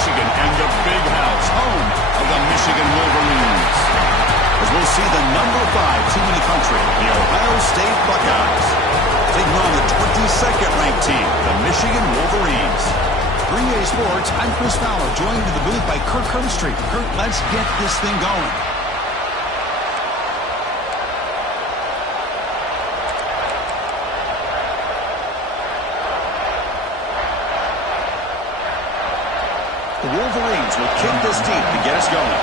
Michigan and the Big House, home of the Michigan Wolverines. As we'll see the number 5 team in the country, the Ohio State Buckeyes, taking on the 22nd ranked team, the Michigan Wolverines. 3A Sports, I'm Chris Fowler, joined in the booth by Kirk Herbstreit. Kirk, let's get this thing going. The Wolverines will kick this deep to get us going.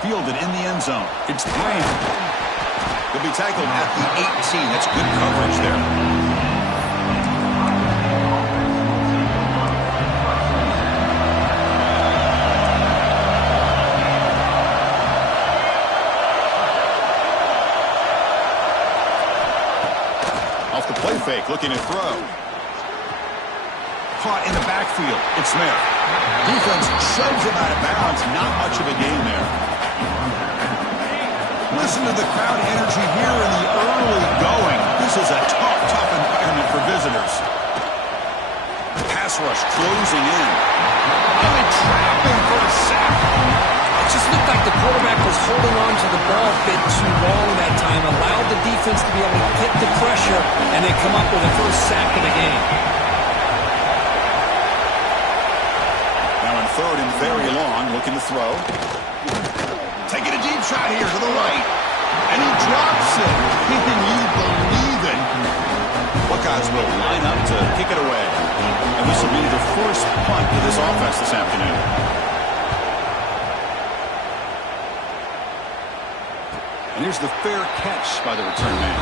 Fielded in the end zone. It's Graham. He'll be tackled at the 18. That's good coverage there. Off the play fake, looking to throw. Caught in the backfield. It's Smith. Defense shoves him out of bounds. Not much of a gain there. Listen to the crowd energy here in the early going. This is a tough environment for visitors. Pass rush closing in. Oh, and trapping for a sack. It just looked like the quarterback was holding on to the ball a bit too long that time, allowed the defense to be able to hit the pressure, and then come up with the first sack of the game. Now in third and very long, looking to throw. Taking a deep shot here to the right. And he drops it. Can you believe it? Buckeyes will line up to kick it away. And this will be the first punt to this offense this afternoon. And here's the fair catch by the return man.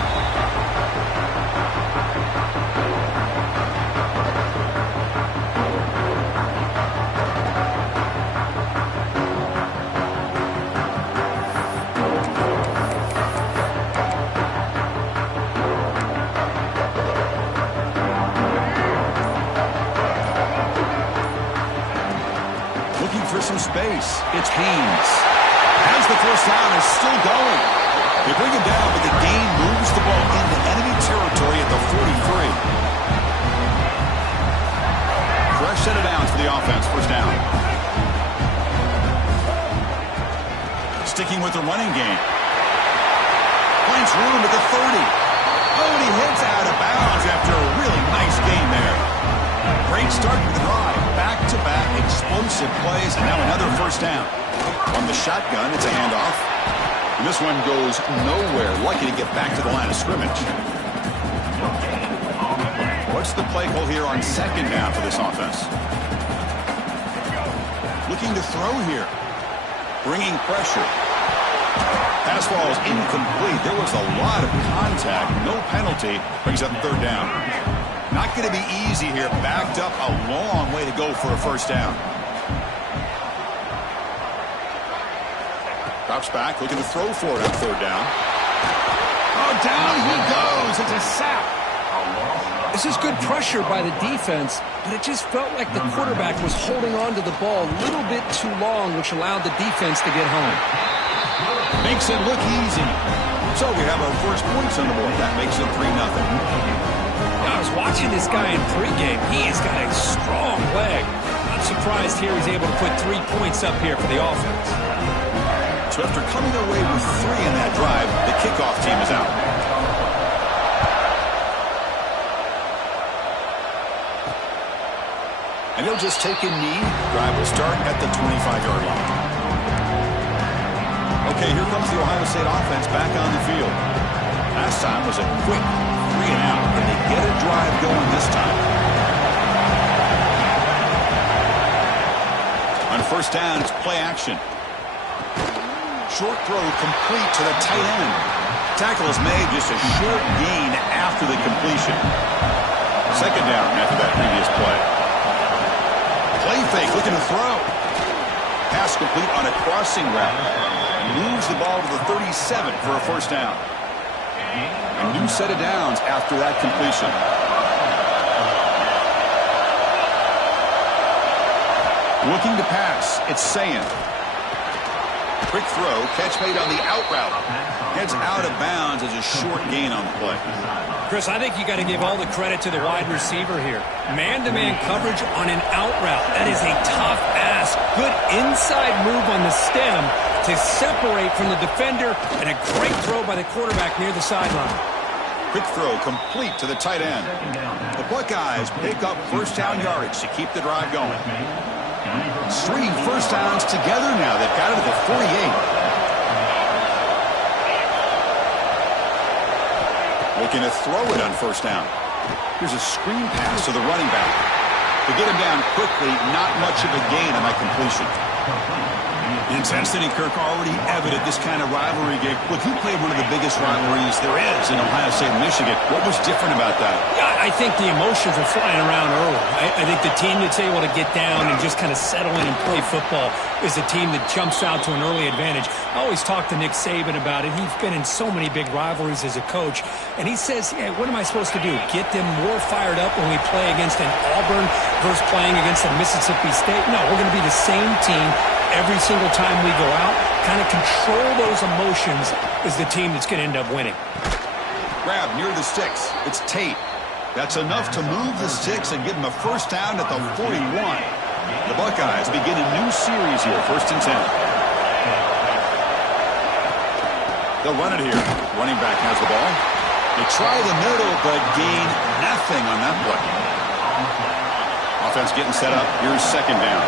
For some space. It's Haynes. As the first down is still going. They bring him down, but the gain moves the ball into enemy territory at the 43. Fresh set of downs for the offense. First down. Sticking with the running game. Finds room at the 30. Oh, and he hits out of bounds after a really nice gain there. Great start to the drive. Back-to-back explosive plays, and now another first down. On the shotgun, it's a handoff. And this one goes nowhere. Lucky to get back to the line of scrimmage. What's the play call here on second down for this offense? Looking to throw here. Bringing pressure. Pass ball is incomplete. There was a lot of contact. No penalty. Brings up third down. Not going to be easy here. Backed up a long way to go for a first down. Drops back, looking to throw for it on third down. Oh, down he goes. It's a sack. This is good pressure by the defense, but it just felt like the quarterback was holding on to the ball a little bit too long, which allowed the defense to get home. Makes it look easy. So we have our first points on the board. That makes it 3-0. I was watching this guy in pregame. He has got a strong leg. Not surprised here he's able to put 3 points up here for the offense. So after coming away with 3 in that drive, the kickoff team is out. And he'll just take a knee. Drive will start at the 25-yard line. Okay, here comes the Ohio State offense back on the field. Last time was a quick 3-and-out. Can they get a drive going this time? On first down, it's play action. Short throw complete to the tight end. Tackle is made, just a short gain after the completion. Second down after that previous play. Play fake, looking to throw. Pass complete on a crossing route. Moves the ball to the 37 for a first down. A new set of downs after that completion. Looking to pass. It's Sayin. Quick throw, catch made on the out route. Heads out of bounds as a short gain on the play. Chris, I think you got to give all the credit to the wide receiver here. Man-to-man coverage on an out route. That is a tough ask. Good inside move on the stem to separate from the defender, and a great throw by the quarterback near the sideline. Quick throw complete to the tight end. The Buckeyes pick up first down yardage to keep the drive going. Stringing first downs together now. They've got it to the 48. Looking to throw it on first down. Here's a screen pass to the running back. To get him down quickly, not much of a gain on that completion. The intensity, Kirk, already evident this kind of rivalry game. Look, you played one of the biggest rivalries there is in Ohio State and Michigan. What was different about that? Yeah, I think the emotions are flying around early. I think the team that's able to get down and just kind of settle in and play football is a team that jumps out to an early advantage. I always talk to Nick Saban about it. He's been in so many big rivalries as a coach, and he says, yeah, what am I supposed to do? Get them more fired up when we play against an Auburn versus playing against a Mississippi State? No, we're going to be the same team every single time we go out. Kind of control those emotions is the team that's going to end up winning. Grab near the sticks. It's Tate. That's enough to move the sticks and give him a first down at the 41. The Buckeyes begin a new series here, 1st and 10. They'll run it here. Running back has the ball. They try the middle, but gain nothing on that play. Offense getting set up. Here's 2nd down.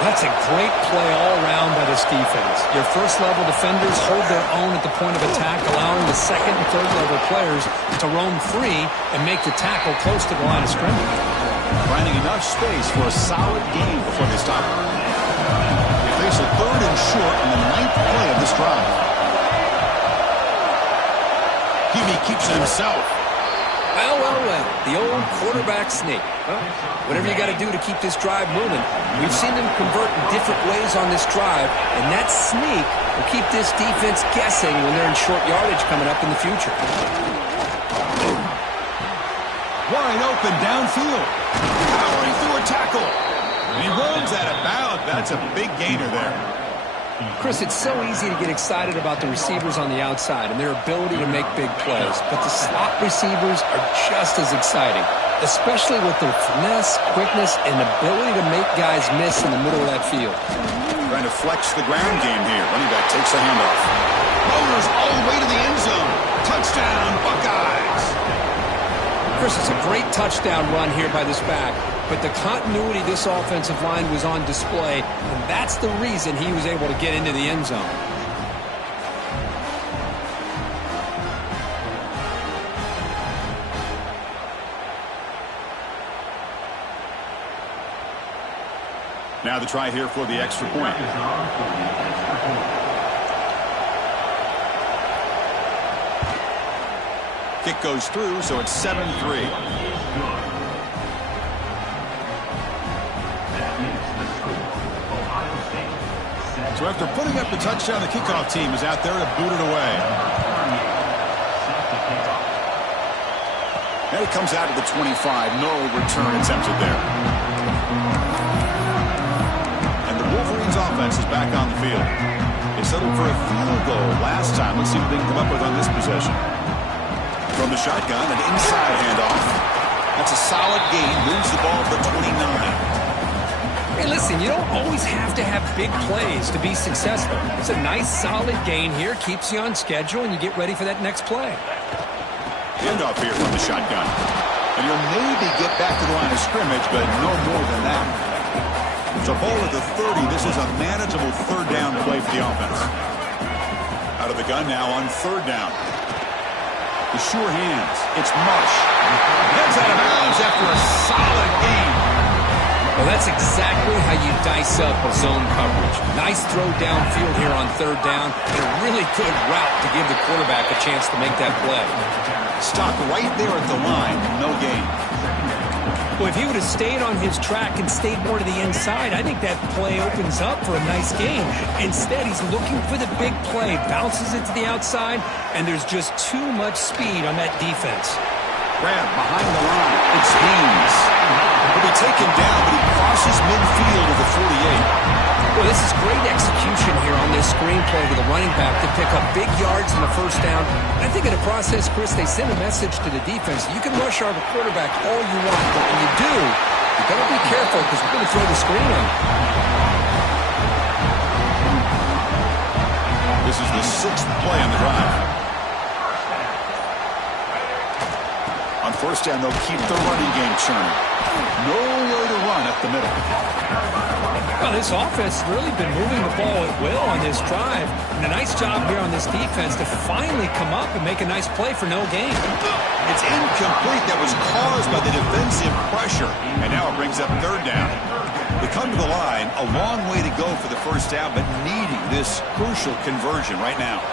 That's a great play all around by this defense. Your first-level defenders hold their own at the point of attack, allowing the second and third-level players to roam free and make the tackle close to the line of scrimmage. Finding enough space for a solid gain before they stop it. They face a 3rd and short in the 9th play of this drive. Hebe keeps it himself. Well, the old quarterback sneak. Well, whatever you got to do to keep this drive moving. We've seen them convert in different ways on this drive, and that sneak will keep this defense guessing when they're in short yardage coming up in the future. Wide open downfield. Powering through a tackle. And he runs out of bounds. That's a big gainer there. Chris, it's so easy to get excited about the receivers on the outside and their ability to make big plays, but the slot receivers are just as exciting, especially with their finesse, quickness, and ability to make guys miss in the middle of that field. Trying to flex the ground game here. Running back takes a handoff. Motors all the way to the end zone. Touchdown, Buckeyes. Chris, it's a great touchdown run here by this back, but the continuity of this offensive line was on display, and that's the reason he was able to get into the end zone. Now the try here for the extra point. Kick goes through, so it's 7-3. So after putting up the touchdown, the kickoff team is out there to boot it away. And it comes out to the 25. No return attempted there. And the Wolverines offense is back on the field. They settled for a field goal last time. Let's see what they can come up with on this possession. From the shotgun, an inside handoff. That's a solid gain. Moves the ball to the 29. Hey, listen, you don't always have to have big plays to be successful. It's a nice, solid gain here. Keeps you on schedule, and you get ready for that next play. Handoff here from the shotgun. And you'll maybe get back to the line of scrimmage, but no more than that. So ball at the 30. This is a manageable 3rd down play for the offense. Out of the gun now on 3rd down. The sure hands. It's Marsh. Heads out of bounds after a solid gain. Well, that's exactly how you dice up a zone coverage. Nice throw downfield here on 3rd down, and a really good route to give the quarterback a chance to make that play. Stopped right there at the line. No gain. Well, if he would have stayed on his track and stayed more to the inside, I think that play opens up for a nice gain. Instead, he's looking for the big play, bounces it to the outside, and there's just too much speed on that defense. Grab behind the line. It's Haynes. He'll be taken down, but he crosses midfield of the 48. Well, this is great execution here on this screen screen play to the running back to pick up big yards in the first down. I think in the process, Chris, they send a message to the defense. You can rush our quarterback all you want, but when you do, you got to be careful because we're going to throw the screen on you. This is the 6th play on the drive. On first down, they'll keep the running game churning. Nowhere to run up the middle. Well, this offense has really been moving the ball at will on this drive. And a nice job here on this defense to finally come up and make a nice play for no gain. It's incomplete. That was caused by the defensive pressure. And now it brings up third down. They come to the line, a long way to go for the first down, but needing this crucial conversion right now.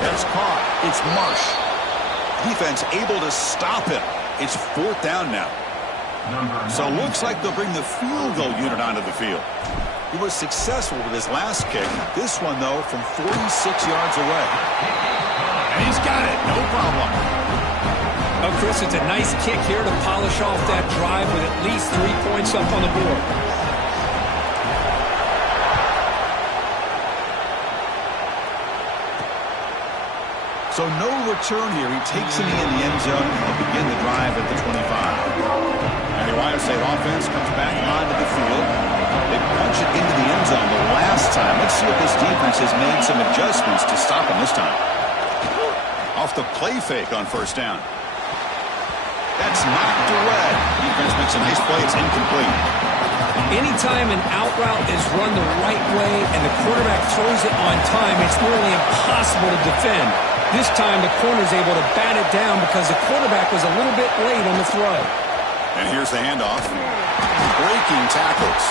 That's caught. It's Marsh. Defense able to stop him. It's 4th down now. So it looks like they'll bring the field goal unit onto the field. He was successful with his last kick. This one, though, from 46 yards away. And he's got it. No problem. Oh, Chris, it's a nice kick here to polish off that drive with at least 3 points up on the board. So no return here. He takes it in the end zone and will begin the drive at the 25. And the Ohio State offense comes back onto the field. They punch it into the end zone the last time. Let's see if this defense has made some adjustments to stop him this time. Off the play fake on first down. That's knocked away. Defense makes a nice play. It's incomplete. Anytime an out route is run the right way and the quarterback throws it on time, it's nearly impossible to defend. This time the corner's able to bat it down because the quarterback was a little bit late on the throw. And here's the handoff. Breaking tackles.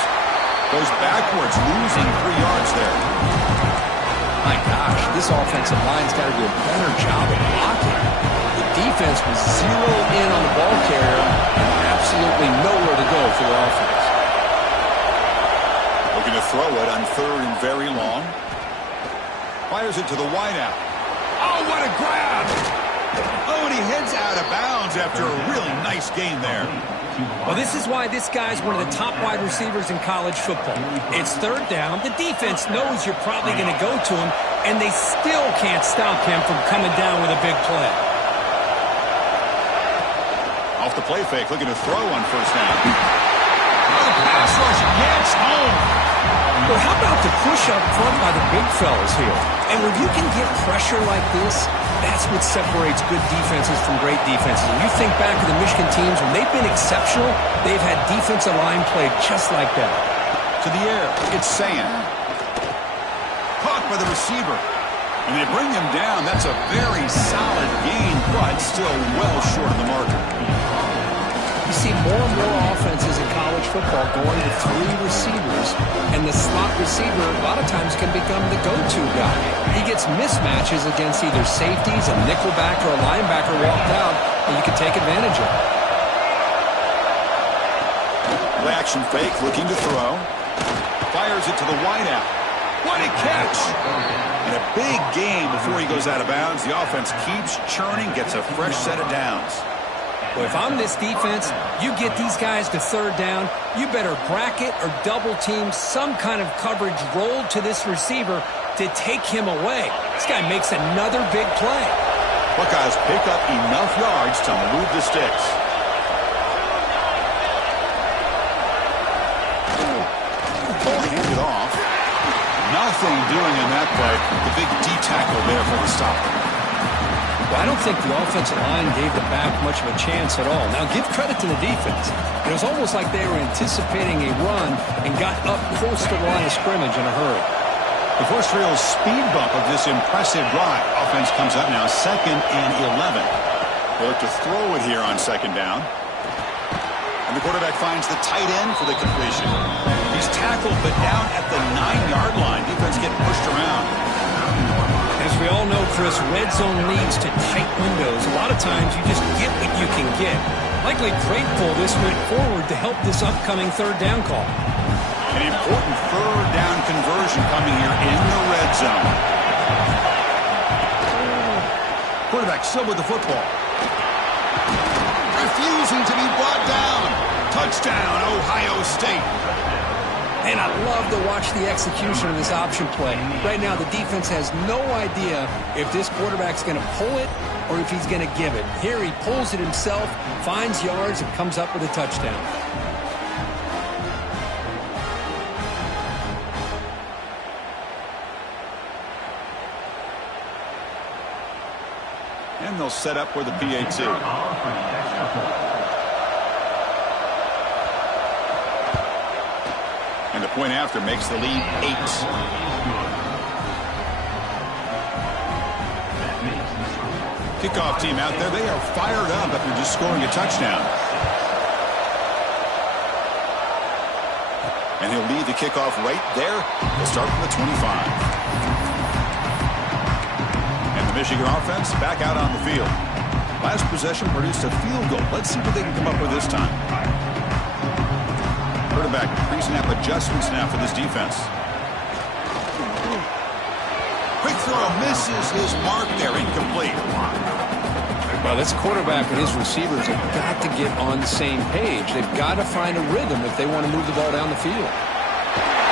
Goes backwards, losing 3 yards there. My gosh, this offensive line's got to do a better job of blocking. The defense was zeroed in on the ball carrier and absolutely nowhere to go for the offense. Looking to throw it on 3rd and very long. Fires it to the wideout. Oh, what a grab! Oh, and he heads out of bounds after a really nice gain there. Well, this is why this guy's one of the top wide receivers in college football. It's 3rd down. The defense knows you're probably going to go to him, and they still can't stop him from coming down with a big play. Off the play fake, looking to throw on first down. Oh, the pass rush gets home. Well, how about the push up front by the big fellas here? And when you can get pressure like this, that's what separates good defenses from great defenses. When you think back to the Michigan teams, when they've been exceptional, they've had defensive line play just like that. To the air, it's Sand. Caught by the receiver. And they bring him down. That's a very solid gain, but still well short of the marker. You see more and more offenses in college football going to 3 receivers, and the slot receiver a lot of times can become the go-to guy. He gets mismatches against either safeties, a nickelback, or a linebacker walked out, and you can take advantage of it. Play action fake, looking to throw. Fires it to the wideout. What a catch! And a big gain before he goes out of bounds. The offense keeps churning, gets a fresh set of downs. Well, if I'm this defense, you get these guys to 3rd down, you better bracket or double team some kind of coverage rolled to this receiver to take him away. This guy makes another big play. Buckeyes pick up enough yards to move the sticks. Ball handed off. Nothing doing in that play. The big D tackle there for the stop. Well, I don't think the offensive line gave the back much of a chance at all. Now, give credit to the defense. It was almost like they were anticipating a run and got up close to the line of scrimmage in a hurry. The first real speed bump of this impressive drive. Offense comes up now 2nd and 11. They look to throw it here on 2nd down. And the quarterback finds the tight end for the completion. He's tackled but down at the 9-yard line. Defense getting pushed around. As we all know, Chris, red zone leads to tight windows. A lot of times you just get what you can get. Likely grateful this went forward to help this upcoming 3rd down call. An important 3rd down conversion coming here in the red zone. Quarterback still with the football. Refusing to be brought down. Touchdown, Ohio State. And I love to watch the execution of this option play. Right now, the defense has no idea if this quarterback's going to pull it or if he's going to give it. Here he pulls it himself, finds yards, and comes up with a touchdown. And they'll set up for the PAT. And the point after makes the lead 8. Kickoff team out there, they are fired up after just scoring a touchdown. And he'll lead the kickoff right there. He'll start from the 25. And the Michigan offense back out on the field. Last possession produced a field goal. Let's see what they can come up with this time. Quarterback pre-snap adjustments now for this defense. Quick throw misses his mark there, incomplete. Well, this quarterback and his receivers have got to get on the same page. They've got to find a rhythm if they want to move the ball down the field.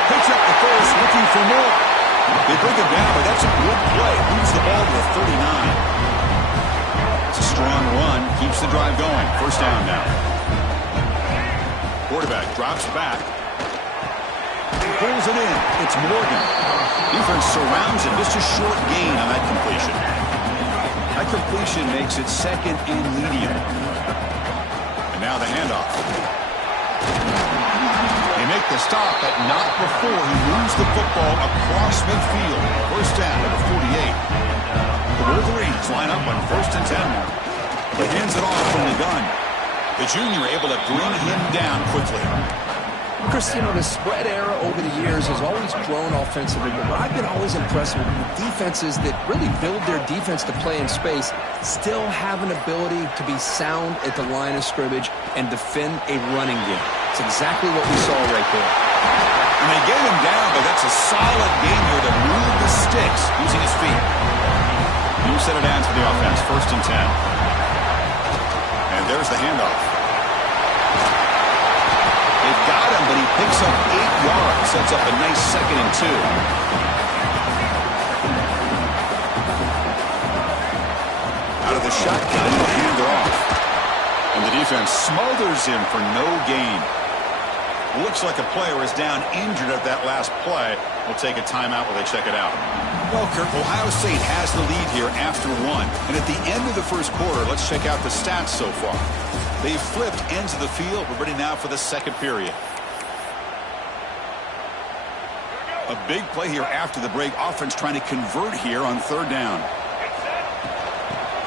Picks up the first, looking for more. They bring him down, but that's a good play. Moves the ball to the 39. It's a strong run, keeps the drive going. First down now. Quarterback drops back. Pulls it in. It's Morgan. Defense surrounds him. Just a short gain on that completion. That completion makes it second and medium. And now the handoff. They make the stop, but not before he moves the football across midfield. First down at the 48. The Wolverines line up on 1st and 10 now. He hands it off from the gun. The junior able to bring him down quickly. Chris, you know, the spread era over the years has always grown offensively, but what I've been always impressed with defenses that really build their defense to play in space still have an ability to be sound at the line of scrimmage and defend a running game. It's exactly what we saw right there. And they get him down, but that's a solid game here to move the sticks using his feet. New set of downs for the offense, 1st and 10. And there's the handoff. They've got him, but he picks up 8 yards. Sets up a nice 2nd and 2. Out of the shotgun, he'll hand it off. And the defense smothers him for no gain. Looks like a player is down injured at that last play. We'll take a timeout while they check it out. Well, Kirk, Ohio State has the lead here after 1. And at the end of the first quarter, let's check out the stats so far. They've flipped ends of the field. We're ready now for the second period. A big play here after the break. Offense trying to convert here on 3rd down.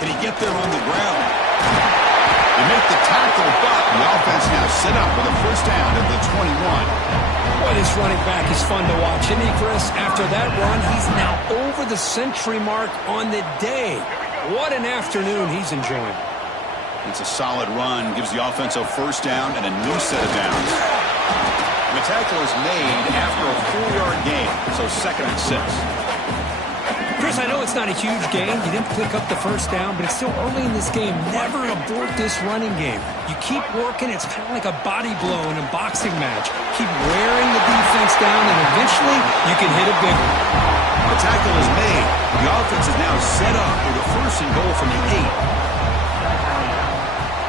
Can he get there on the ground? They make the tackle, but the offense now set up with a first down at the 21. Boy, this running back is fun to watch, isn't he, Chris? After that run, he's now over the century mark on the day. What an afternoon he's enjoying. It's a solid run, gives the offense a first down and a new set of downs. The tackle is made after a 4-yard gain, so 2nd and 6. Chris, I know it's not a huge gain. You didn't pick up the first down, but it's still early in this game. Never abort this running game. You keep working. It's kind of like a body blow in a boxing match. Keep wearing the defense down, and eventually you can hit a big one. The tackle is made. The offense is now set up with a 1st and goal from the 8.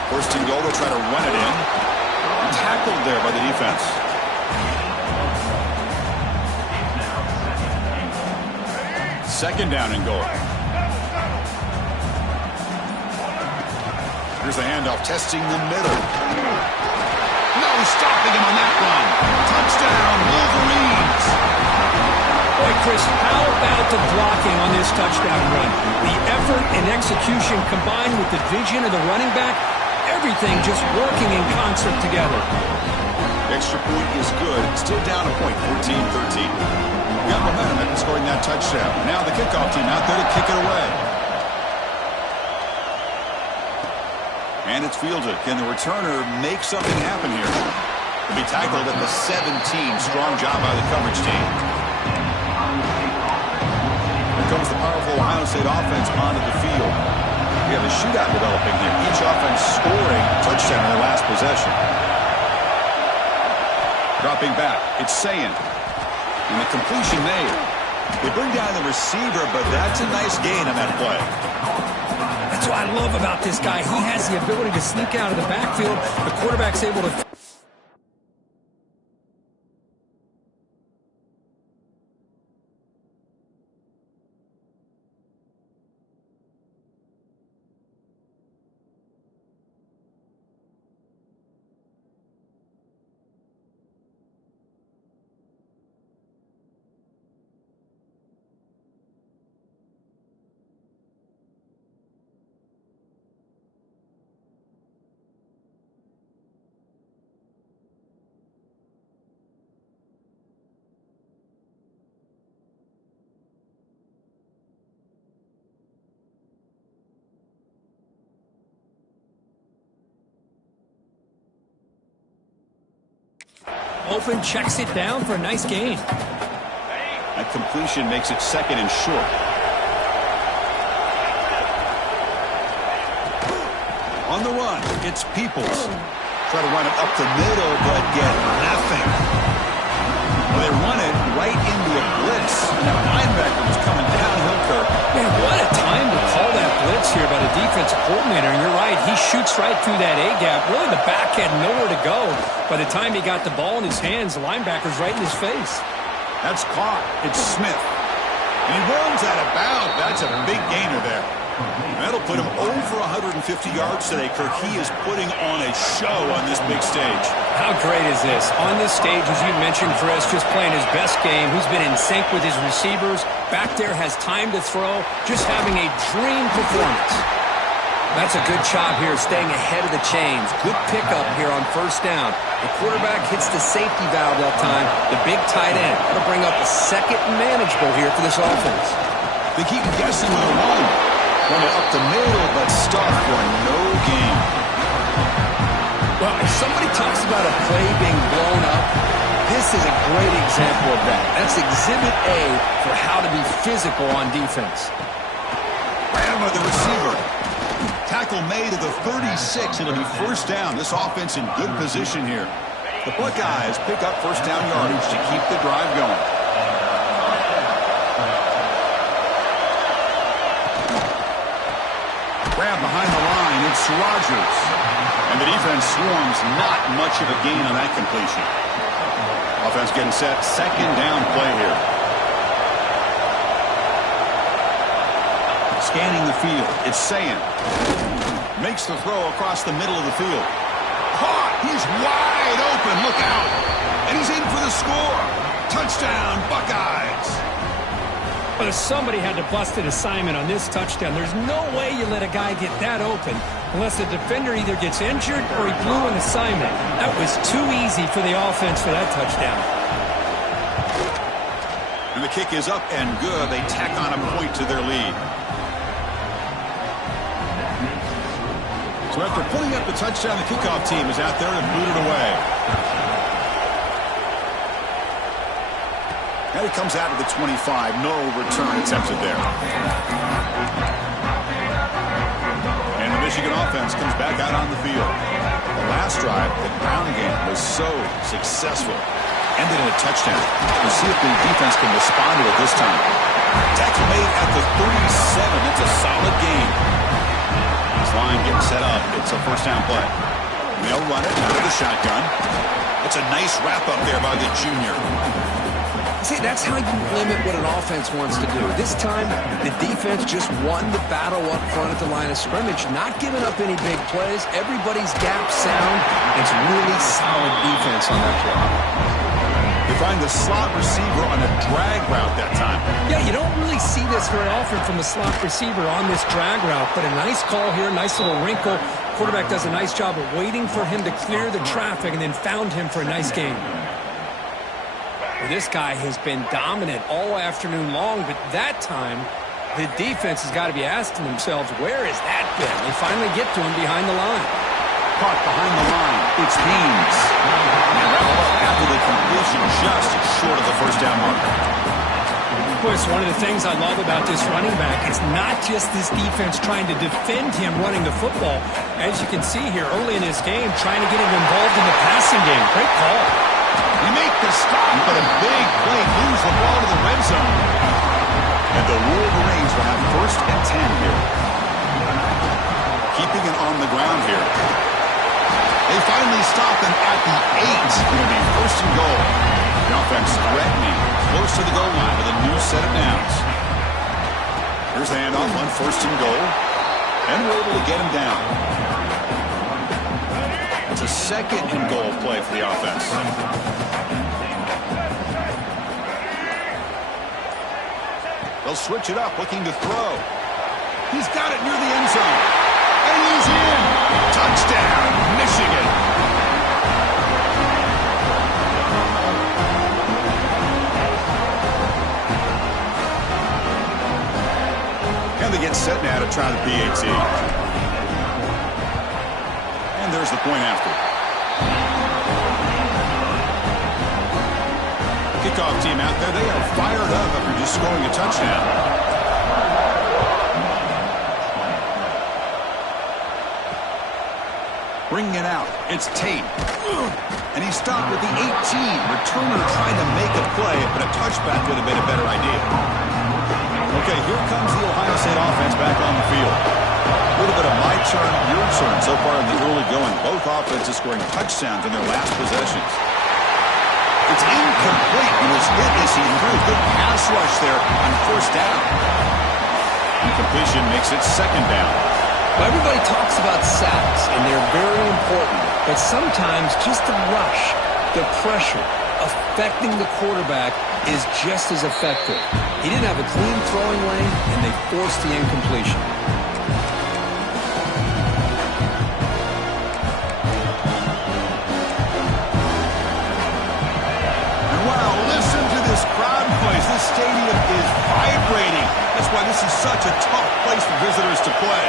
1st and goal, they'll try to run it in. Tackled there by the defense. Second down and goal. Here's the handoff, testing the middle. No stopping him on that run. Touchdown, Wolverines. Boy, Chris, how about the blocking on this touchdown run? The effort and execution combined with the vision of the running back, everything just working in concert together. Extra point is good. Still down a point, 14-13. Got momentum after scoring that touchdown. Now the kickoff team out there to kick it away. And it's fielded. Can the returner make something happen here? He'll be tackled at the 17. Strong job by the coverage team. Here comes the powerful Ohio State offense onto the field. We have a shootout developing here. Each offense scoring a touchdown in their last possession. Dropping back, it's Sayin. And the completion made. They bring down the receiver, but that's a nice gain on that play. That's what I love about this guy. He has the ability to sneak out of the backfield. The quarterback's able to... Open, checks it down for a nice gain. That completion makes it second and short. On the run, it's Peoples. Try to run it up the middle, but get nothing. Well, they run it right into a blitz. And that linebacker was coming downhill, Kirk. Man, what a time to call that blitz here by the defensive coordinator. And you're right, he shoots right through that A-gap. Really, the back had nowhere to go. By the time he got the ball in his hands, the linebacker's right in his face. That's caught. It's Smith. And he rolls out of bounds. That's a big gainer there. That'll put him over 150 yards today, Kirk. He is putting on a show on this big stage. How great is this? On this stage, as you mentioned, Chris, just playing his best game. He's been in sync with his receivers. Back there has time to throw. Just having a dream performance. That's a good job here, staying ahead of the chains. Good pickup here on first down. The quarterback hits the safety valve that time. The big tight end. That'll bring up a second and manageable here for this offense. They keep guessing with a run. Run it up the middle, but stuffed for no gain. Well, if somebody talks about a play being blown up, this is a great example of that. That's exhibit A for how to be physical on defense. Ram with the receiver. Tackle made at the 36. It'll be first down. This offense in good position here. The Buckeyes pick up first down yardage to keep the drive going. Grab behind the line. It's Rodgers. And the defense swarms. Not much of a gain on that completion. Offense getting set. Second down play here. Scanning the field. It's Sayin. Makes the throw across the middle of the field. Caught. He's wide open. Look out. And he's in for the score. Touchdown, Buckeyes. But if somebody had to bust an assignment on this touchdown, there's no way you let a guy get that open unless the defender either gets injured or he blew an assignment. That was too easy for the offense for that touchdown. And the kick is up and good. They tack on a point to their lead. So after pulling up the touchdown, the kickoff team is out there to boot it away. And it comes out of the 25. No return attempted there. And the Michigan offense comes back out on the field. The last drive, the ground game was so successful. Ended in a touchdown. We'll see if the defense can respond to it this time. Tackle made at the 37. That's a solid gain. This line getting set up. It's a first down play. And they'll run it out of the shotgun. It's a nice wrap up there by the junior. See, that's how you limit what an offense wants to do. This time, the defense just won the battle up front at the line of scrimmage, not giving up any big plays. Everybody's gap sound. It's really solid defense on that play. They find the slot receiver on a drag route that time. Yeah, you don't really see this very often from a slot receiver on this drag route, but a nice call here, nice little wrinkle. Quarterback does a nice job of waiting for him to clear the traffic and then found him for a nice gain. Well, this guy has been dominant all afternoon long, but that time, the defense has got to be asking themselves, where has that been? They finally get to him behind the line. Caught behind the line. It's Haynes. And wrap up after the completion, just short of the first down mark. Of course, one of the things I love about this running back is not just this defense trying to defend him running the football. As you can see here early in this game, trying to get him involved in the passing game. Great call. He They make the stop, but a big play moves the ball to the red zone. And the Wolverines will have 1st and 10 here. Keeping it on the ground here. They finally stop them at the 8. It'll be 1st and goal. The offense threatening, close to the goal line with a new set of downs. Here's the handoff on 1st and goal. And we're able to get him down. It's a 2nd and goal play for the offense. They'll switch it up, looking to throw. He's got it near the end zone. And he's in. Touchdown, Michigan. And they get set now to try the PAT. And there's the point after. Kickoff team out there, they are fired up after just scoring a touchdown. Bringing it out, it's Tate. And he stopped with the 18. Returner trying to make a play, but a touchback would have been a better idea. Okay, here comes the Ohio State offense back on the field. A little bit of my turn, your turn so far in the early going. Both offenses scoring touchdowns in their last possessions. It's incomplete. He was hit as he threw. Good pass rush there on 1st down. Incompletion makes it 2nd down. Well, everybody talks about sacks, and they're very important. But sometimes just the rush, the pressure, affecting the quarterback is just as effective. He didn't have a clean throwing lane, and they forced the incompletion. And wow, listen to this crowd noise. This stadium is vibrating. That's why this is such a tough place for visitors to play.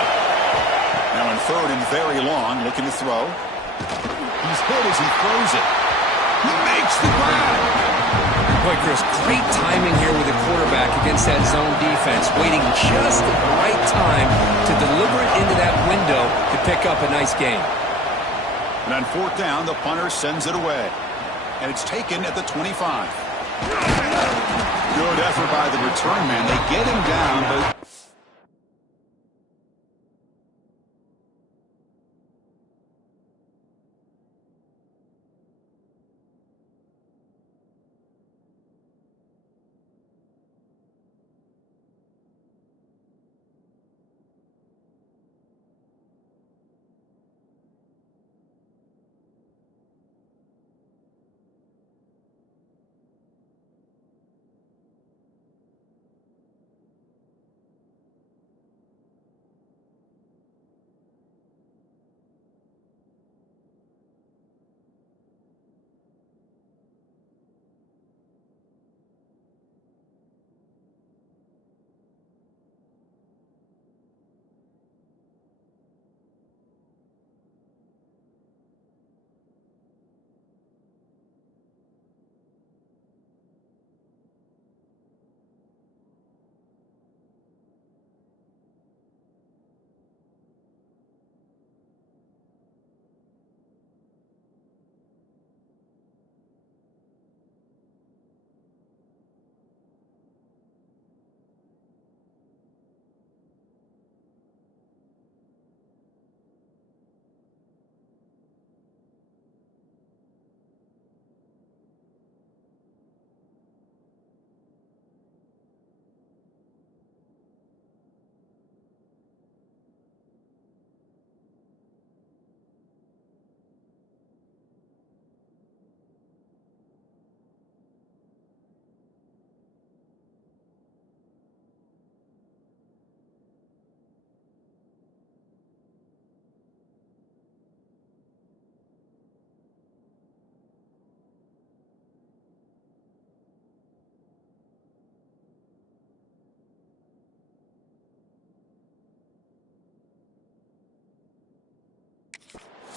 Now in 3rd and very long, looking to throw. He's hit as he throws it. He makes the grab. Boy, Chris, great timing here with the quarterback against that zone defense, waiting just at the right time to deliver it into that window to pick up a nice gain. And on 4th down, the punter sends it away. And it's taken at the 25. Good effort by the return man. They get him down, but...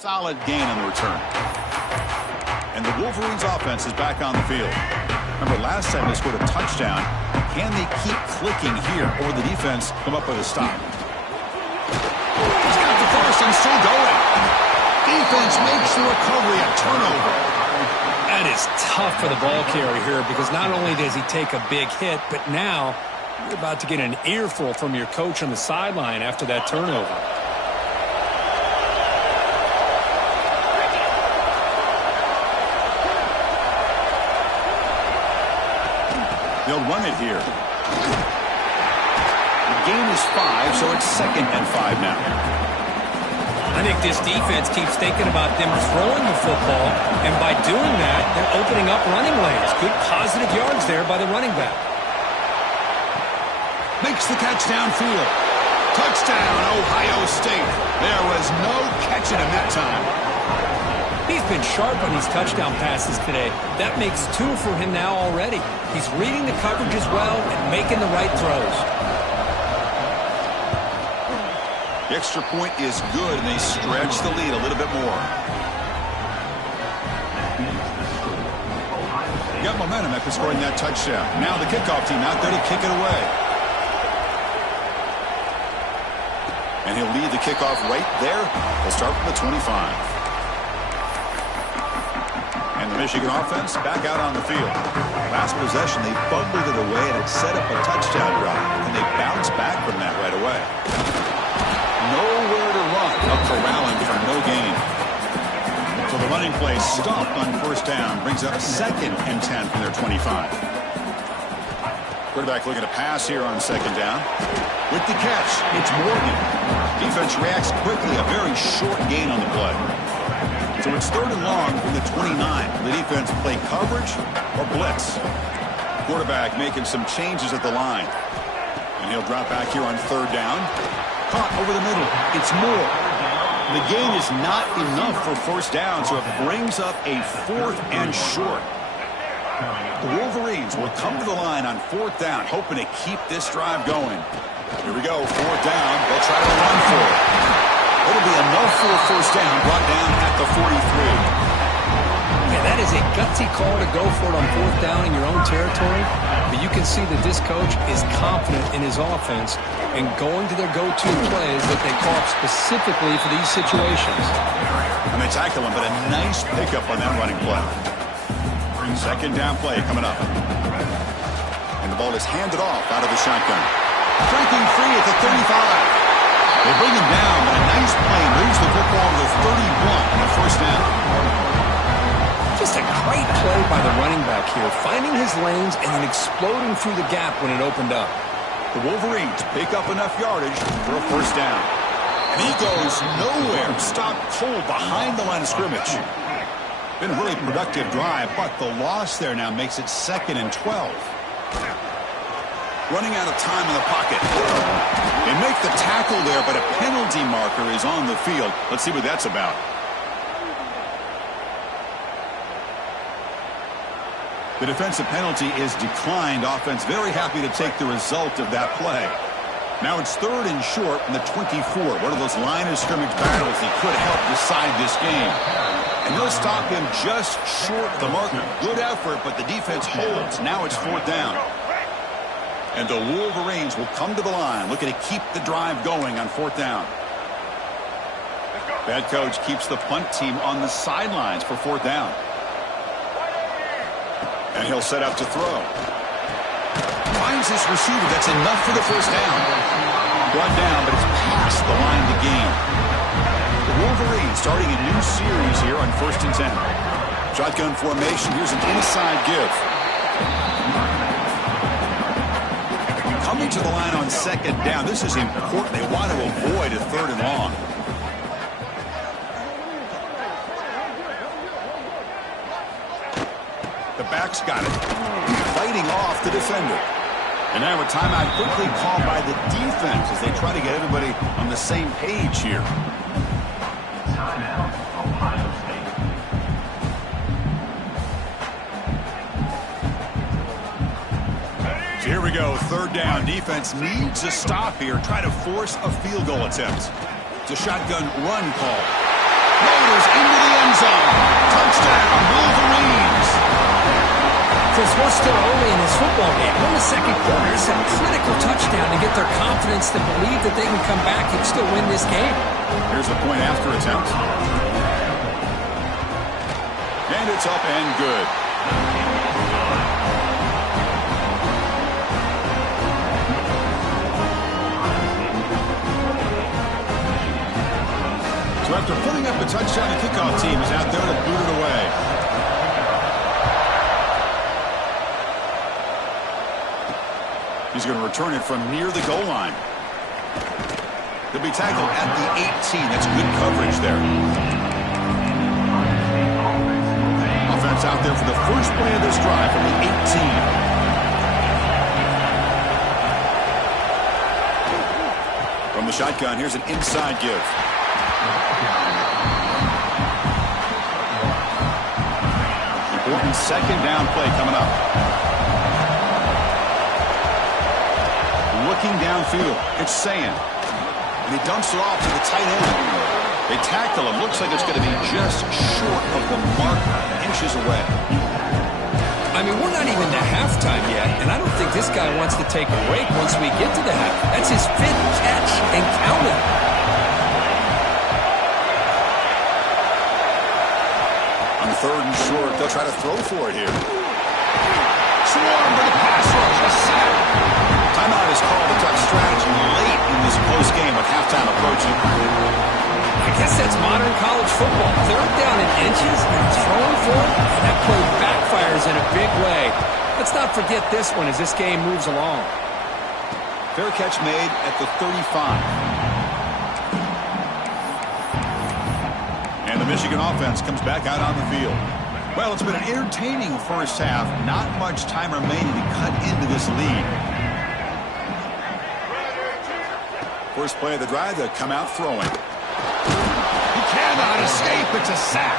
Solid gain on the return. And the Wolverines offense is back on the field. Remember, last time they scored a touchdown. Can they keep clicking here, or the defense come up with a stop? He's got the first and still going. Defense makes the recovery a turnover. That is tough for the ball carrier here because not only does he take a big hit, but now you're about to get an earful from your coach on the sideline after that turnover. They'll run it here. The game is 5, so it's 2nd and 5 now. I think this defense keeps thinking about them throwing the football, and by doing that, they're opening up running lanes. Good positive yards there by the running back. Makes the catch downfield. Touchdown, Ohio State. There was no catching him that time. He's been sharp on these touchdown passes today. That makes 2 for him now already. He's reading the coverage as well and making the right throws. The extra point is good, and they stretch the lead a little bit more. Got momentum after scoring that touchdown. Now the kickoff team out there to kick it away. And he'll lead the kickoff right there. He'll start from the 25. And the Michigan offense back out on the field. Last possession, they fumbled it away, and it set up a touchdown drive. And they bounced back from that right away. Nowhere to run. A corralling for no gain. So the running play stopped on 1st down. Brings up 2nd and 10 from their 25. Quarterback looking to pass here on 2nd down. With the catch, it's Morgan. Defense reacts quickly. A very short gain on the play. So it's 3rd and long from the 29. The defense play coverage or blitz. Quarterback making some changes at the line. And he'll drop back here on 3rd down. Caught over the middle. It's Moore. The gain is not enough for 1st down, so it brings up a 4th and short. The Wolverines will come to the line on 4th down, hoping to keep this drive going. Here we go, 4th down. They'll try to run for it. It'll be enough for a 1st down, brought down at the 43. Yeah, that is a gutsy call to go for it on 4th down in your own territory. But you can see that this coach is confident in his offense and going to their go-to plays that they call up specifically for these situations. And they tackle him, but a nice pickup on that running play. 2nd down play coming up. And the ball is handed off out of the shotgun. Breaking free at the 35. They bring him down, but a nice play moves the football to the 31 on the 1st down. Just a great play by the running back here, finding his lanes and then exploding through the gap when it opened up. The Wolverines pick up enough yardage for a 1st down. And he goes nowhere. Stopped cold behind the line of scrimmage. Been a really productive drive, but the loss there now makes it 2nd and 12. Running out of time in the pocket. They make the tackle there, but a penalty marker is on the field. Let's see what that's about. The defensive penalty is declined. Offense very happy to take the result of that play. Now it's 3rd and short from the 24. One of those line of scrimmage battles that could help decide this game. And they'll stop him just short of the marker. Good effort, but the defense holds. Now it's 4th down. And the Wolverines will come to the line, looking to keep the drive going on 4th down. Bad coach keeps the punt team on the sidelines for 4th down. And he'll set up to throw. Finds his receiver. That's enough for the 1st down. Brought down, but it's past the line of the game. The Wolverines starting a new series here on 1st and 10. Shotgun formation. Here's an inside give. Coming to the line on 2nd down. This is important. They want to avoid a 3rd and long. The back's got it. Fighting off the defender. And now a timeout quickly called by the defense as they try to get everybody on the same page here. So here we go, 3rd down. Defense needs a stop here. Try to force a field goal attempt. It's a shotgun run call. Raiders into the end zone. Touchdown, Wolverines. Since we're still early in this football game, we're in the 2nd quarter. It's a critical touchdown to get their confidence to believe that they can come back and still win this game. Here's the point after attempt. And it's up and good. So after putting up a touchdown, the kickoff team is out there to boot it away. He's going to return it from near the goal line. He'll be tackled at the 18. That's good coverage there. Offense out there for the first play of this drive from the 18. From the shotgun, here's an inside give. Important second down play coming up. Looking downfield, it's Sand. And he dumps it off to the tight end. They tackle him. Looks like it's going to be just short of the mark, inches away. I mean, we're not even to halftime yet, and I don't think this guy wants to take a break once we get to the half. That's his 5th catch and counting. On 3rd and short, they'll try to throw for it here. Swarm for the pass rush, a sack. Timeout is called to talk strategy late in this postgame with halftime approaching. I guess that's modern college football. 3rd down in inches and throwing for it, and that play backfires in a big way. Let's not forget this one as this game moves along. Fair catch made at the 35. And the Michigan offense comes back out on the field. Well, it's been an entertaining first half. Not much time remaining to cut into this lead. First play of the drive, they'll come out throwing. He cannot escape. It's a sack.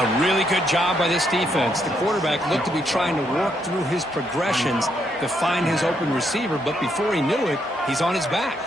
A really good job by this defense. The quarterback looked to be trying to work through his progressions to find his open receiver, but before he knew it, he's on his back.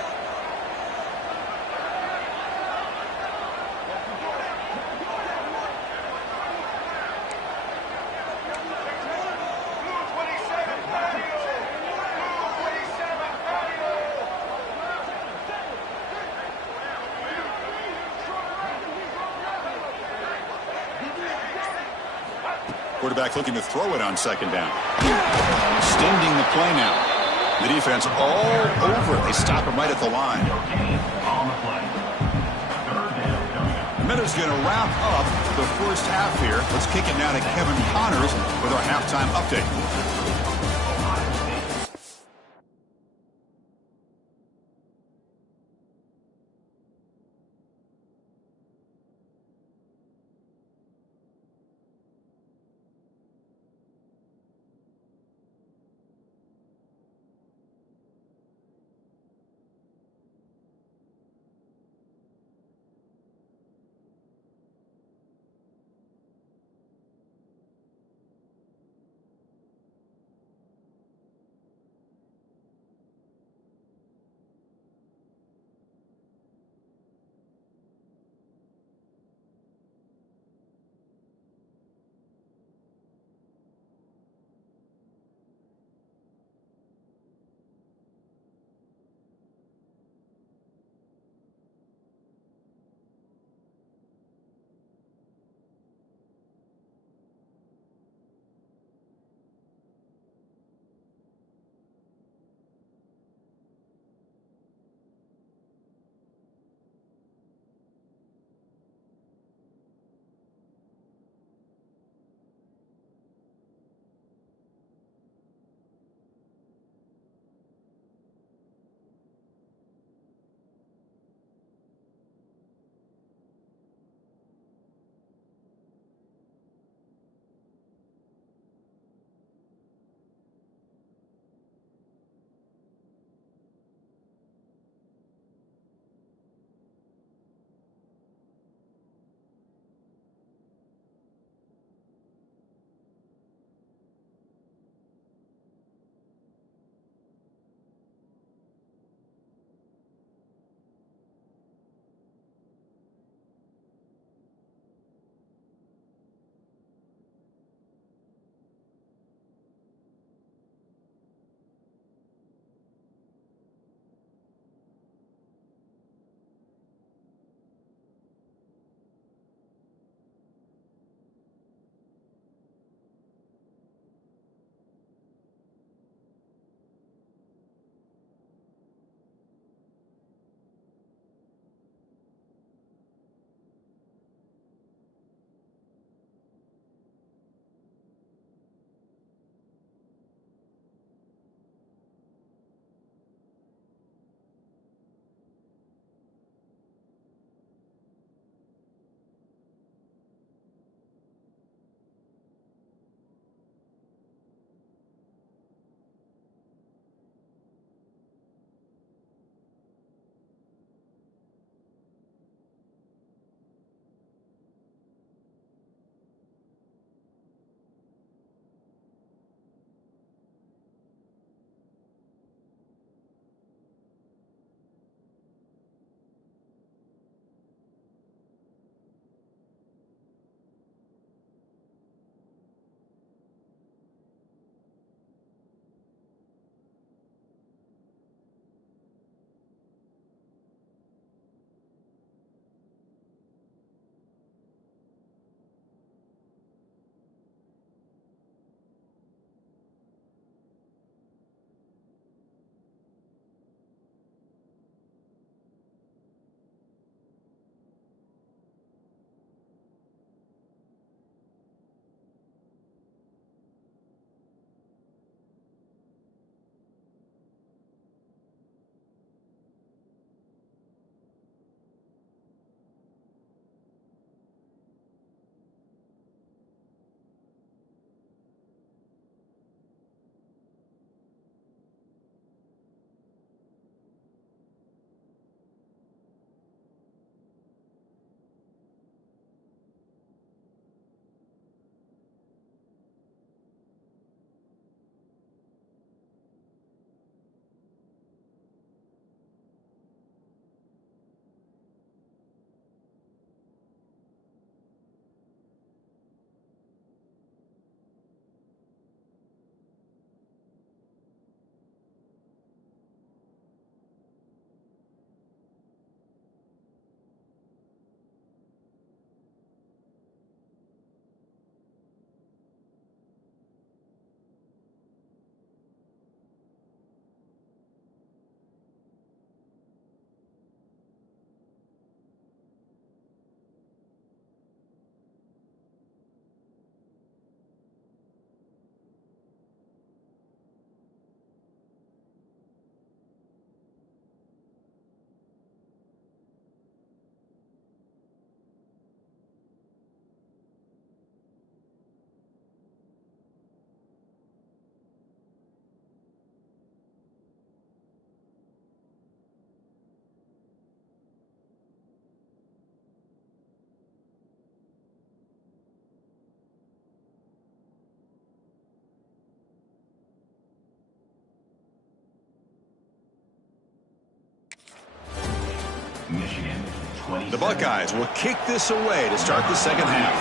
Quarterback looking to throw it on 2nd down. Extending the play now. The defense all over it. They stop him right at the line. The minute's going to wrap up the first half here. Let's kick it now to Kevin Connors with our halftime update. The Buckeyes will kick this away to start the second half.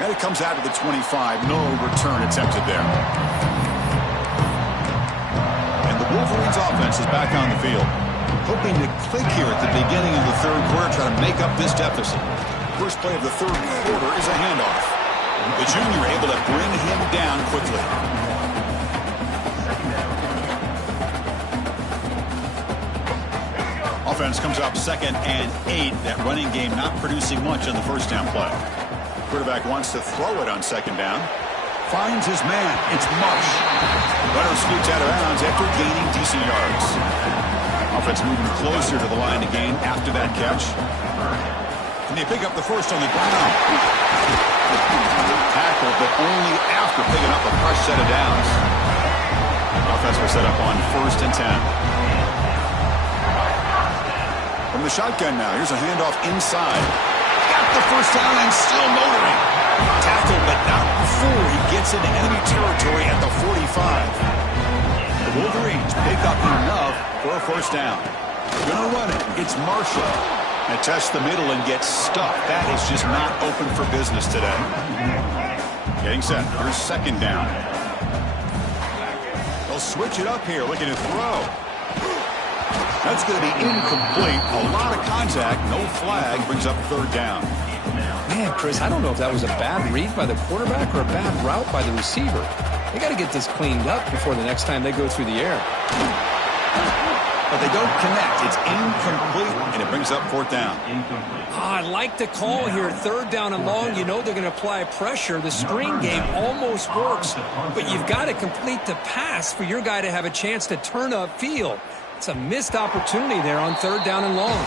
And it comes out to the 25. No return attempted there. And the Wolverines offense is back on the field. Hoping to click here at the beginning of the third quarter, try to make up this deficit. First play of the third quarter is a handoff. The junior able to bring him down quickly. Offense comes up 2nd and 8. That running game not producing much on the first down play. Quarterback wants to throw it on 2nd down. Finds his man. It's Marsh. Runner scoots out of bounds after gaining decent yards. Offense moving closer to the line to gain after that catch. And they pick up the first on the ground. Tackle, but only after picking up a fresh set of downs. Offense will set up on 1st and 10. From the shotgun now, here's a handoff inside. Got the first down and still motoring. Tackle, but not before he gets into enemy territory at the 45. The Wolverines pick up enough for a first down. Gonna run it. It's Marshall. And test the middle and get stuck. That is just not open for business today. Getting set. Here's 2nd down. They'll switch it up here, looking to throw. That's going to be incomplete. A lot of contact. No flag. Brings up 3rd down. Man, Chris, I don't know if that was a bad read by the quarterback or a bad route by the receiver. They got to get this cleaned up before the next time they go through the air. But they don't connect. It's incomplete, and it brings up 4th down. I like the call here. 3rd down and long. You know they're going to apply pressure. The screen game almost works, but you've got to complete the pass for your guy to have a chance to turn upfield. It's a missed opportunity there on 3rd down and long.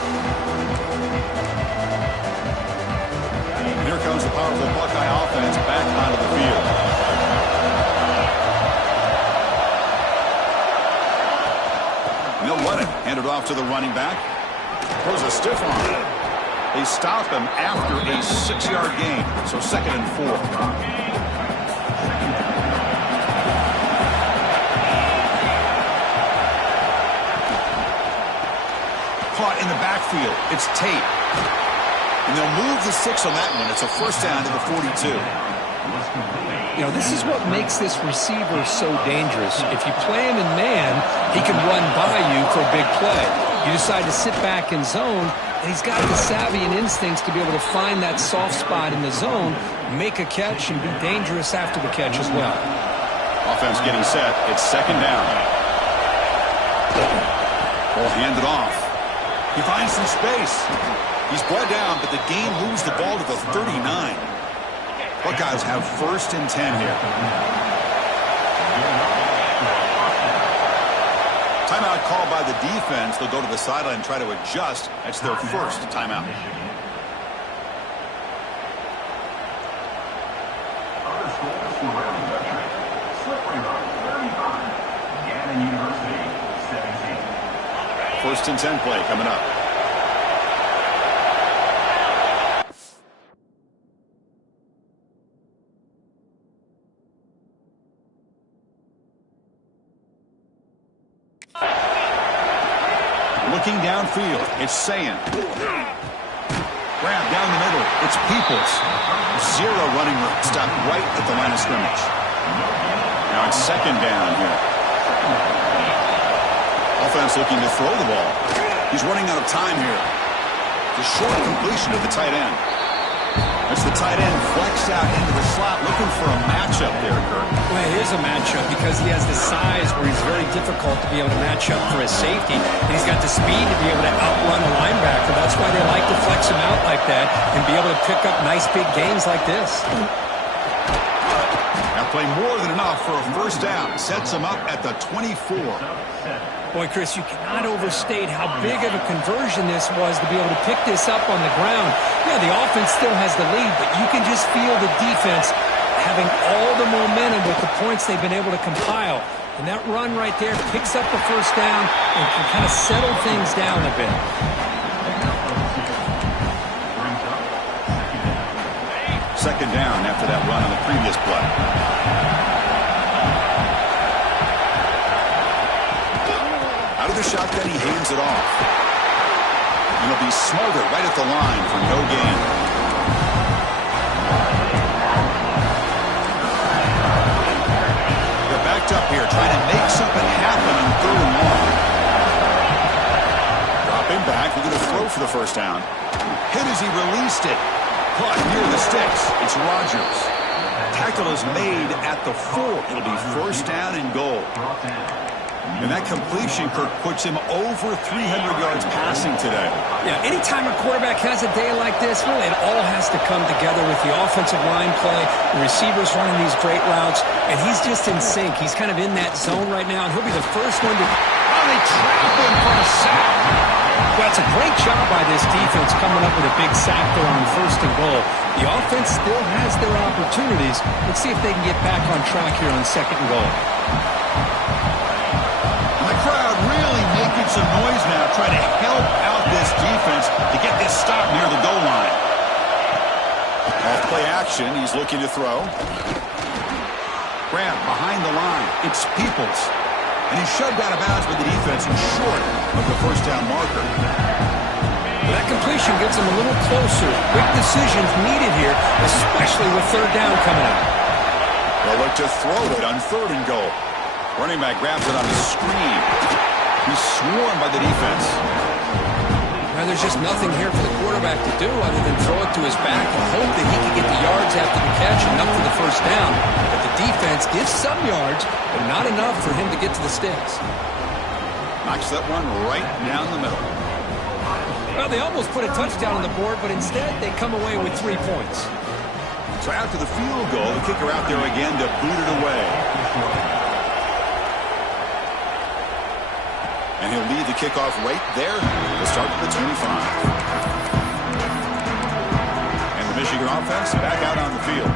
Here comes the powerful Buckeye offense back onto the field. They'll run it. Hand it off to the running back. Throws a stiff arm. They stop him after a 6-yard gain. So 2nd and 4. Caught in the backfield. It's Tate. And they'll move the 6 on that one. It's a first down to the 42. You know, this is what makes this receiver so dangerous. If you play him in man, he can run by you for a big play. You decide to sit back in zone, and he's got the savvy and instincts to be able to find that soft spot in the zone, make a catch, and be dangerous after the catch as well. Offense getting set. It's 2nd down. Ball handed off. He finds some space. He's brought down, but the game moves the ball to the 39. Buckeyes have 1st and 10 here. Timeout called by the defense. They'll go to the sideline and try to adjust. That's their first timeout. First and 10 play coming up. Looking downfield, it's Sayan. Grab down the middle, it's Peoples. 0 running room, stopped right at the line of scrimmage. Now it's 2nd down here. Offense looking to throw the ball. He's running out of time here. The short completion of the tight end. That's the tight end flexed out into the slot, looking for a matchup there, Kirk. Well, it is a matchup because he has the size where he's very difficult to be able to match up for his safety. And he's got the speed to be able to outrun a linebacker. That's why they like to flex him out like that and be able to pick up nice big gains like this. That play more than enough for a first down. Sets him up at the 24. Boy, Chris, you cannot overstate how big of a conversion this was to be able to pick this up on the ground. Yeah, the offense still has the lead, but you can just feel the defense having all the momentum with the points they've been able to compile. And that run right there picks up the first down and can kind of settle things down a bit. Second down after that run on the previous play. the shotgun, he hands it off. And he'll be smothered right at the line for no gain. They're backed up here, trying to make something happen on 3rd and long. Dropping back, we're going to throw for the first down. Hit as he released it. Caught near the sticks. It's Rodgers. Tackle is made at the 4. It'll be first down and goal. And that completion, Kirk, puts him over 300 yards passing today. Yeah, anytime a quarterback has a day like this, really, it all has to come together with the offensive line play, the receivers running these great routes, and he's just in sync. He's kind of in that zone right now, and he'll be the first one to... Oh, they trap him for a sack. Well, it's a great job by this defense coming up with a big sack there on 1st and goal. The offense still has their opportunities. Let's see if they can get back on track here on 2nd and goal. The crowd really making some noise now, trying to help out this defense to get this stop near the goal line. Off play action, he's looking to throw. Grab behind the line. It's Peoples. And he's shoved out of bounds with the defense and short of the first down marker. That completion gets him a little closer. Quick decisions needed here, especially with 3rd down coming up. They'll look to throw it on 3rd and goal. Running back grabs it on the screen. He's swarmed by the defense. Now there's just nothing here for the quarterback to do other than throw it to his back and hope that he can get the yards after the catch and up to the first down. But the defense gives some yards, but not enough for him to get to the sticks. Knocks that one right down the middle. Well, they almost put a touchdown on the board, but instead they come away with 3 points. So after the field goal, the kicker out there again to boot it away. And he'll lead the kickoff right there to start with the 25. And the Michigan offense back out on the field.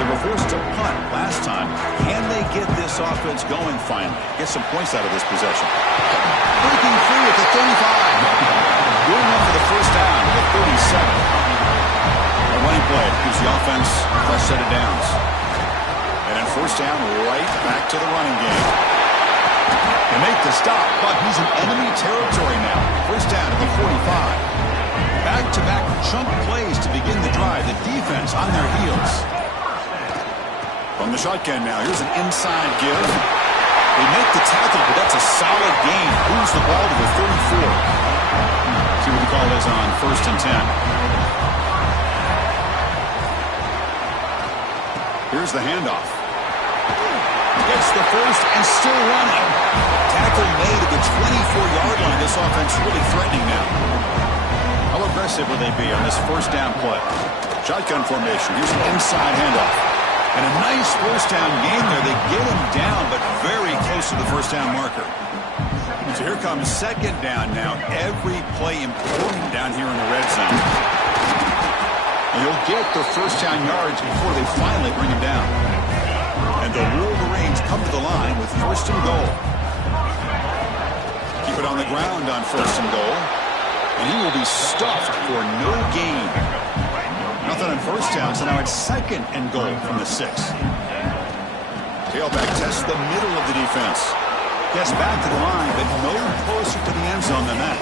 They were forced to punt last time. Can they get this offense going finally? Get some points out of this possession. Breaking free at the 35. Good enough for the first down at the 37. A running play gives the offense a fresh set of downs. And then first down right back to the running game. They make the stop, but he's in enemy territory now. First down at the 45. Back-to-back chunk plays to begin the drive. The defense on their heels. From the shotgun now, here's an inside give. They make the tackle, but that's a solid gain. Moves the ball to the 34. See what the call is on 1st and 10. Here's the handoff. Gets the first and still running. Tackle made at the 24-yard line. This offense really threatening now. How aggressive will they be on this first down play? Shotgun formation. Here's an inside handoff. And a nice first down gain there. They get him down, but very close to the first down marker. So here comes 2nd down now. Every play important down here in the red zone. And he'll get the first down yards before they finally bring him down. And the Wolverines come to the line with 1st and goal. Keep it on the ground on 1st and goal. And he will be stuffed for no gain. Nothing on first down, so now it's 2nd and goal from the 6. Tailback tests the middle of the defense. Gets back to the line, but no closer to the end zone than that.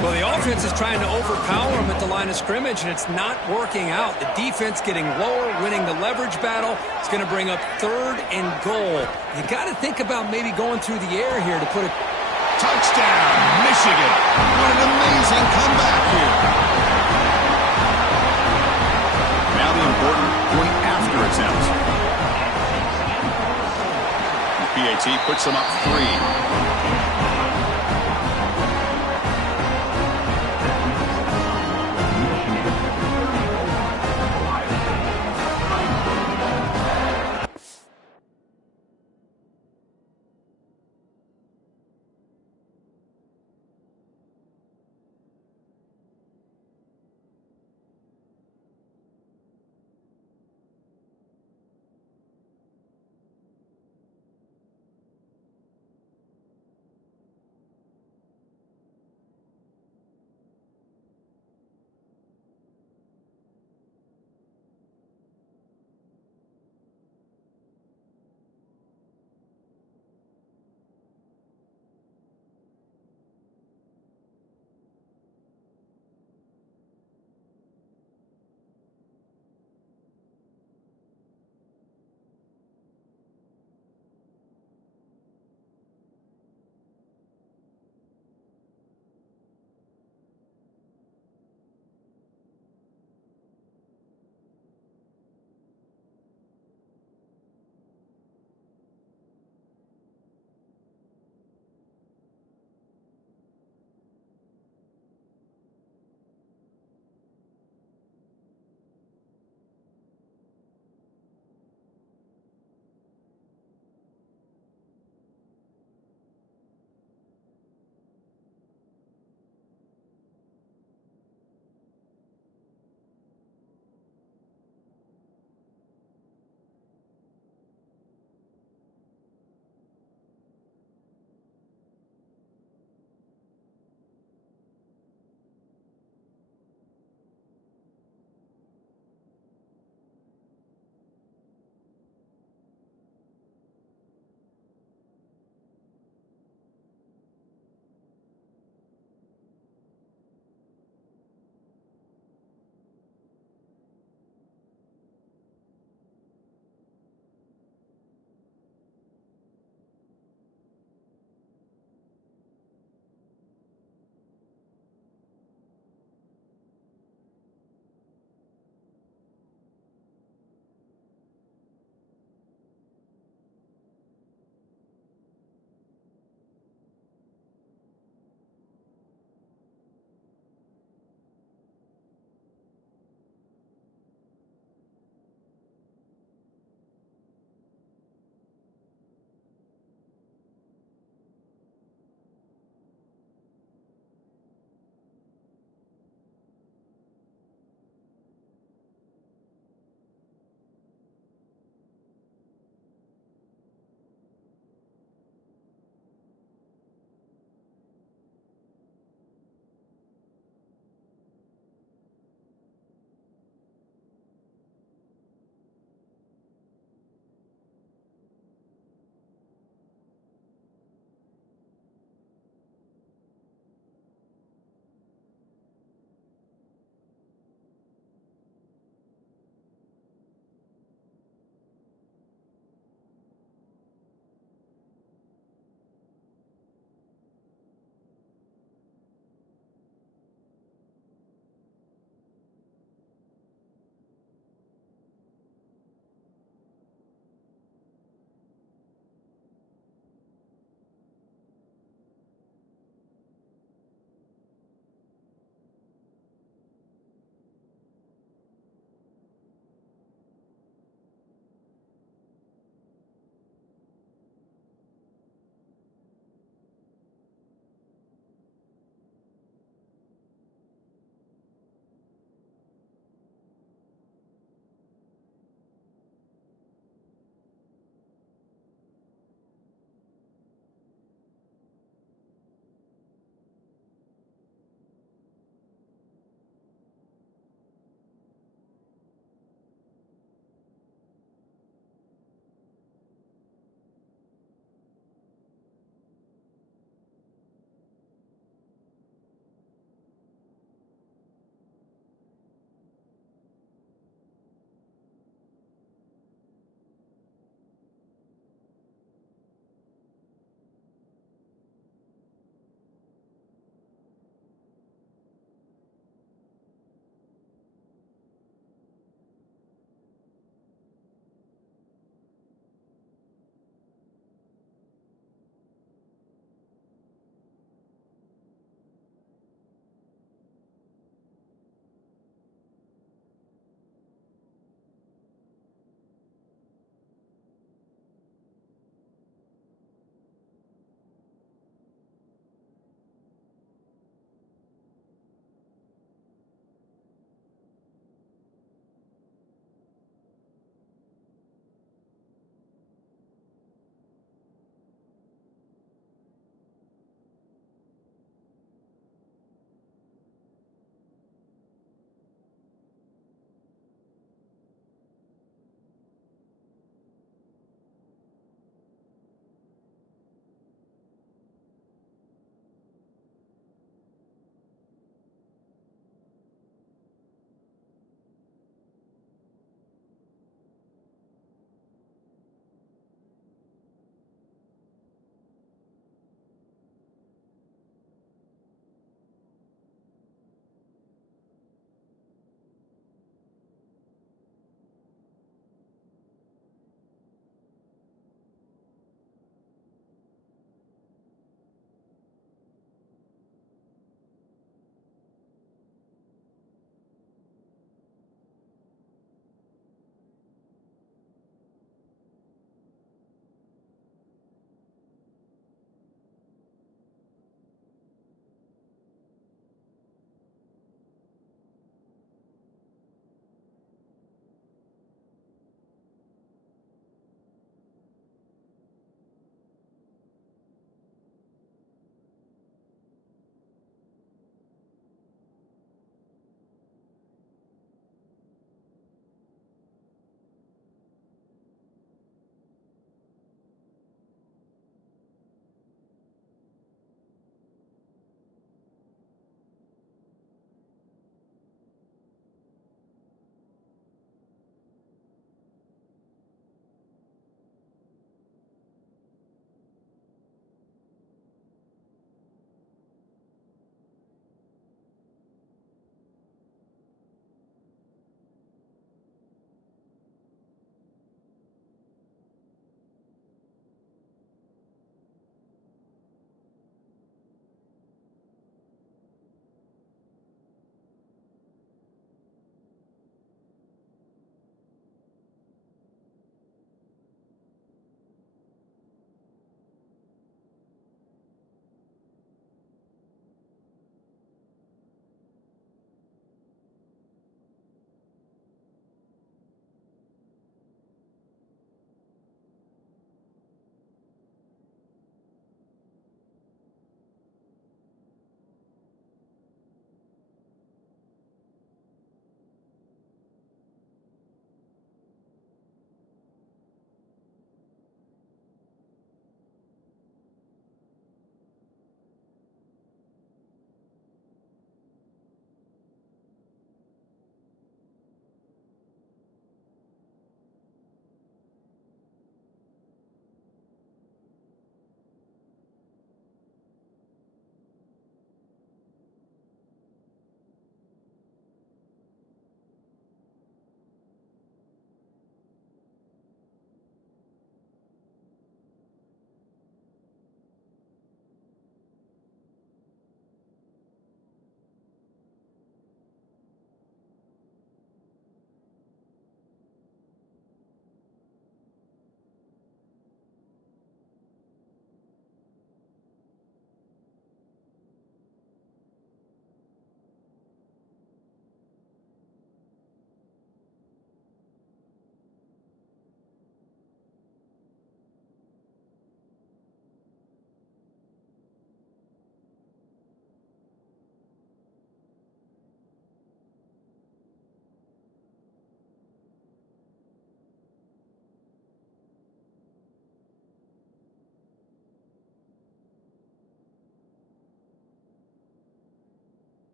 Well, the offense is trying to overpower him at the line of scrimmage, and it's not working out. The defense getting lower, winning the leverage battle. It's going to bring up 3rd and goal. You got to think about maybe going through the air here to put it. Touchdown, Michigan. What an amazing comeback here. Now the important point after attempt. PAT puts them up 3.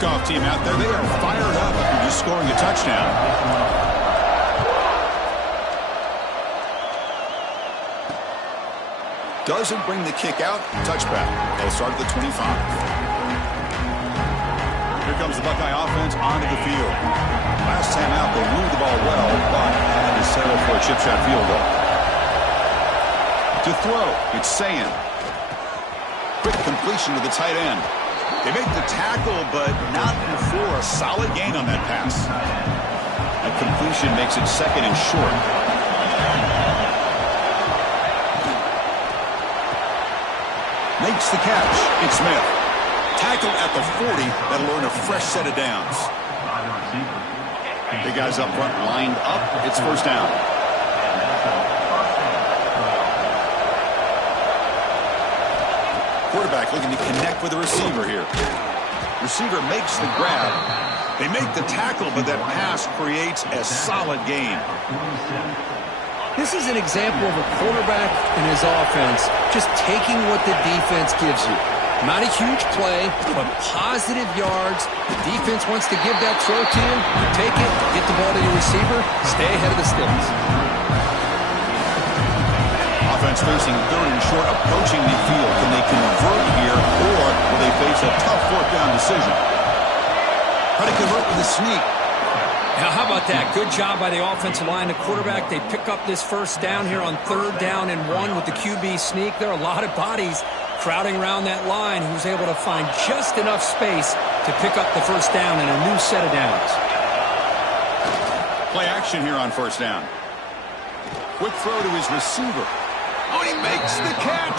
kickoff team out there, they are fired up after just scoring a touchdown. Doesn't bring the kick out. Touchback. They'll start at the 25. Here comes the Buckeye offense onto the field. Last time out, they moved the ball well, but had to settle for a chip shot field goal. To throw, it's Sayin. Quick completion to the tight end. They make the tackle, but not before a solid gain on that pass. That completion makes it second and short. Makes the catch. It's Smith. Tackled at the 40. That'll earn a fresh set of downs. Big guys up front lined up. It's first down. Quarterback looking to connect with the receiver here. Receiver makes the grab. They make the tackle, but that pass creates a solid gain. This is an example of a quarterback and his offense just taking what the defense gives you. Not a huge play, but positive yards. The defense wants to give that throw to you. You take it, get the ball to your receiver, stay ahead of the sticks. Offense facing third and short, approaching midfield. Can they convert here, or will they face a tough fourth down decision? Try to convert with a sneak. Now, how about that? Good job by the offensive line. The quarterback, they pick up this first down here on 3rd down and 1 with the QB sneak. There are a lot of bodies crowding around that line. He was able to find just enough space to pick up the first down and a new set of downs. Play action here on first down. Quick throw to his receiver. Oh, he makes the catch.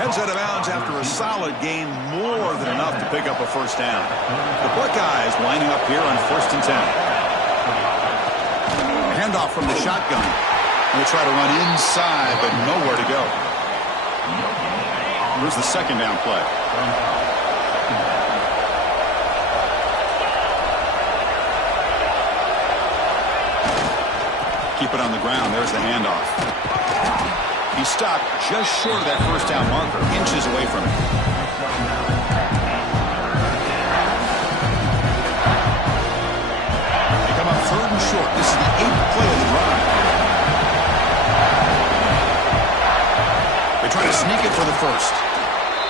Heads out of bounds after a solid gain, more than enough to pick up a first down. The Buckeyes lining up here on 1st and 10. Handoff from the shotgun. They'll try to run inside, but nowhere to go. Here's the second down play. Keep it on the ground. There's the handoff. He stopped just short of that first down marker, inches away from it. They come up 3rd and short. This is the 8th play of the drive. They try to sneak it for the first.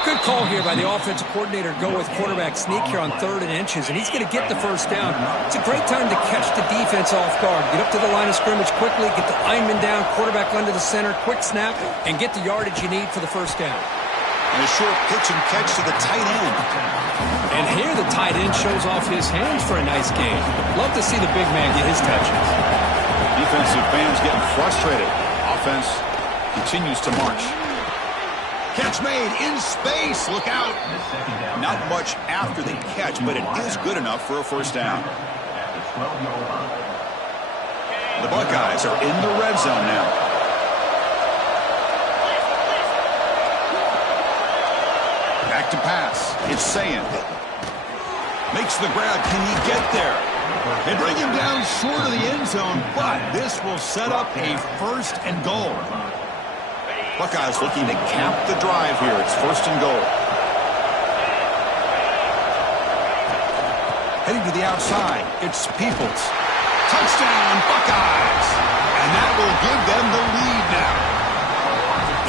Good call here by the offensive coordinator. Go with quarterback sneak here on 3rd and inches, and he's going to get the first down. It's a great time to catch the defense off guard. Get up to the line of scrimmage quickly, get the lineman down, quarterback under the center, quick snap, and get the yardage you need for the first down. And a short pitch and catch to the tight end. And here the tight end shows off his hands for a nice game. Love to see the big man get his touches. Defensive fans getting frustrated. Offense continues to march. Catch made in space. Look out. Not much after the catch, but it is good enough for a first down. The Buckeyes are in the red zone now. Back to pass. It's Sayin. Makes the grab. Can he get there? They bring him down short of the end zone, but this will set up a 1st and goal. Buckeyes looking to cap the drive here. It's 1st and goal. Heading to the outside, it's Peoples. Touchdown, Buckeyes! And that will give them the lead now.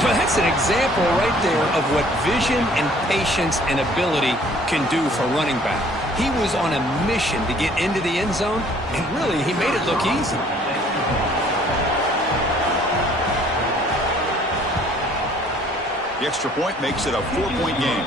Well, that's an example right there of what vision and patience and ability can do for running back. He was on a mission to get into the end zone, and really, he made it look easy. The extra point makes it a 4-point game.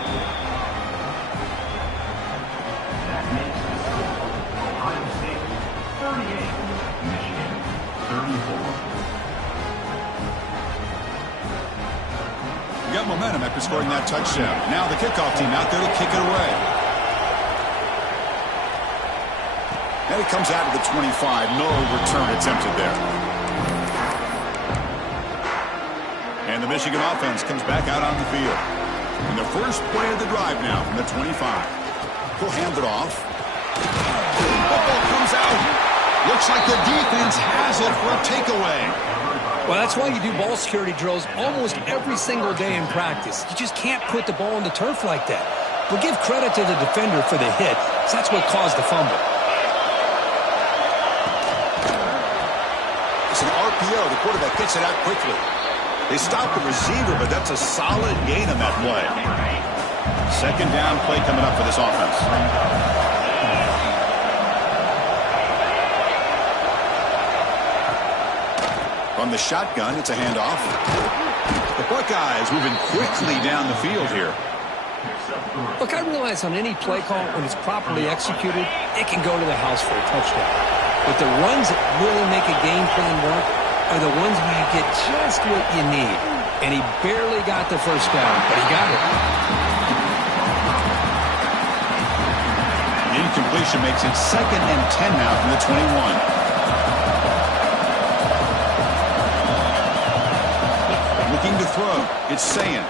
We got momentum after scoring that touchdown. Now the kickoff team out there to kick it away. And it comes out to the 25. No return attempted there. And the Michigan offense comes back out on the field. And the first play of the drive now from the 25. He'll hand it off. Ball comes out. Looks like the defense has it for a takeaway. Well, that's why you do ball security drills almost every single day in practice. You just can't put the ball on the turf like that. But give credit to the defender for the hit, because that's what caused the fumble. It's an RPO. The quarterback gets it out quickly. They stop the receiver, but that's a solid gain on that play. Second down play coming up for this offense. From the shotgun, it's a handoff. The Buckeyes moving quickly down the field here. Look, I realize on any play call, when it's properly executed, it can go to the house for a touchdown. But the runs that really make a game plan work are the ones where you get just what you need. And he barely got the first down, but he got it. The incompletion makes it 2nd and 10 now from the 21. Looking to throw. It's Sayan.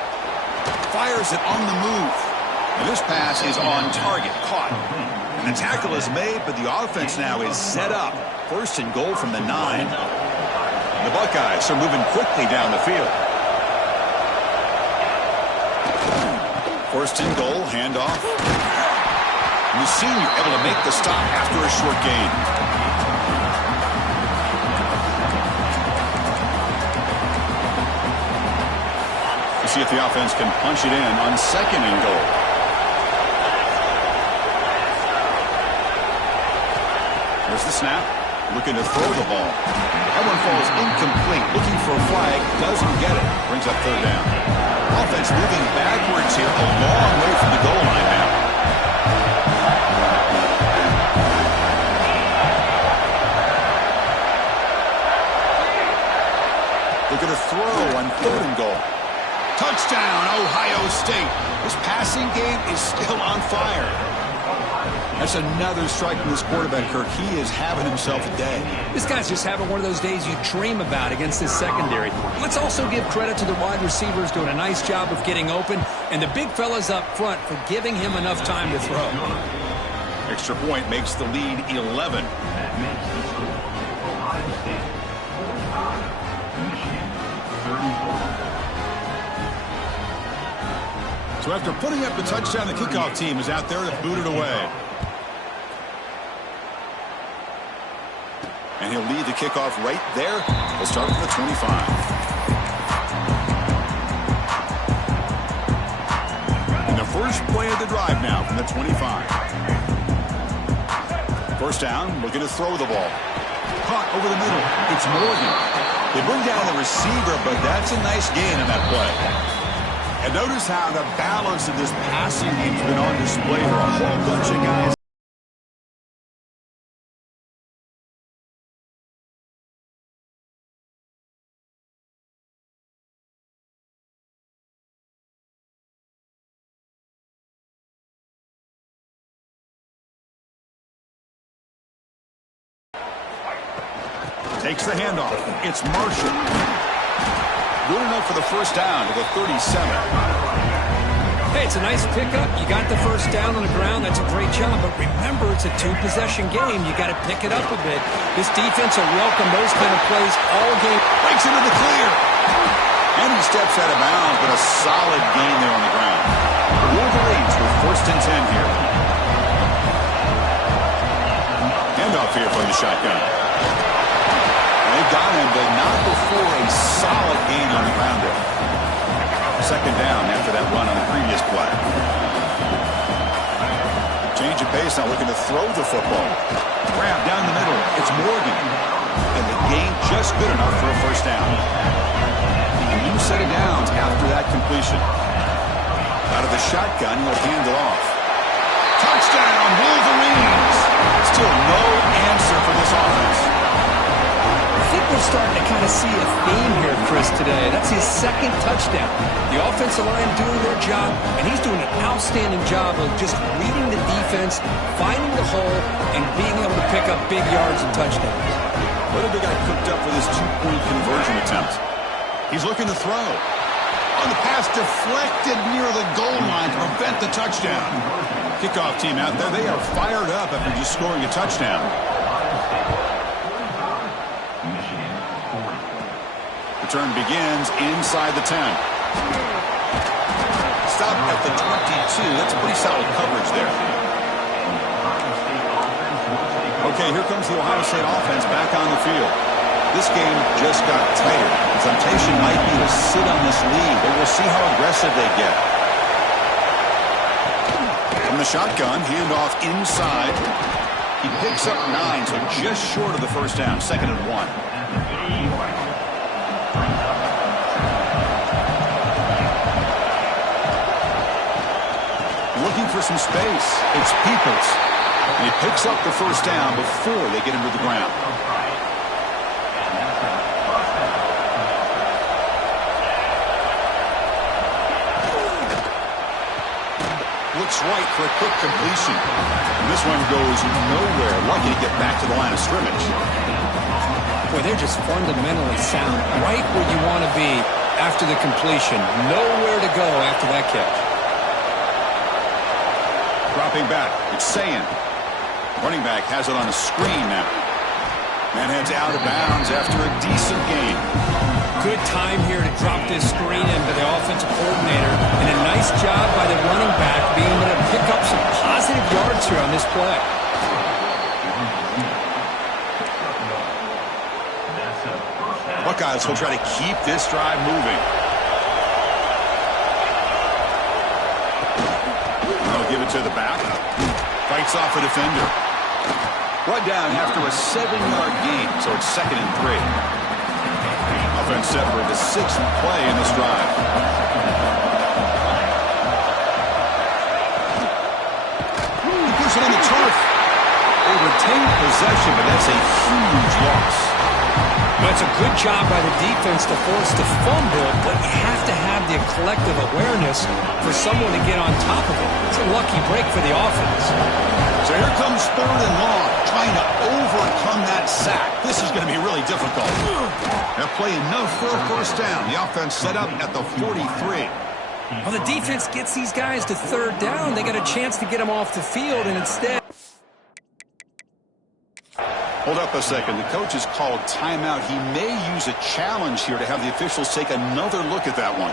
Fires it on the move. And this pass is on target. Caught. And the tackle is made, but the offense now is set up. 1st and goal from the 9. The Buckeyes are moving quickly down the field. 1st and goal. Handoff. And the senior able to make the stop after a short gain. See if the offense can punch it in on 2nd and goal. There's the snap. Looking to throw the ball. That one falls incomplete. Looking for a flag. Doesn't get it. Brings up 3rd down. Offense moving backwards here. A long way from the goal line now. Looking to throw on 3rd and goal. Touchdown, Ohio State. This passing game is still on fire. That's another strike from this quarterback, Kirk. He is having himself a day. This guy's just having one of those days you dream about against this secondary. Let's also give credit to the wide receivers doing a nice job of getting open, and the big fellas up front for giving him enough time to throw. Extra point makes the lead 11. So after putting up the touchdown, the kickoff team is out there to boot it away. And he'll lead the kickoff right there. We'll start from the 25. And the first play of the drive now from the 25. 1st down, looking to throw the ball. Caught over the middle. It's Morgan. They bring down the receiver, but that's a nice gain on that play. And notice how the balance of this passing game's been on display for a whole bunch of guys. Takes the handoff. It's Marshall. Good enough for the 1st down to the 37. Hey, it's a nice pickup. You got the 1st down on the ground. That's a great job. But remember, it's a 2-possession game. You got to pick it up a bit. This defense will welcome those kind of plays all game. Breaks into the clear. And he steps out of bounds, but a solid gain there on the ground. The Wolverines with 1st and 10 here. Handoff here from the shotgun. They got him, but not before a solid gain on the ground there. 2nd down after that run on the previous play. Change of pace now, looking to throw the football. Grab down the middle. It's Morgan. And the gain just good enough for a 1st down. A new set of downs after that completion. Out of the shotgun, he'll hand it off. Touchdown, Wolverines! Still no answer for this offense. I think we're starting to kind of see a theme here, Chris, today. That's his 2nd touchdown. The offensive line doing their job, and he's doing an outstanding job of just reading the defense, finding the hole, and being able to pick up big yards and touchdowns. What have they got cooked up for this 2-point conversion attempt? He's looking to throw. On the pass deflected near the goal line to prevent the touchdown. Kickoff team out there, they are fired up after just scoring a touchdown. Return begins inside the 10. stop at the 22. That's pretty solid coverage there. Okay, here comes the Ohio State offense back on the field. This game just got tighter. The temptation might be to sit on this lead, but we'll see how aggressive they get. From the shotgun, handoff inside. He picks up 9, so just short of the first down, 2nd and 1. Looking for some space. It's Peoples. And he picks up the first down before they get him to the ground. Looks right for a quick completion. And this one goes nowhere. Lucky to get back to the line of scrimmage. Boy, they're just fundamentally sound. Right where you want to be after the completion. Nowhere to go after that catch. Dropping back. It's Sayin. Running back has it on a screen now. Man heads out of bounds after a decent game. Good time here to drop this screen into the offensive coordinator. And a nice job by the running back being able to pick up some positive yards here on this play. Buckeyes will try to keep this drive moving. They'll give it to the back. Fights off a defender. Brought down after a 7-yard gain, so it's 2nd and 3. Offense set for the 6th play in this drive. He puts it on the turf. They retain possession, but that's a huge loss. That's a good job by the defense to force the fumble, but you have to have the collective awareness for someone to get on top of it. It's a lucky break for the offense. So here comes 3rd and long, trying to overcome that sack. This is going to be really difficult. They'll play enough for a first down. The offense set up at the 43. Well, the defense gets these guys to 3rd down. They got a chance to get them off the field, and instead... Hold up a second. The coach has called timeout. He may use a challenge here to have the officials take another look at that one.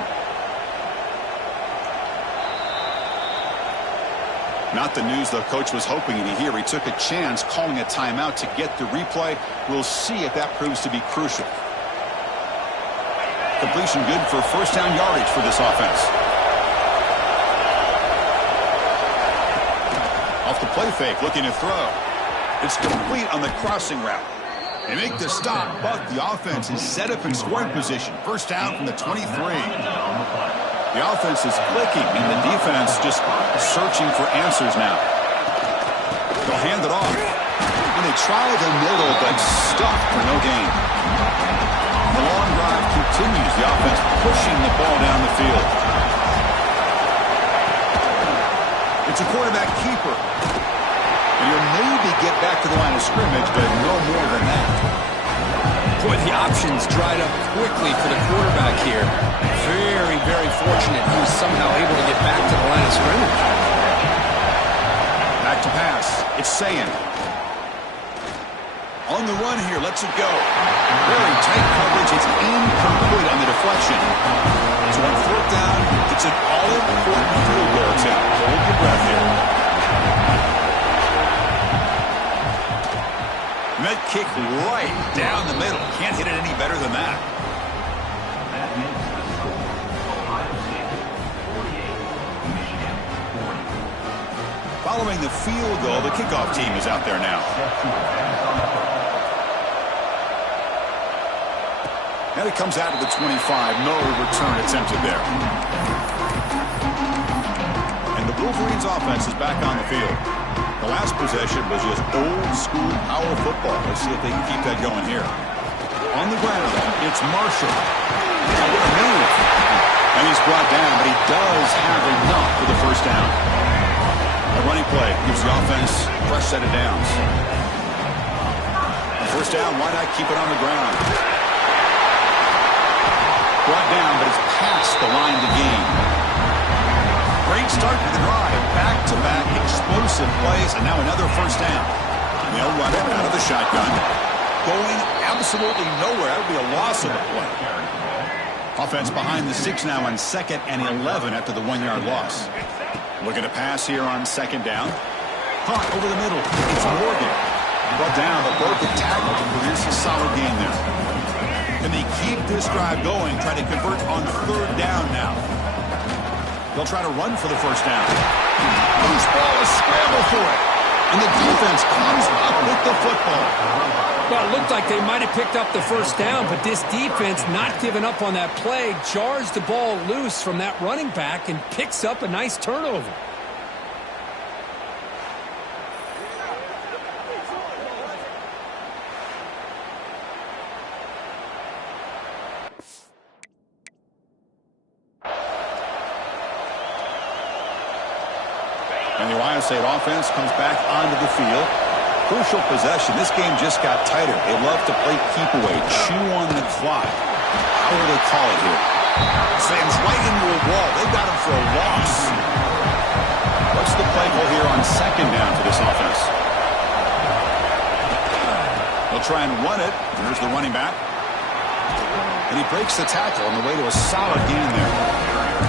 Not the news the coach was hoping to hear. He took a chance calling a timeout to get the replay. We'll see if that proves to be crucial. Completion good for first down yardage for this offense. Off the play fake, looking to throw. It's complete on the crossing route. They make the stop, but the offense is set up in scoring position. First down from the 23. The offense is clicking, and the defense just searching for answers now. They'll hand it off. And they try the middle, but stuffed for no gain. The long drive continues. The offense pushing the ball down the field. It's a quarterback keeper. And you'll maybe get back to the line of scrimmage, but no more than that. Boy, the options dried up quickly for the quarterback here. Very, very fortunate he was somehow able to get back to the line of scrimmage. Back to pass. It's Sayin. On the run here, lets it go. Very tight coverage. It's incomplete on the deflection. So on 4th down, it's an all-important field goal attempt. Hold your breath here. And that kick right down the middle. Can't hit it any better than that. Following the field goal, the kickoff team is out there now. And it comes out to the 25. No return attempted there. And the Wolverines offense is back on the field. The last possession was just old-school power football. Let's see if they can keep that going here. On the ground, it's Marshall. What a move. And he's brought down, but he does have enough for the first down. A running play gives the offense a fresh set of downs. First down, why not keep it on the ground? Brought down, but it's past the line to gain. Great start to the drive. Back-to-back explosive plays, and now another first down. And they'll run it out of the shotgun. Going absolutely nowhere. That would be a loss of a play. Offense behind the 6 now on 2nd and 11 after the 1-yard loss. Looking to pass here on 2nd down. Caught over the middle. It's Morgan. Brought down, but broke the tackle to produce a solid gain there. Can they keep this drive going, try to convert on 3rd down now? They'll try to run for the 1st down. Loose ball, a scramble for it. And the defense comes up with the football. Well, it looked like they might have picked up the 1st down, but this defense, not giving up on that play, jars the ball loose from that running back and picks up a nice turnover. And the Ohio State offense comes back onto the field. Crucial possession. This game just got tighter. They love to play keep away, chew on the clock. How will they call it here? Slams right into a wall. They got him for a loss. What's the play call here on 2nd down for this offense? They'll try and run it. There's the running back. And he breaks the tackle on the way to a solid gain there.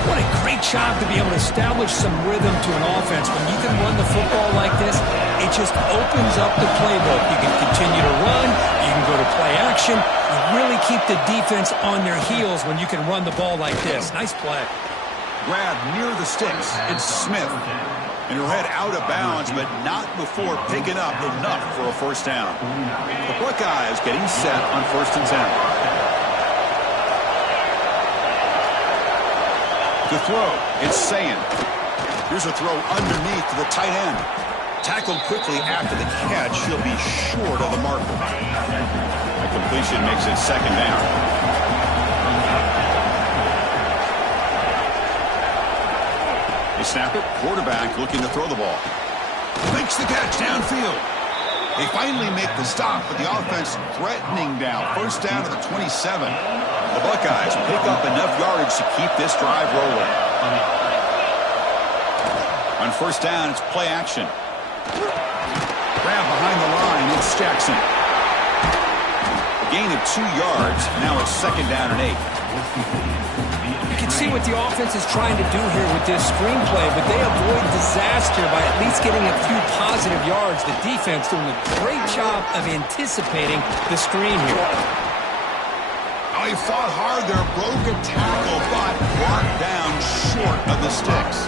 What a great job to be able to establish some rhythm to an offense. When you can run the football like this, it just opens up the playbook. You can continue to run. You can go to play action. You really keep the defense on their heels when you can run the ball like this. Nice play. Grab near the sticks. It's Smith. And he'll head out of bounds, but not before picking up enough for a 1st down. The Buckeyes getting set on 1st and 10. To throw, it's Sayin. Here's a throw underneath to the tight end. Tackled quickly after the catch. He'll be short of the marker. The completion makes it 2nd down. They snap it. Quarterback looking to throw the ball. Makes the catch downfield. They finally make the stop, but the offense threatening down. 1st down to the 27. The Buckeyes pick up enough yardage to keep this drive rolling. On 1st down, it's play action. Grab behind the line, it's Jackson. A gain of 2 yards. Now it's 2nd down and 8. You can see what the offense is trying to do here with this screenplay, but they avoid disaster by at least getting a few positive yards. The defense doing a great job of anticipating the screen here. Oh, he fought hard there, broke a tackle, but brought down short of the sticks.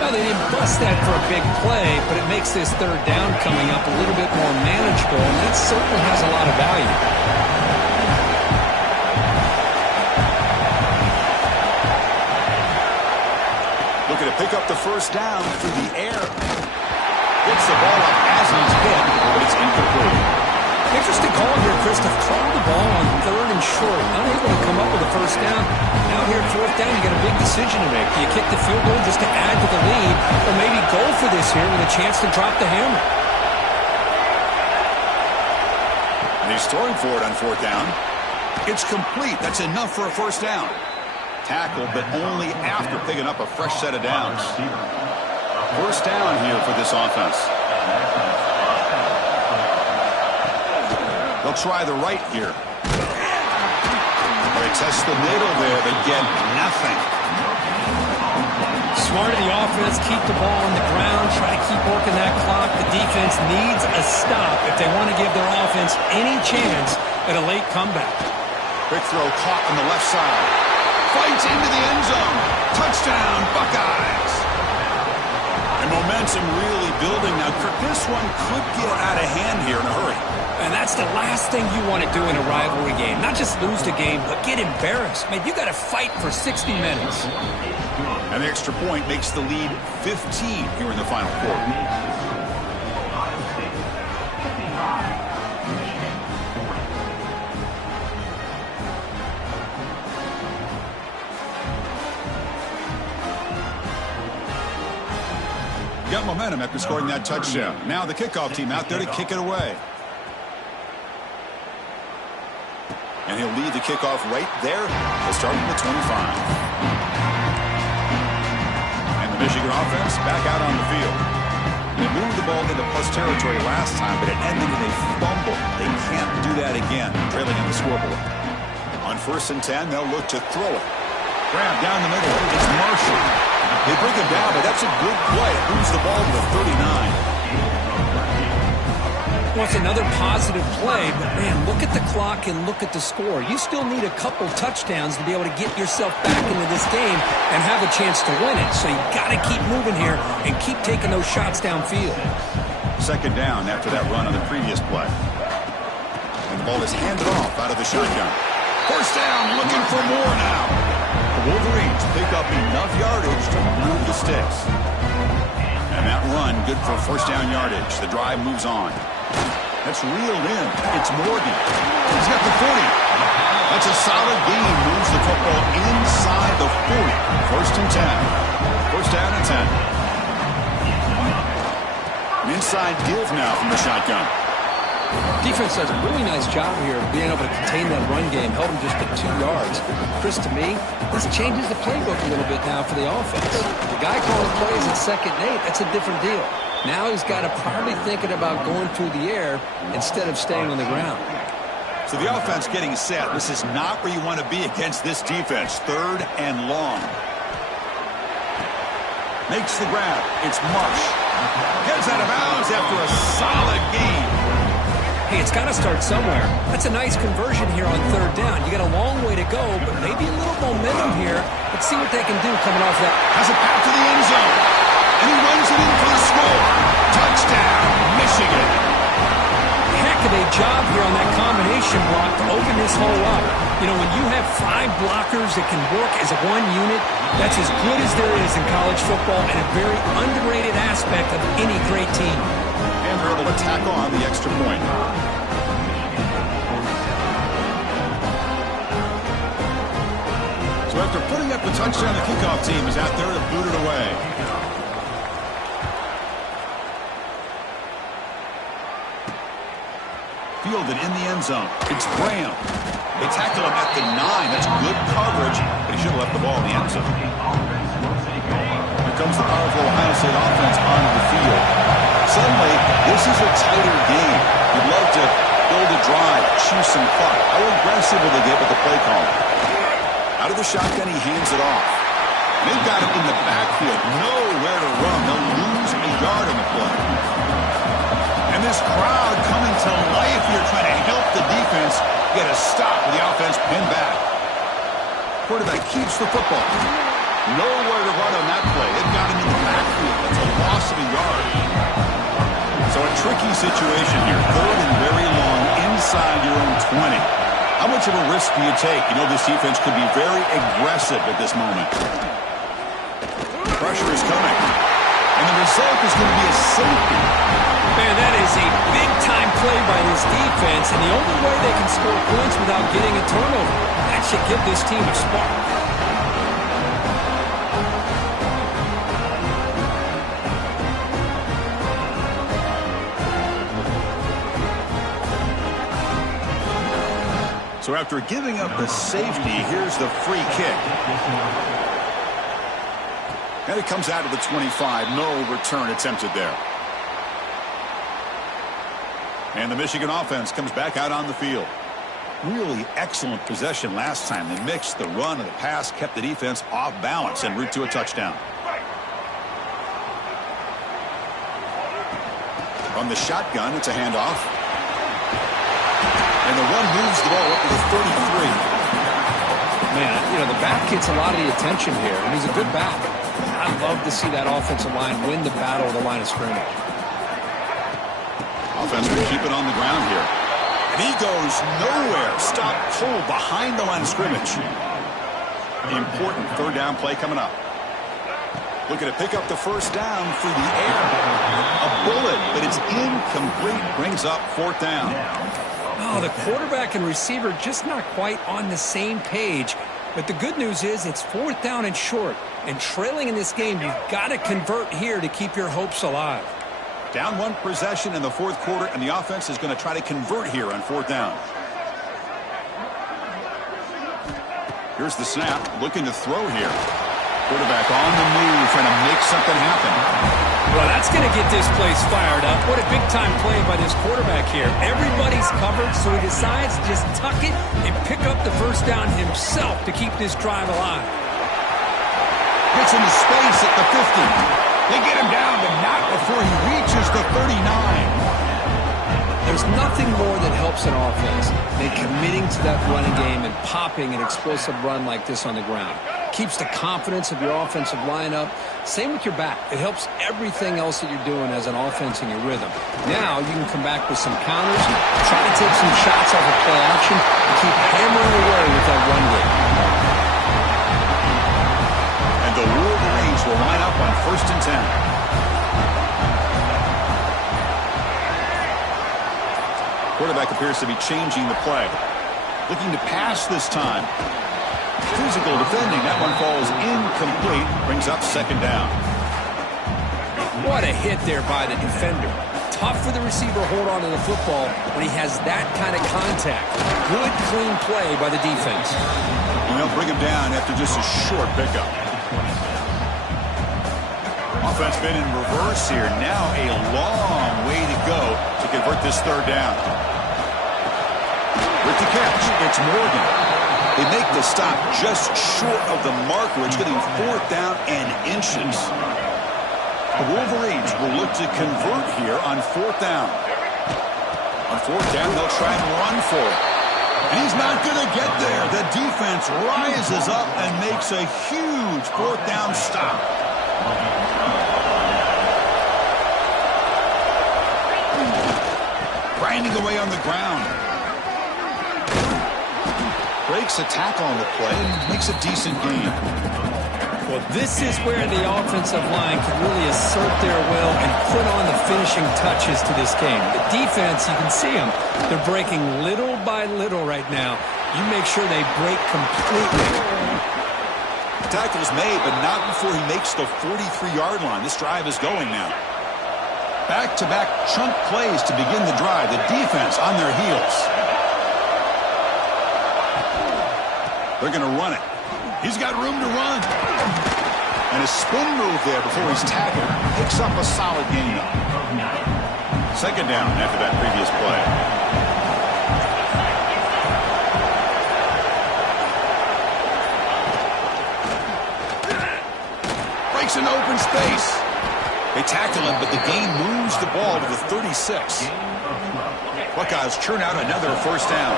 Well, they didn't bust that for a big play, but it makes this 3rd down coming up a little bit more manageable, and that certainly has a lot of value. Looking to pick up the 1st down through the air. Gets the ball up as he's hit, but it's incomplete. Interesting call here, Chris, to throw the ball on 3rd and short. Unable to come up with a 1st down. Now here at 4th down, you got a big decision to make. Do you kick the field goal just to add to the lead, or maybe go for this here with a chance to drop the hammer? And he's throwing for it on 4th down. It's complete. That's enough for a 1st down. Tackled, but only after picking up a fresh set of downs. 1st down here for this offense. They'll try the right here. They test the middle there, but get nothing. Smart of the offense, keep the ball on the ground, try to keep working that clock. The defense needs a stop if they want to give their offense any chance at a late comeback. Quick throw caught on the left side. Fights into the end zone. Touchdown, Buckeyes. And momentum really building now. This one could get out of hand here in a hurry. And that's the last thing you want to do in a rivalry game. Not just lose the game, but get embarrassed. Man, you got to fight for 60 minutes. And the extra point makes the lead 15 here in the final quarter. Got momentum after scoring that touchdown. Now the kickoff team out there to kick it away. And he'll lead the kickoff right there. He'll start at the 25. And the Michigan offense back out on the field. They moved the ball into plus territory last time, but it ended in a fumble. They can't do that again, trailing on the scoreboard. On On 1st and 10, they'll look to throw it. Grab down the middle. It's Marshall. They bring him down, but that's a good play. It moves the ball to the 39. Well, it's another positive play, but, man, look at the clock and look at the score. You still need a couple touchdowns to be able to get yourself back into this game and have a chance to win it. So you got to keep moving here and keep taking those shots downfield. 2nd down after that run on the previous play. And the ball is handed off out of the shotgun. 1st down, looking for more now. The Wolverines pick up enough yardage to move the sticks. And that run, good for 1st down yardage. The drive moves on. That's reeled in. It's Morgan. He's got the 40. That's a solid gain. Moves the football inside the 40. 1st and 10. 1st down and 10. An inside give now from the shotgun. Defense does a really nice job here of being able to contain that run game. Held him just at 2 yards. Chris, to me, this changes the playbook a little bit now for the offense. The guy calling plays at 2nd and 8, that's a different deal. Now he's got to probably thinking about going through the air instead of staying on the ground. So the offense getting set. This is not where you want to be against this defense. 3rd and long. Makes the grab. It's Marsh. Gets out of bounds after a solid gain. Hey, it's got to start somewhere. That's a nice conversion here on 3rd down. You got a long way to go, but maybe a little momentum here. Let's see what they can do coming off that. Has it back to the end zone. And he runs it in for the score. Touchdown, Michigan. Heck of a job here on that combination block to open this hole up. You know, when you have 5 blockers that can work as one unit, that's as good as there is in college football and a very underrated aspect of any great team. And they're able to tack on the extra point. So after putting up the touchdown, the kickoff team is out there to boot it away. Fielded in the end zone. It's Graham. They tackle him at the 9. That's good coverage, but he should have left the ball in the end zone. Here comes the powerful Ohio State offense onto the field. Suddenly, this is a tighter game. You'd love to build a drive, choose some clock. How aggressive will they get with the play call? Out of the shotgun, he hands it off. They've got it in the backfield. Nowhere to run. They'll lose a yard on the play. And this crowd coming to life here trying to help the defense get a stop with the offense pinned back. Quarterback keeps the football. Nowhere to run on that play. They've got him in the backfield. It's a loss of a yard. So a tricky situation here. 3rd and very long inside your own 20. How much of a risk do you take? You know this defense could be very aggressive at this moment. Pressure is coming. And the result is going to be a safety. Man, that is a big-time play by this defense, and the only way they can score points without getting a turnover. That should give this team a spark. So after giving up the safety, here's the free kick. And it comes out of the 25. No return attempted there. And the Michigan offense comes back out on the field. Really excellent possession last time. They mixed the run and the pass, kept the defense off balance en route to a touchdown. From the shotgun, it's a handoff. And the run moves the ball up to the 33. Man, you know, the back gets a lot of the attention here, and he's a good back. I love to see that offensive line win the battle of the line of scrimmage. Offense will keep it on the ground here. And he goes nowhere. Stop pull behind the line of scrimmage. Important 3rd down play coming up. Looking to pick up the 1st down through the air. A bullet, but it's incomplete. Brings up 4th down. Oh, the quarterback and receiver just not quite on the same page. But the good news is it's 4th down and short. And trailing in this game, you've got to convert here to keep your hopes alive. Down 1 possession in the 4th quarter, and the offense is going to try to convert here on 4th down. Here's the snap, looking to throw here. Quarterback on the move, trying to make something happen. Well, that's going to get this place fired up. What a big-time play by this quarterback here. Everybody's covered, so he decides to just tuck it and pick up the first down himself to keep this drive alive. Gets into space at the 50. They get him down, but not before he reaches the 39. There's nothing more that helps an offense than committing to that running game and popping an explosive run like this on the ground. Keeps the confidence of your offensive lineup. Same with your back. It helps everything else that you're doing as an offense in your rhythm. Now you can come back with some counters, try to take some shots off of play action, and keep hammering away with that run game. And the Wolverines will line up on 1st and 10. Quarterback appears to be changing the play. Looking to pass this time. Physical defending. That one falls incomplete. Brings up 2nd down. What a hit there by the defender. Tough for the receiver to hold on to the football when he has that kind of contact. Good, clean play by the defense. And they'll bring him down after just a short pickup. Offense been in reverse here. Now a long way to go to convert this 3rd down. With the catch, it's Morgan. They make the stop just short of the marker. It's getting 4th down and inches. The Wolverines will look to convert here on 4th down. On 4th down, they'll try and run for it. And he's not going to get there. The defense rises up and makes a huge 4th down stop. Grinding away on the ground. Breaks a tackle on the play and makes a decent gain. Well, this is where the offensive line can really assert their will and put on the finishing touches to this game. The defense, you can see them. They're breaking little by little right now. You make sure they break completely. Tackle's made, but not before he makes the 43-yard line. This drive is going now. Back-to-back chunk plays to begin the drive. The defense on their heels. They're going to run it. He's got room to run. And a spin move there before he's tackled. Picks up a solid gain. 2nd down after that previous play. Breaks an open space. They tackle him, but the gain moves the ball to the 36. Buckeyes churn out another 1st down.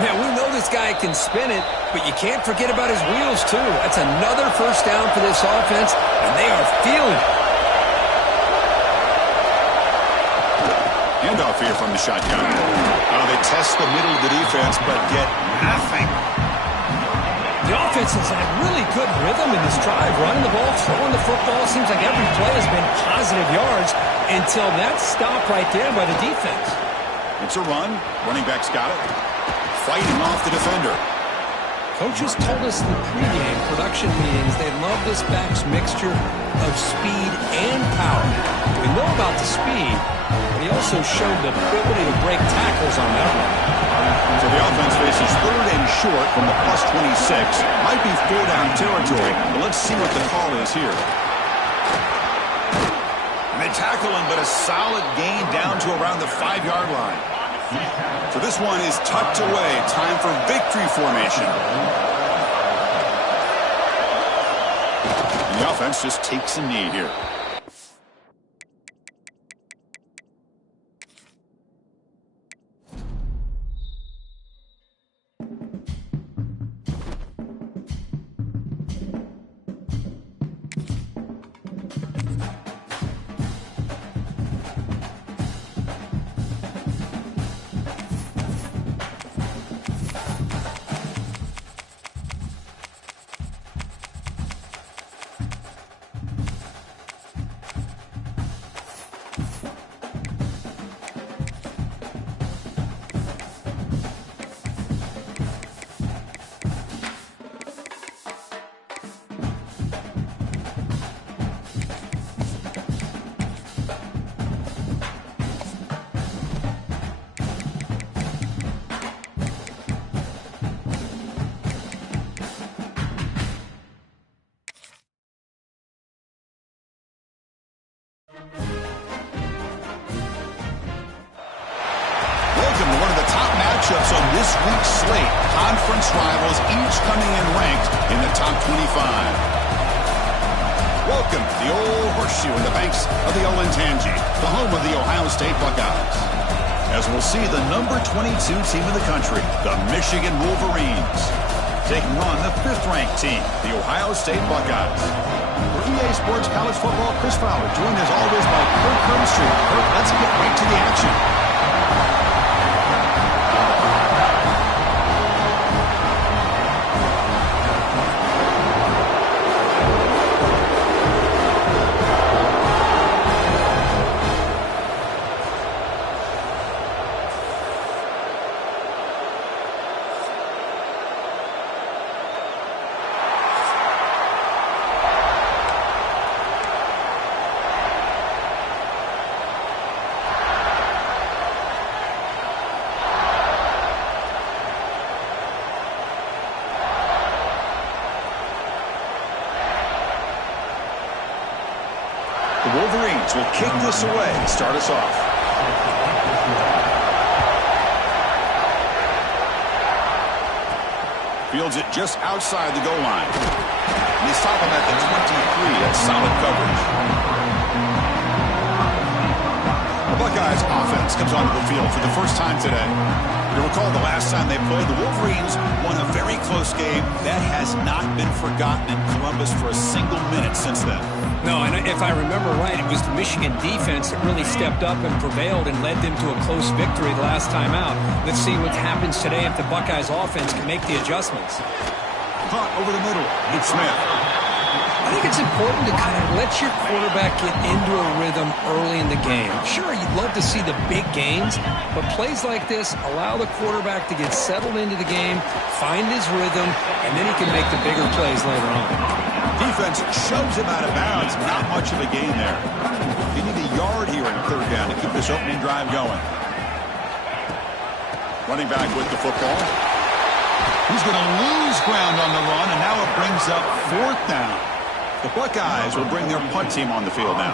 Man, we know this guy can spin it, but you can't forget about his wheels, too. That's another 1st down for this offense, and they are feeling it. Handoff here from the shotgun. They test the middle of the defense, but get nothing. The offense has had really good rhythm in this drive, running the ball, throwing the football. Seems like every play has been positive yards until that stop right there by the defense. It's a run. Running back's got it. Fighting off the defender. Coaches told us in the pregame production meetings they love this back's mixture of speed and power. We know about the speed, but he also showed the ability to break tackles on that one. So the offense faces 3rd and short from the +26. Might be 4-down territory, but let's see what the call is here. And they tackle him, but a solid gain down to around the 5-yard line. So this one is tucked away. Time for victory formation. And the offense just takes a knee here. matchups on this week's slate. Conference rivals each coming in ranked in the top 25. Welcome to the old horseshoe in the banks of the Olentangy, the home of the Ohio State Buckeyes. As we'll see the number 22 team in the country, the Michigan Wolverines, taking on the 5th-ranked team, the Ohio State Buckeyes. For EA Sports College Football, Chris Fowler, joined as always by Kirk Herbstreit. Kirk, let's get right to the action. The Wolverines will kick this away and start us off. Fields it just outside the goal line. And they stop him at the 23. That's solid coverage. The Buckeyes offense comes onto the field for the first time today. You'll recall the last time they played, the Wolverines won a very close game. That has not been forgotten in Columbus for a single minute since then. No, and if I remember right, it was the Michigan defense that really stepped up and prevailed and led them to a close victory the last time out. Let's see what happens today if the Buckeyes offense can make the adjustments. Caught over the middle. It's Smith. I think it's important to kind of let your quarterback get into a rhythm early in the game. Sure, you'd love to see the big gains, but plays like this allow the quarterback to get settled into the game, find his rhythm, and then he can make the bigger plays later on. Defense shoves him out of bounds. Not much of a gain there. They need a yard here in 3rd down to keep this opening drive going. Running back with the football. He's going to lose ground on the run, and now it brings up 4th down. The Buckeyes will bring their punt team on the field now.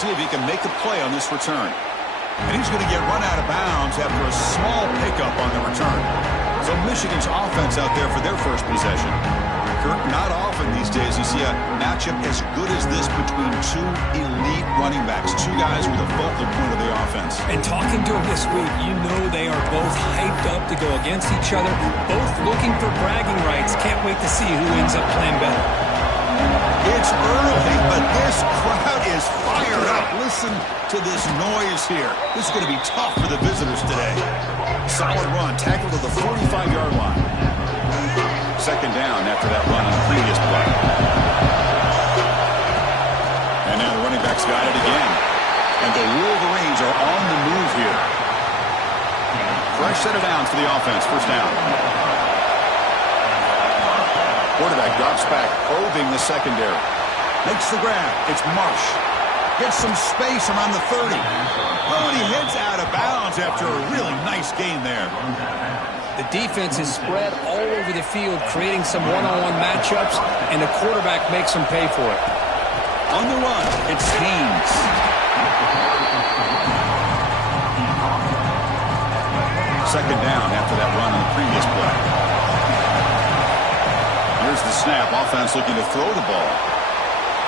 See if he can make a play on this return. And he's going to get run out of bounds after a small pickup on the return. So Michigan's offense out there for their first possession. Kirk, not often these days you see a matchup as good as this between two elite running backs, two guys who are the focal point of the offense. And talking to them this week, you know they are both hyped up to go against each other, both looking for bragging rights. Can't wait to see who ends up playing better. It's early, but this crowd is fired up. Listen to this noise here. This is going to be tough for the visitors today. Solid run, tackled to the 45-yard line. 2nd down after that run on the previous play. And now the running back's got it again. And the Wolverines are on the move here. Fresh set of downs for the offense. 1st down. Quarterback drops back, probing the secondary. Makes the grab. It's Marsh. Gets some space around the 30. Oh, and he heads out of bounds after a really nice gain there. The defense is spread all over the field, creating some one-on-one matchups, and the quarterback makes them pay for it. On the run, it's Haynes. Second down after that run on the previous play. Here's the snap. Offense looking to throw the ball.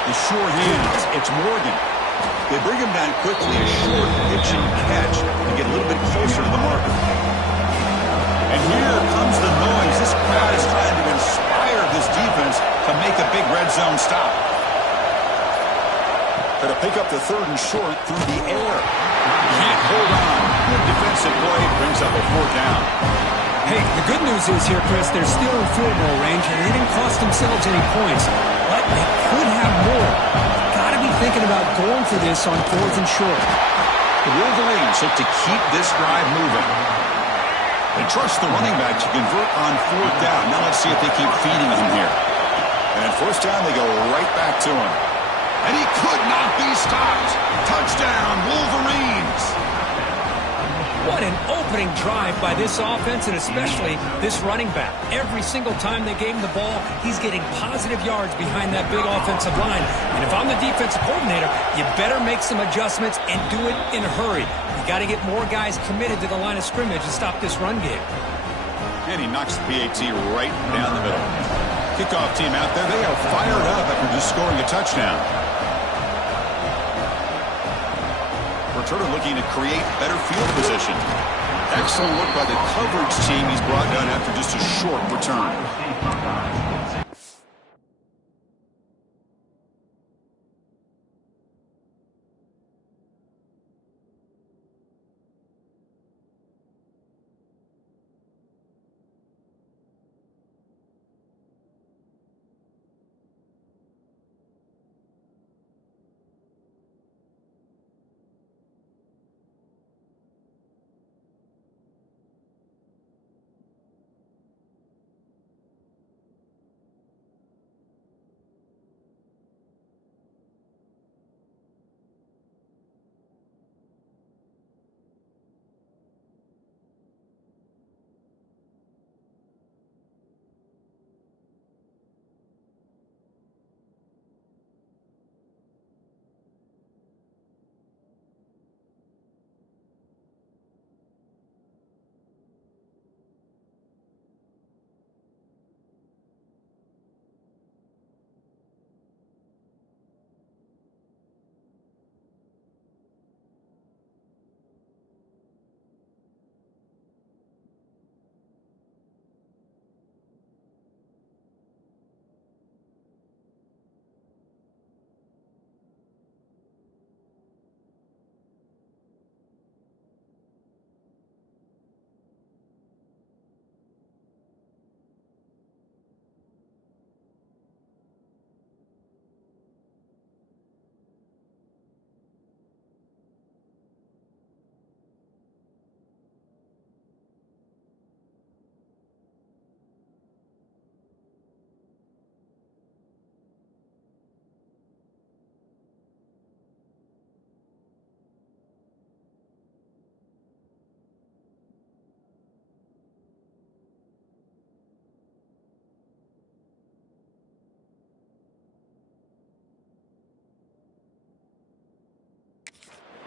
The sure hands. It's Morgan. They bring him down quickly. A short pitch and catch to get a little bit closer to the marker. zone stop. Going to pick up the 3rd and short through the air. Can't hold on. Good defensive play. Brings up a 4th down. Hey, the good news is here, Chris, they're still in field goal range, and they didn't cost themselves any points. But they could have more. Got to be thinking about going for this on 4th and short. The Wolverines look to keep this drive moving. They trust the running back to convert on 4th down. Now let's see if they keep feeding him here. And 1st down, they go right back to him. And he could not be stopped. Touchdown, Wolverines. What an opening drive by this offense, and especially this running back. Every single time they gave him the ball, he's getting positive yards behind that big offensive line. And if I'm the defensive coordinator, you better make some adjustments and do it in a hurry. You got to get more guys committed to the line of scrimmage and stop this run game. And he knocks the PAT right down the middle. Kickoff team out there. They are fired up after just scoring a touchdown. Returner looking to create better field position. Excellent work by the coverage team. He's brought down after just a short return.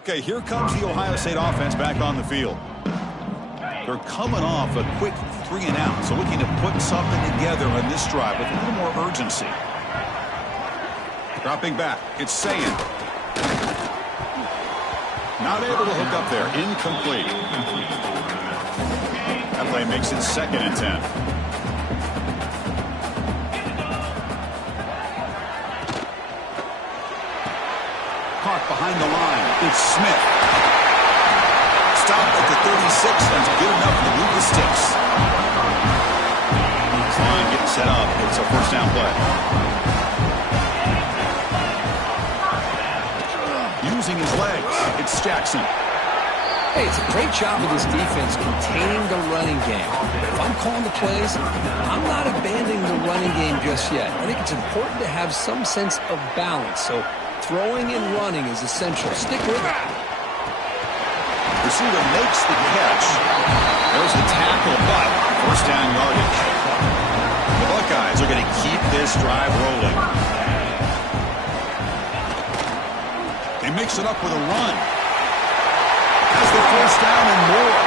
Okay, here comes the Ohio State offense back on the field. They're coming off a quick 3 and out, so looking to put something together on this drive with a little more urgency. Dropping back, it's Sayin. Not able to hook up there, incomplete. That play makes it 2nd and 10. Caught behind the line. It's Smith. Stopped at the 36. That's good enough to move the sticks. Line getting set up. It's a 1st down play. Using his legs. It's Jackson. Hey, it's a great job of this defense containing the running game. If I'm calling the plays, I'm not abandoning the running game just yet. I think it's important to have some sense of balance. So throwing and running is essential. Stick with it. Receiver makes the catch. There's the tackle, but 1st down yardage. The Buckeyes are going to keep this drive rolling. They mix it up with a run. Has the 1st down and more.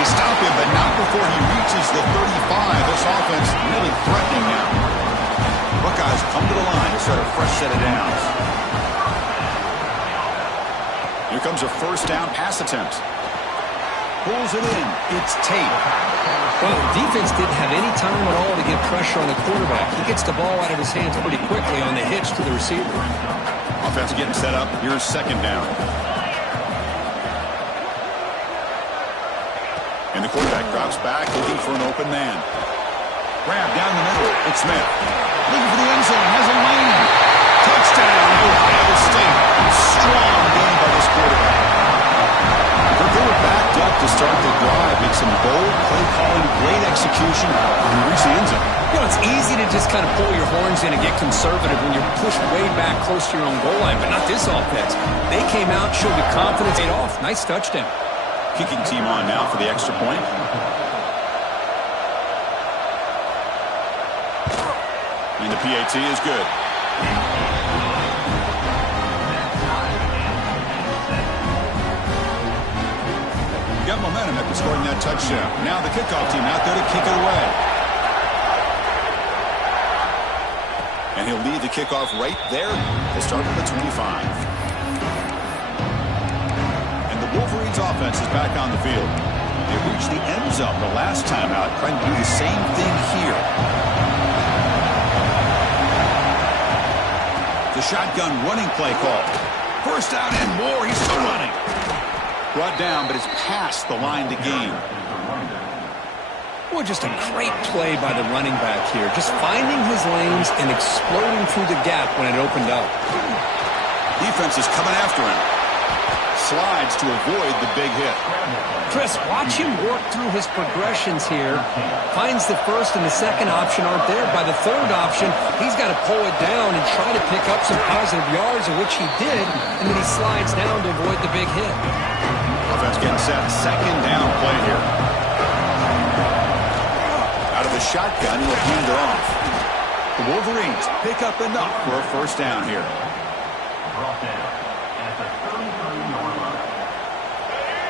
They stop him, but not before he reaches the 35. This offense really threatening now. Buckeyes come to the line to start a fresh set of downs. Here comes a 1st down pass attempt. pulls it in. It's tape. Well, the defense didn't have any time at all to get pressure on the quarterback. He gets the ball out of his hands pretty quickly on the hitch to the receiver. Offense getting set up. Here's second down. And the quarterback drops back, looking for an open man. Grab down the middle. It's Smith. Looking for the end zone. Has a lane. Touchdown, Ohio State. Strong game by this quarterback. But they were backed up to start the drive. Make some bold play calling, great execution, and reach the end zone. You know, it's easy to just kind of pull your horns in and get conservative when you're pushed way back close to your own goal line, but not this offense. They came out, showed the confidence, paid off. Nice touchdown. Kicking team on now for the extra point. And the PAT is good. Got momentum after scoring that touchdown. Now the kickoff team out there to kick it away. And he'll lead the kickoff right there to start at the 25. And the Wolverines offense is back on the field. They reached the end zone the last time out, trying to do the same thing here. The shotgun running play call. First down and more. He's still running. Brought down, but it's past the line to gain. Well, just a great play by the running back here. Just finding his lanes and exploding through the gap when it opened up. Defense is coming after him. Slides to avoid the big hit. Chris, watch him work through his progressions here. Finds the first and the second option aren't there. By the third option, he's got to pull it down and try to pick up some positive yards, of which he did, and then he slides down to avoid the big hit. Offense getting set. Second down play here. Out of the shotgun, he'll hand it off. The Wolverines pick up enough for a first down here.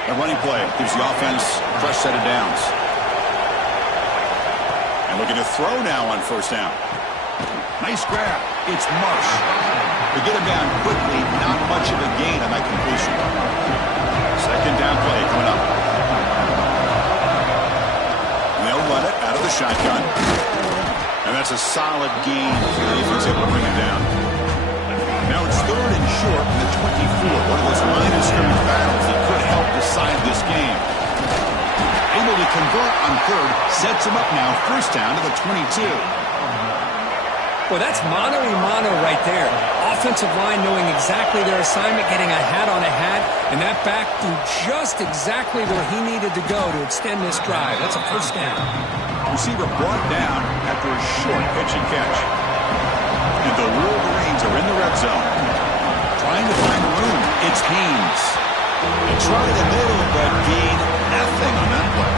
A running play gives the offense a fresh set of downs. And looking to throw now on first down. Nice grab. It's Marsh. They get him down quickly. Not much of a gain on that completion. Second down play coming up. And they'll run it out of the shotgun. And that's a solid gain if the defense able to bring it down. Now it's third and short from the 24. One of those line of scrimmage battles that could help decide this game. Able to convert on third, sets him up now, first down to the 22. Well, that's mano-a-mano right there. Offensive line knowing exactly their assignment, getting a hat on a hat, and that back threw just exactly where he needed to go to extend this drive. That's a first down. Receiver brought down after a short pitch and catch. And the Wolverines are in the red zone. Trying to find room. It's Haynes. They try the middle, but gain nothing on that play.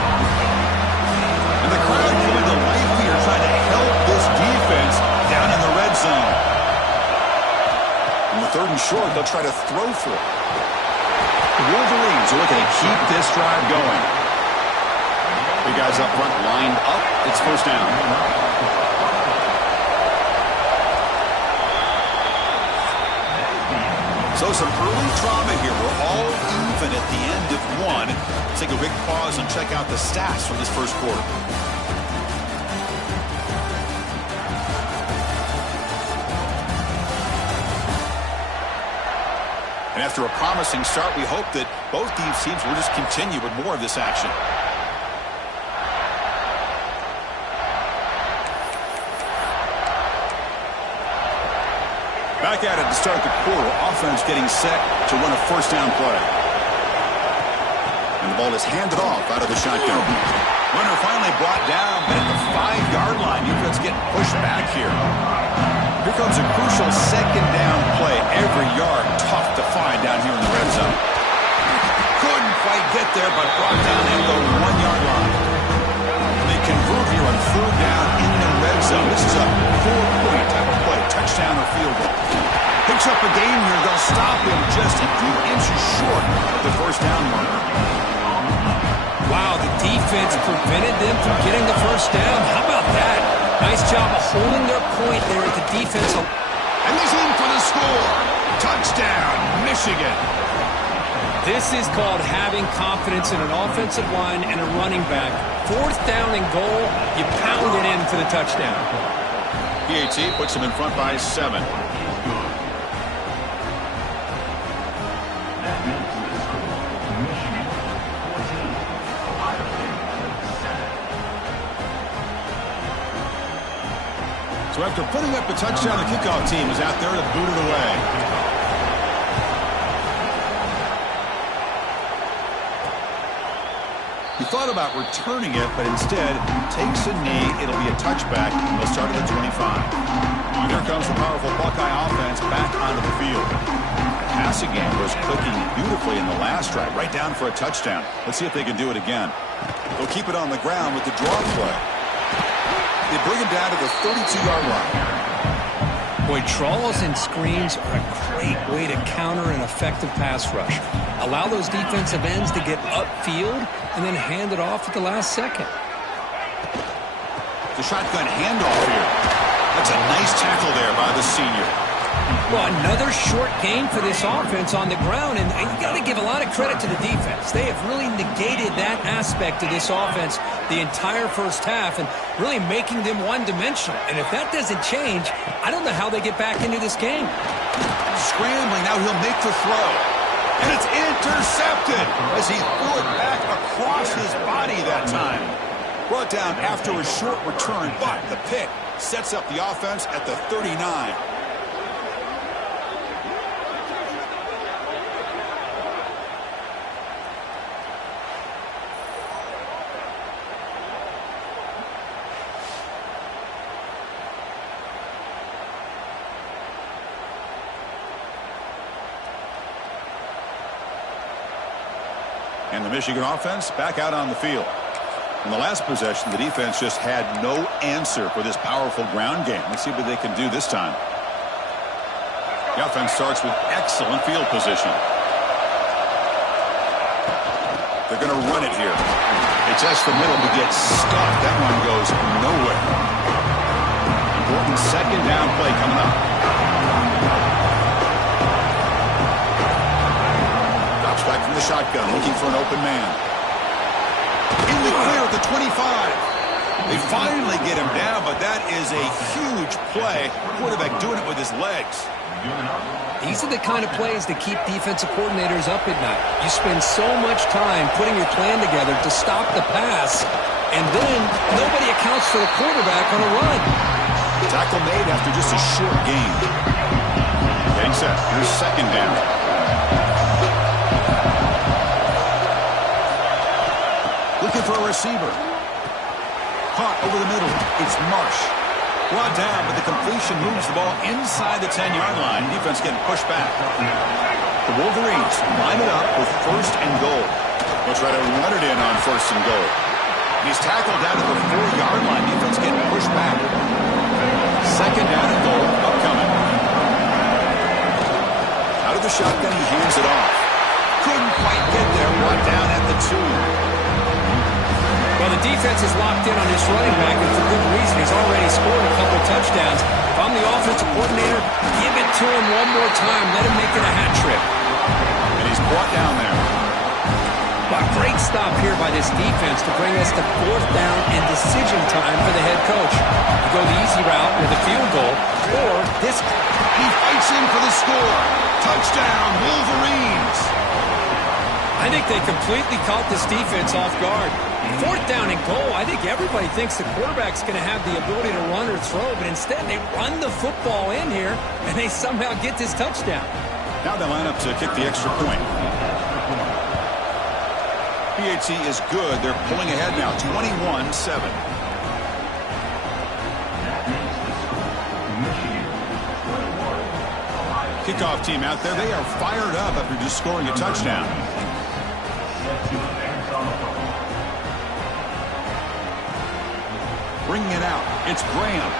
And the crowd coming to life here, trying to help this defense down in the red zone. In the third and short, they'll try to throw for it. The Wolverines are looking to keep this drive going. The guys up front lined up. It's first down. So some early drama here. We're all even at the end of one. Let's take a quick pause and check out the stats from this first quarter. And after a promising start, we hope that both these teams will just continue with more of this action. Back at it to start the quarter. Offense getting set to run a first down play. And the ball is handed off out of the shotgun. Runner finally brought down, but at the 5-yard line, defense getting pushed back here. Here comes a crucial second down play. Every yard tough to find down here in the red zone. Couldn't quite get there, but brought down at the 1-yard line. They convert here on third down in the red zone. This is a 4-point type of play, touchdown or field goal. Picks up a gain here. They'll stop him just a few inches short of the first down marker. Wow, the defense prevented them from getting the first down. How about that? Nice job of holding their point there at the defense. And he's in for the score. Touchdown, Michigan. This is called having confidence in an offensive line and a running back. 4th down and goal, you pound it in for the touchdown. PAT puts him in front by 7. So after putting up a touchdown, the kickoff team is out there to boot it away. He thought about returning it, but instead takes a knee. It'll be a touchback. They'll start at the 25. Here comes the powerful Buckeye offense back onto the field. The passing game was clicking beautifully in the last drive, right down for a touchdown. Let's see if they can do it again. They'll keep it on the ground with the draw play. They bring him down to the 32-yard line. Boy, draws and screens are a great way to counter an effective pass rush. Allow those defensive ends to get upfield and then hand it off at the last second. The shotgun handoff here. That's a nice tackle there by the senior. Well, another short gain for this offense on the ground, and you got to give a lot of credit to the defense. They have really negated that aspect of this offense the entire first half and really making them one-dimensional. And if that doesn't change, I don't know how they get back into this game. Scrambling, now he'll make the throw. And it's intercepted as he threw it back across his body that time. Brought down after a short return, but the pick sets up the offense at the 39. And the Michigan offense back out on the field. In the last possession, the defense just had no answer for this powerful ground game. Let's see what they can do this time. The offense starts with excellent field position. They're going to run it here. They test the middle but get stuck. That one goes nowhere. Important second down play coming up. Back from the shotgun, looking for an open man. In the clear at the 25. They finally get him down, but that is a huge play. Quarterback doing it with his legs. These are the kind of plays that keep defensive coordinators up at night. You spend so much time putting your plan together to stop the pass, and then nobody accounts for the quarterback on a run. Tackle made after just a short gain. Getting set. Here's second down. Looking for a receiver. Caught over the middle. It's Marsh. Brought down, but the completion moves the ball inside the 10-yard line. Defense getting pushed back. The Wolverines line it up with 1st and goal. They'll try to run it in on 1st and goal. He's tackled down to the 4-yard line. Defense getting pushed back. 2nd down and goal upcoming. Out of the shotgun, he hands it off. Couldn't quite get there. Brought down at the 2. Well, the defense is locked in on this running back, and for good reason. He's already scored a couple touchdowns. If I'm the offensive coordinator, give it to him one more time. Let him make it a hat trick. And he's brought down there. Well, great stop here by this defense to bring us to 4th down and decision time for the head coach. You go the easy route with a field goal, or this. He fights in for the score. Touchdown, Wolverines. I think they completely caught this defense off guard. 4th down and goal. I think everybody thinks the quarterback's going to have the ability to run or throw, but instead they run the football in here, and they somehow get this touchdown. Now they line up to kick the extra point. PAT is good. They're pulling ahead now, 21-7. Kickoff team out there. They are fired up after just scoring a touchdown. Bringing it out. It's Graham.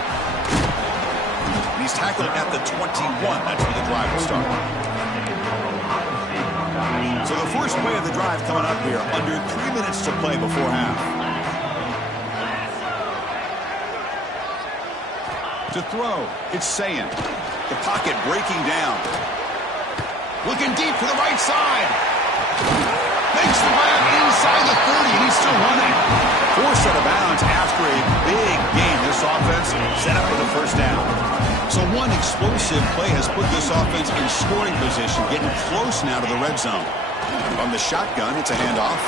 And he's tackled at the 21. That's where the drive will start. So the first play of the drive coming up here. Under 3 minutes to play before half. To throw. It's Sayin. The pocket breaking down. Looking deep to the right side. Makes the grab inside the 30, and he's still running. Forced out of bounds after a big gain. This offense set up for the first down. So one explosive play has put this offense in scoring position, getting close now to the red zone. From the shotgun, it's a handoff.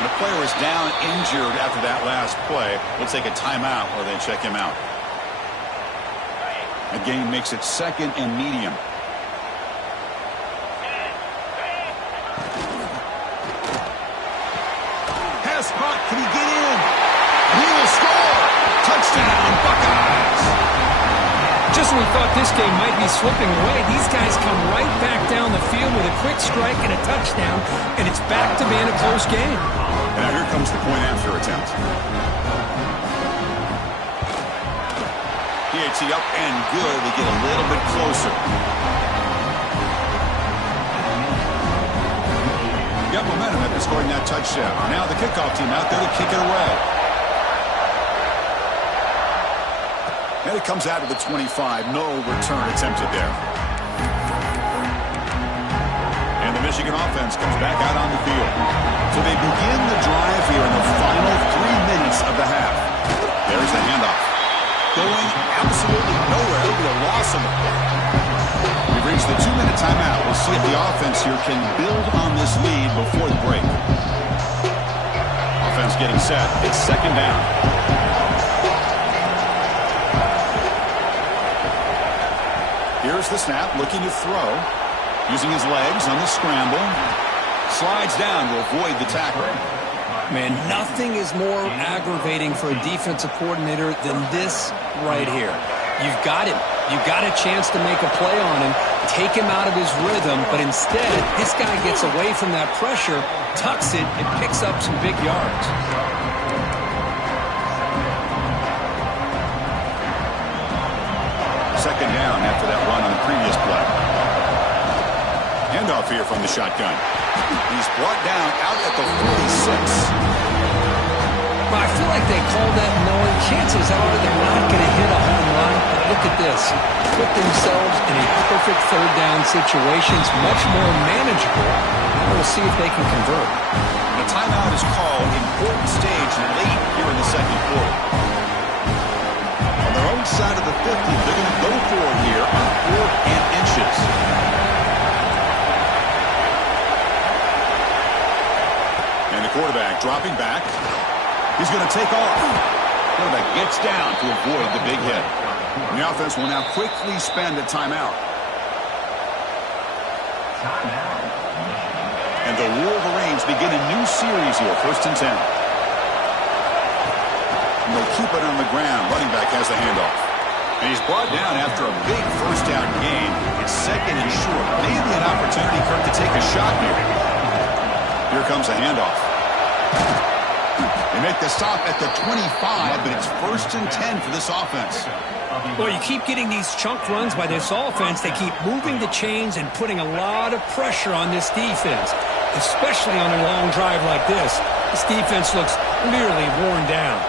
The player is down injured after that last play. We'll take a timeout or then check him out. The game makes it 2nd and medium. Pass caught. Can he get in? He will score. Touchdown, Buckeyes. Just when we thought this game might be slipping away, these guys come right back down the field with a quick strike and a touchdown, and it's back to being a close game. And now here comes the point-after attempt. PAT up and good. We get a little bit closer. Got momentum after scoring that touchdown. Now the kickoff team out there to kick it away. And it comes out to the 25. No return attempted there. And the Michigan offense comes back out on the field. So they begin the drive here in the final 3 minutes of the half. There's the handoff. Going absolutely nowhere. It'll be a loss of it. We've reached the 2-minute timeout. We'll see if the offense here can build on this lead before the break. Offense getting set. It's 2nd down. Here's the snap, looking to throw. Using his legs on the scramble. Slides down to avoid the tackle. Man, nothing is more aggravating for a defensive coordinator than this right here. You've got him. You've got a chance to make a play on him, take him out of his rhythm, but instead, this guy gets away from that pressure, tucks it, and picks up some big yards. Second down after that run on the previous play. Handoff here from the shotgun. He's brought down out at the 46. Well, I feel like they called that knowing chances are they're not going to hit a home run. But look at this. Put themselves in a perfect 3rd down situation. It's much more manageable. Now we'll see if they can convert. The timeout is called. Important stage late here in the 2nd quarter. On their own side of the 50, they're going to go for it here on 4th and inches. And the quarterback dropping back. He's going to take off. Quarterback gets down to avoid the big hit. And the offense will now quickly spend a timeout. And the Wolverines begin a new series here, 1st and 10. And they'll keep it on the ground. Running back has the handoff. And he's brought down after a big 1st down gain. It's 2nd and short. Maybe an opportunity for him to take a shot here. Here comes the handoff. They make the stop at the 25, but it's 1st and 10 for this offense. Well, you keep getting these chunk runs by this offense. They keep moving the chains and putting a lot of pressure on this defense, especially on a long drive like this. This defense looks clearly worn down.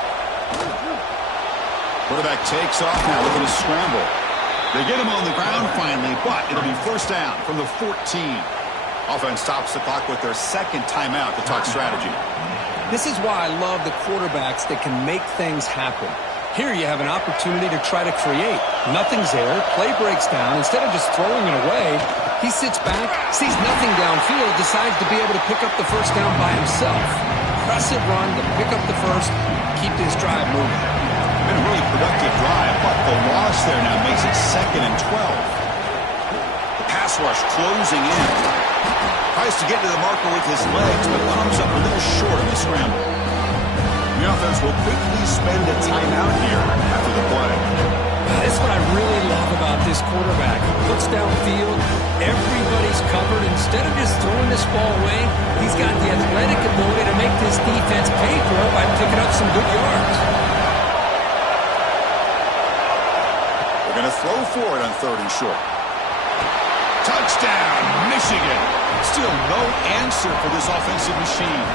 Quarterback takes off now, looking to scramble. They get him on the ground finally, but it'll be 1st down from the 14. Offense stops the clock with their 2nd timeout to talk strategy. This is why I love the quarterbacks that can make things happen. Here you have an opportunity to try to create. Nothing's there. Play breaks down. Instead of just throwing it away, he sits back, sees nothing downfield, decides to be able to pick up the 1st down by himself. Impressive run to pick up the 1st, keep this drive moving. Been a really productive drive, but the loss there now makes it 2nd and 12. The pass rush closing in. Tries to get to the marker with his legs, but comes up a little short of the scramble. The offense will quickly spend a timeout here after the play. That's what I really love about this quarterback. Looks downfield, everybody's covered. Instead of just throwing this ball away, he's got the athletic ability to make this defense pay for it by picking up some good yards. They're going to throw for it on 3rd and short. Touchdown, Michigan. Still no answer for this offensive machine.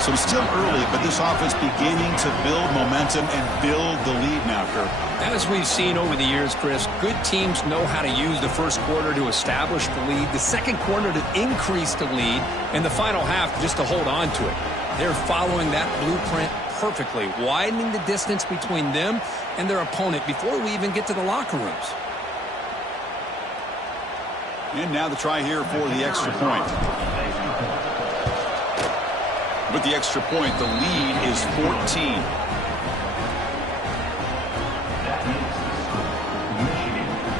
So still early, but this offense beginning to build momentum and build the lead now, Kirk. As we've seen over the years, Chris, good teams know how to use the first quarter to establish the lead, the second quarter to increase the lead, and the final half just to hold on to it. They're following that blueprint perfectly, widening the distance between them and their opponent before we even get to the locker rooms. And now the try here for the extra point. With the extra point, the lead is 14.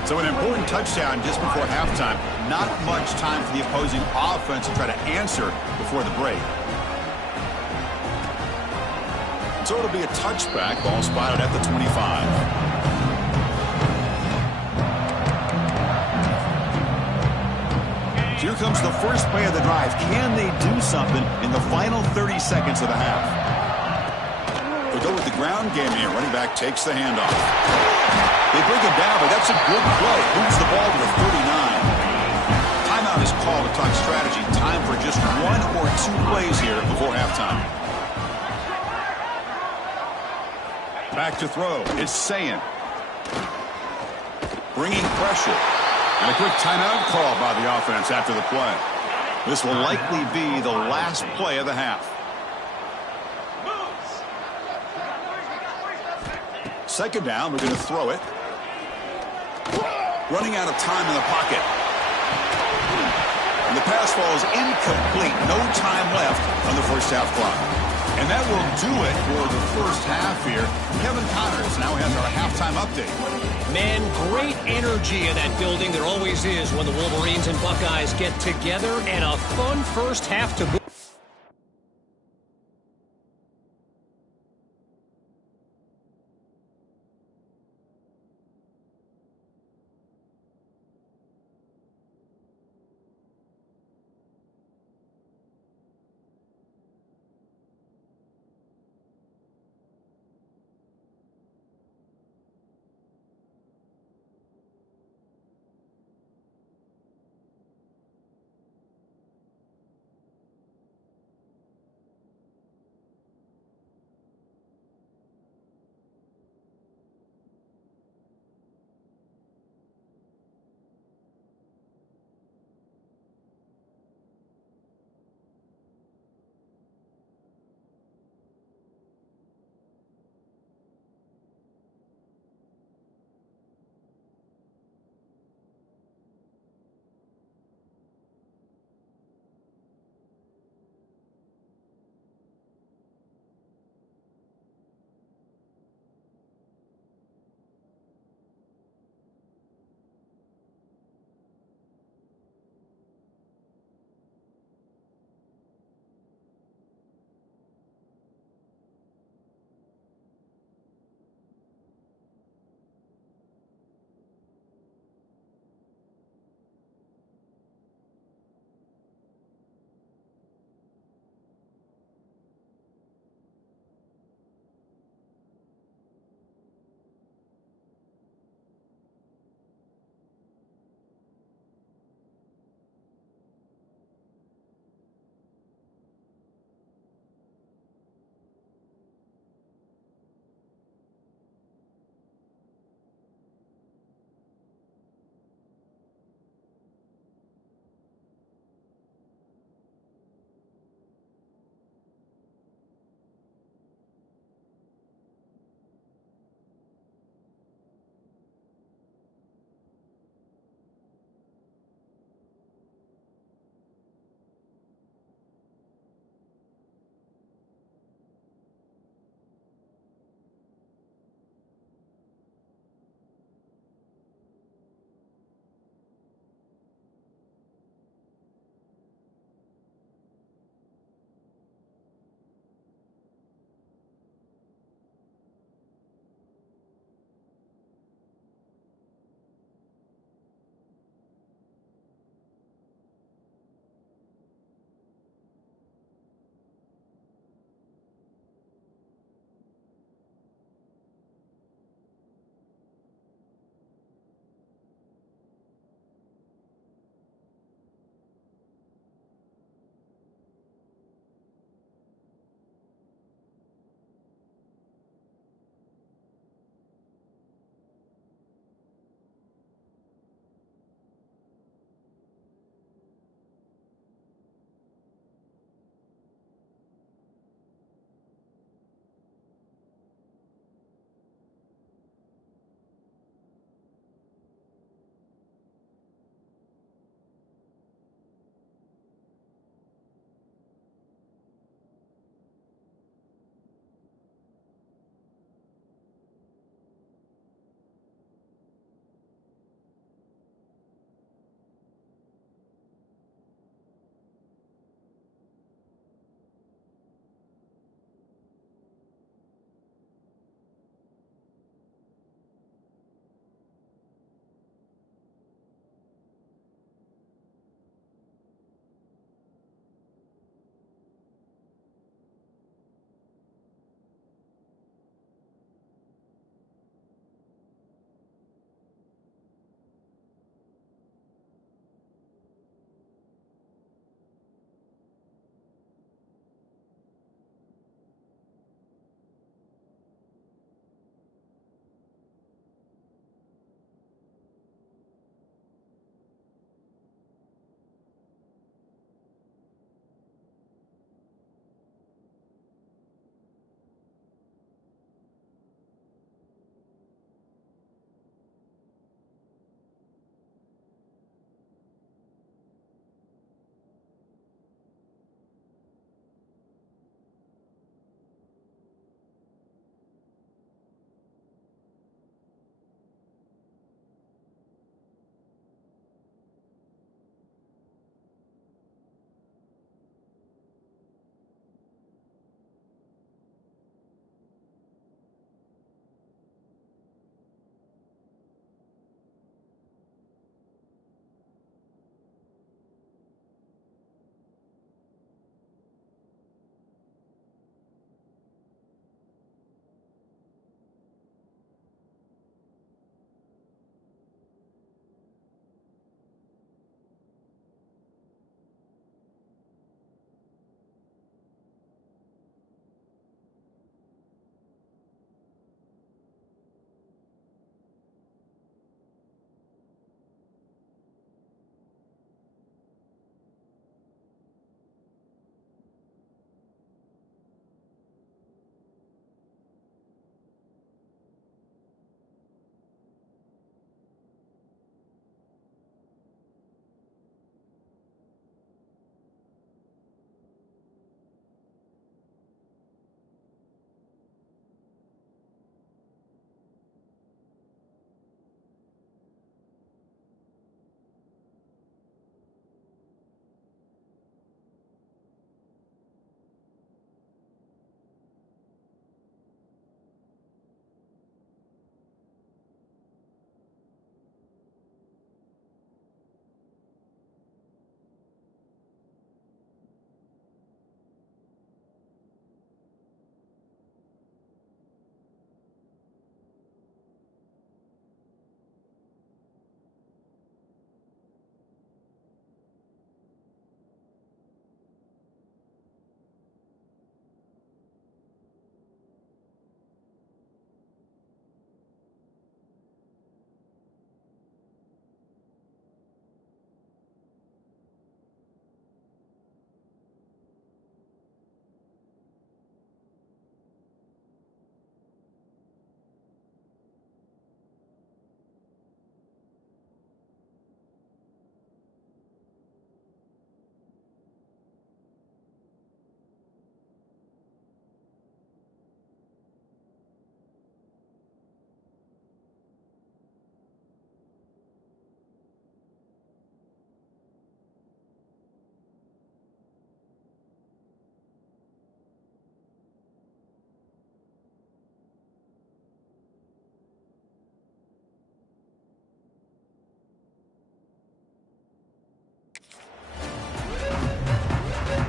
So an important touchdown just before halftime. Not much time for the opposing offense to try to answer before the break. So it'll be a touchback. Ball spotted at the 25. Here comes the first play of the drive. Can they do something in the final 30 seconds of the half? They'll go with the ground game here. Running back takes the handoff. They bring him down, but that's a good play. Moves the ball to the 39. Timeout is called to talk strategy. Time for just one or two plays here before halftime. Back to throw. It's Sayin. Bringing pressure. And a quick timeout call by the offense after the play. This will likely be the last play of the half. Second down, we're going to throw it. Running out of time in the pocket. And the pass falls incomplete. No time left on the first half clock. And that will do it for the first half here. Kevin Connors now has our halftime update. Man, great energy in that building. There always is when the Wolverines and Buckeyes get together, and a fun first half to boot.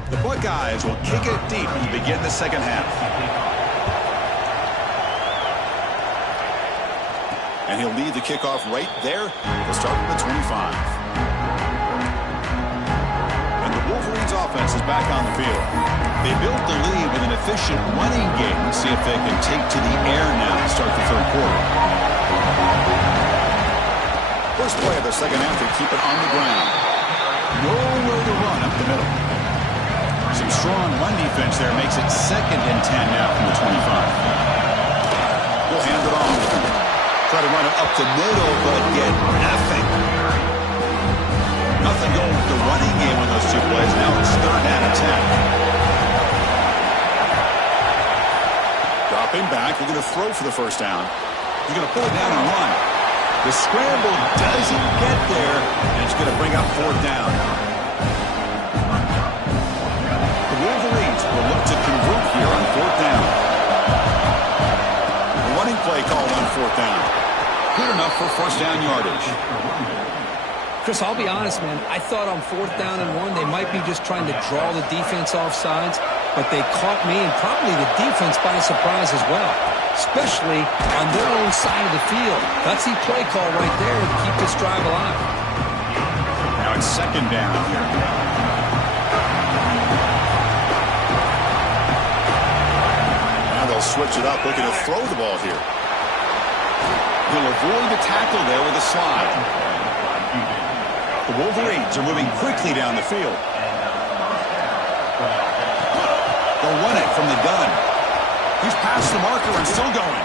The Buckeyes will kick it deep to begin the second half. And he'll lead the kickoff right there. They'll start from the 25. And the Wolverines offense is back on the field. They built the lead with an efficient running game. Let's see if they can take to the air now to start the third quarter. First play of the second half, they keep it on the ground. Nowhere to run up the middle. Some strong run defense there makes it 2nd and 10 now from the 25. We'll hand it off. Try to run it up the middle, but get nothing. Nothing going with the running game on those two plays. Now it's 3rd down and 10. Dropping back. They're going to throw for the first down. He's going to pull it down and run. The scramble doesn't get there, and it's going to bring up 4th down. The Wolverines will look to convert here on 4th down. The running play called on 4th down. Good enough for first down yardage. Chris, I'll be honest, man. I thought on 4th down and 1, they might be just trying to draw the defense off sides, but they caught me and probably the defense by surprise as well, especially on their own side of the field. Gutsy play call right there to keep this drive alive. Now it's 2nd down here. Now they'll switch it up, looking to throw the ball here. He'll avoid the tackle there with a slide. The Wolverines are moving quickly down the field. They'll run it from the gun. He's past the marker and still going.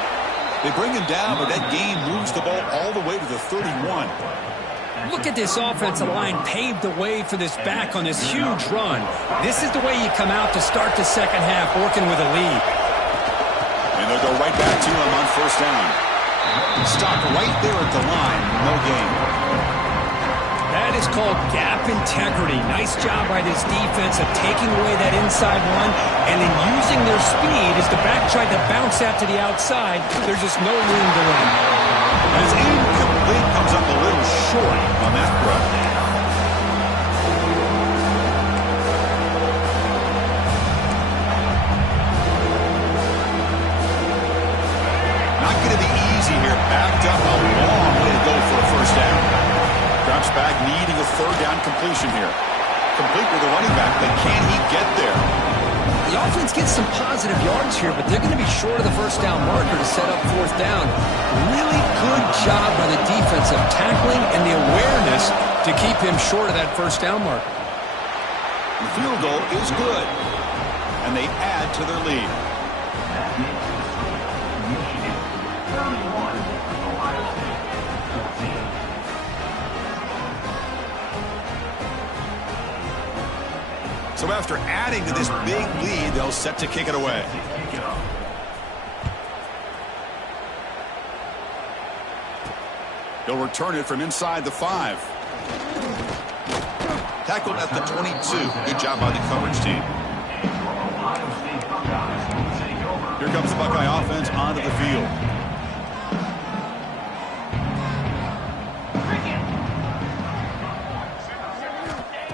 They bring him down, but that gain moves the ball all the way to the 31. Look at this offensive line paved the way for this back on this huge run. This is the way you come out to start the second half, working with a lead. And they'll go right back to him on first down. Stop right there at the line. No gain. That is called gap integrity. Nice job by this defense of taking away that inside run and then using their speed as the back tried to bounce out to the outside. There's just no room to run. As incomplete, comes up a little short on that throw. Not going to be easy here. Backed up a long way to go for a first down. Drops back, needing a 3rd down completion here. Complete with the running back, but can he get there? The offense gets some positive yards here, but they're going to be short of the first down marker to set up 4th down. Really good job by the defense of tackling and the awareness to keep him short of that first down marker. The field goal is good, and they add to their lead. So after adding to this big lead, they'll set to kick it away. He'll return it from inside the 5. Tackled at the 22. Good job by the coverage team. Here comes the Buckeye offense onto the field.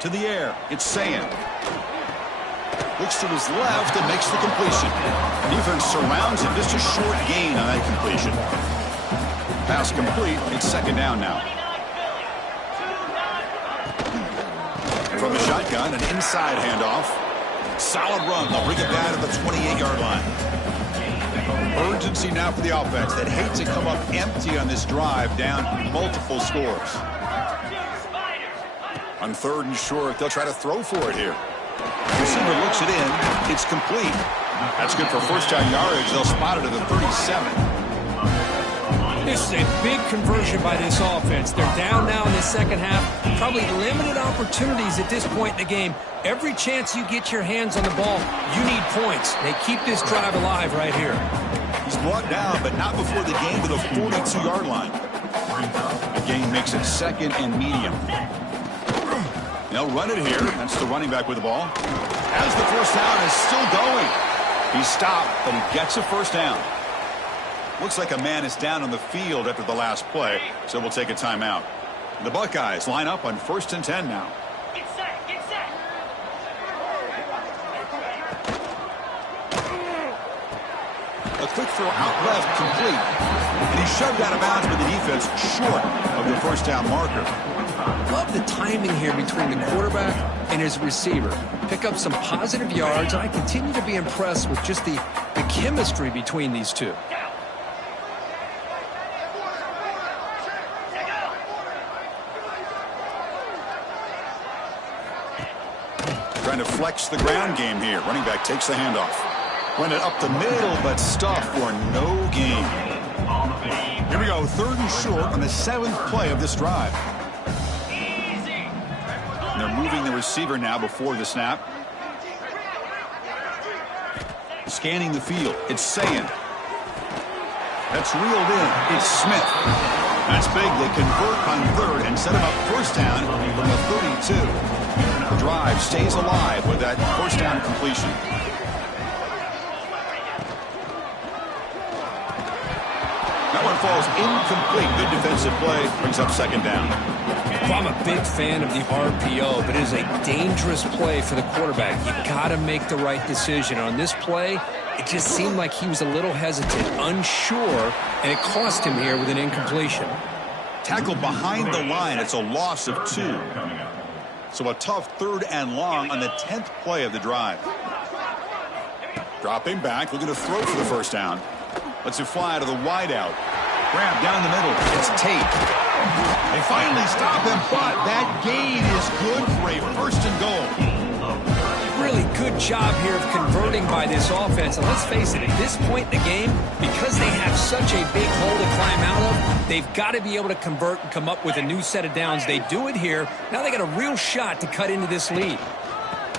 To the air, it's Sand. Looks to his left and makes the completion. Defense surrounds him, just a short gain on that completion. Pass complete, it's 2nd down now. From the shotgun, an inside handoff. Solid run, they'll bring it down to the 28-yard line. Urgency now for the offense that hates to come up empty on this drive, down multiple scores. On 3rd and short, they'll try to throw for it here. Receiver looks it in. It's complete. That's good for first down yardage. They'll spot it at the 37. This is a big conversion by this offense. They're down now in the second half. Probably limited opportunities at this point in the game. Every chance you get your hands on the ball, you need points. They keep this drive alive right here. He's brought down, but not before the game to the 42-yard line. The game makes it 2nd and medium. They'll run it here. That's the running back with the ball. As the first down is still going. He's stopped, but he gets a first down. Looks like a man is down on the field after the last play, so we'll take a timeout. The Buckeyes line up on 1st and 10 now. Get set, get set. A quick throw out left, complete. And he shoved out of bounds with the defense short of the first down marker. Love the timing here between the quarterback and his receiver. Pick up some positive yards, and I continue to be impressed with just the chemistry between these two. Trying to flex the ground game here. Running back takes the handoff. Run it up the middle, but stuffed for no gain. Here we go, 3rd and short on the 7th play of this drive. And they're moving the receiver now before the snap. Scanning the field. It's Sayin. That's reeled in. It's Smith. That's big. They convert on 3rd and set him up first down from the 32. The drive stays alive with that first down completion. That one falls incomplete. Good defensive play. Brings up 2nd down. Well, I'm a big fan of the RPO, but it is a dangerous play for the quarterback. You got to make the right decision. On this play, it just seemed like he was a little hesitant, unsure, and it cost him here with an incompletion. Tackled behind the line. It's a loss of 2. So a tough 3rd and long on the 10th play of the drive. Dropping back, looking to throw for the first down. Lets it fly to the wideout. Grab down the middle. It's Tate. They finally stop him, but that gain is good for a 1st and goal. Really good job here of converting by this offense. And let's face it, at this point in the game, because they have such a big hole to climb out of, they've got to be able to convert and come up with a new set of downs. They do it here. Now they got a real shot to cut into this lead.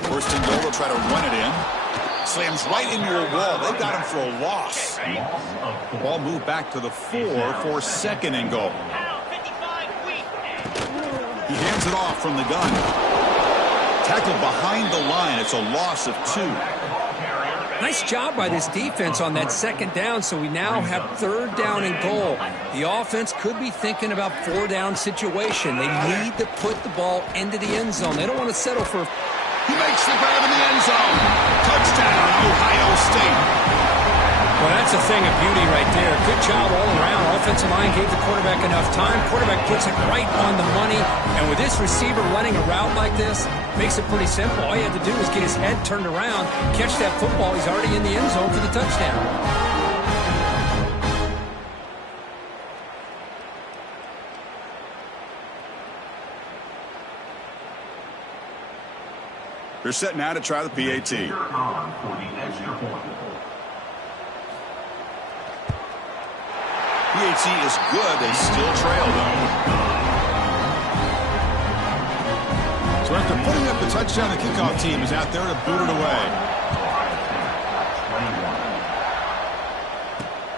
1st and goal, they'll try to run it in. Slams right into a wall. They've got him for a loss. The ball moved back to the 4 for 2nd and goal. He hands it off from the gun. Tackled behind the line. It's a loss of 2. Nice job by this defense on that 2nd down, so we now have 3rd down and goal. The offense could be thinking about 4-down situation. They need to put the ball into the end zone. They don't want to settle for... He makes the grab in the end zone. Touchdown, Ohio State. Well, that's a thing of beauty right there. Good job all around. Offensive line gave the quarterback enough time. Quarterback puts it right on the money. And with this receiver running a route like this, makes it pretty simple. All you have to do is get his head turned around, catch that football. He's already in the end zone for the touchdown. They're set now to try the PAT. PAT is good. They still trail, though. So after putting up the touchdown, the kickoff team is out there to boot it away.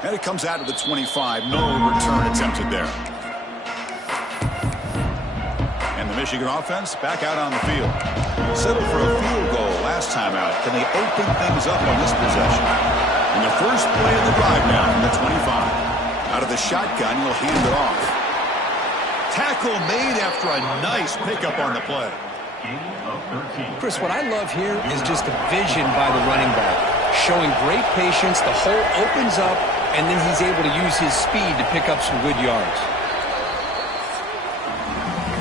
And it comes out to the 25. No return attempted there. And the Michigan offense back out on the field. Settled for a field goal last time out. Can they open things up on this possession? And the first play of the drive now from the 25. Out of the shotgun, he'll hand it off. Tackle made after a nice pickup on the play. Chris, what I love here is just the vision by the running back. Showing great patience, the hole opens up, and then he's able to use his speed to pick up some good yards.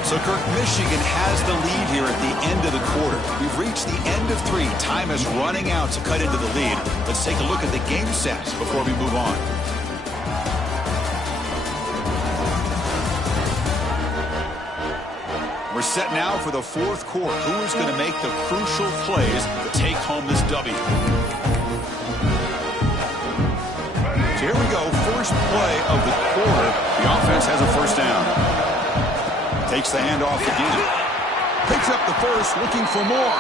So, Kirk, Michigan has the lead here at the end of the quarter. We've reached the end of 3. Time is running out to cut into the lead. Let's take a look at the game sets before we move on. We're set now for the 4th quarter. Who is going to make the crucial plays to take home this W? So here we go. First play of the quarter. The offense has a first down. Takes the handoff again. Picks up the first, looking for more.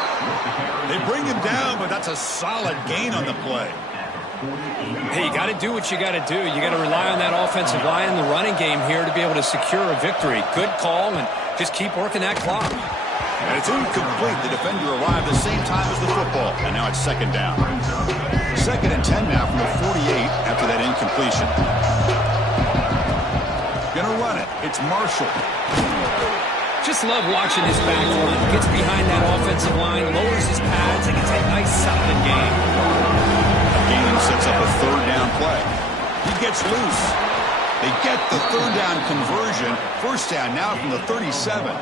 They bring him down, but that's a solid gain on the play. Hey, you got to do what you got to do. You got to rely on that offensive line in the running game here to be able to secure a victory. Good call, and just keep working that clock. And it's incomplete. The defender arrived the same time as the football, and now it's 2nd down. 2nd and 10 now from the 48 after that incompletion. Gonna run it. It's Marshall. Just love watching this back line. Gets behind that offensive line, lowers his pads, and gets a nice solid gain. Gain sets up a 3rd down play. He gets loose. They get the third down conversion. First down now from the 37.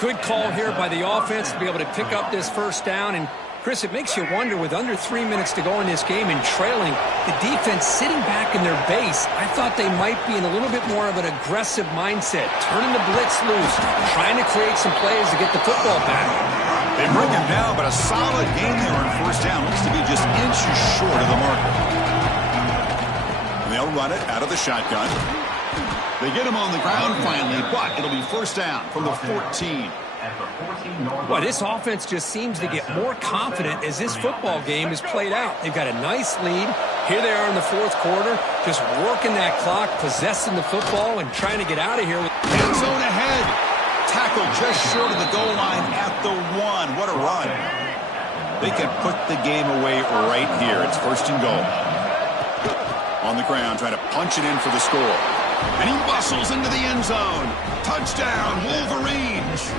Good call here by the offense to be able to pick up this first down. And, Chris, it makes you wonder, with under 3 minutes to go in this game and trailing, the defense sitting back in their base, I thought they might be in a little bit more of an aggressive mindset, turning the blitz loose, trying to create some plays to get the football back. They bring him down, but a solid game there on first down. Looks to be just inches short of the marker. And they'll run it out of the shotgun. They get him on the ground finally, but it'll be first down from the 14. Well, this offense just seems to get more confident as this football game is played out. They've got a nice lead. Here they are in the fourth quarter, just working that clock, possessing the football, and trying to get out of here. End zone ahead. Tackle just short of the goal line at the 1. What a run. They can put the game away right here. It's first and goal. On the ground, trying to punch it in for the score. And he muscles into the end zone. Touchdown, Wolverines.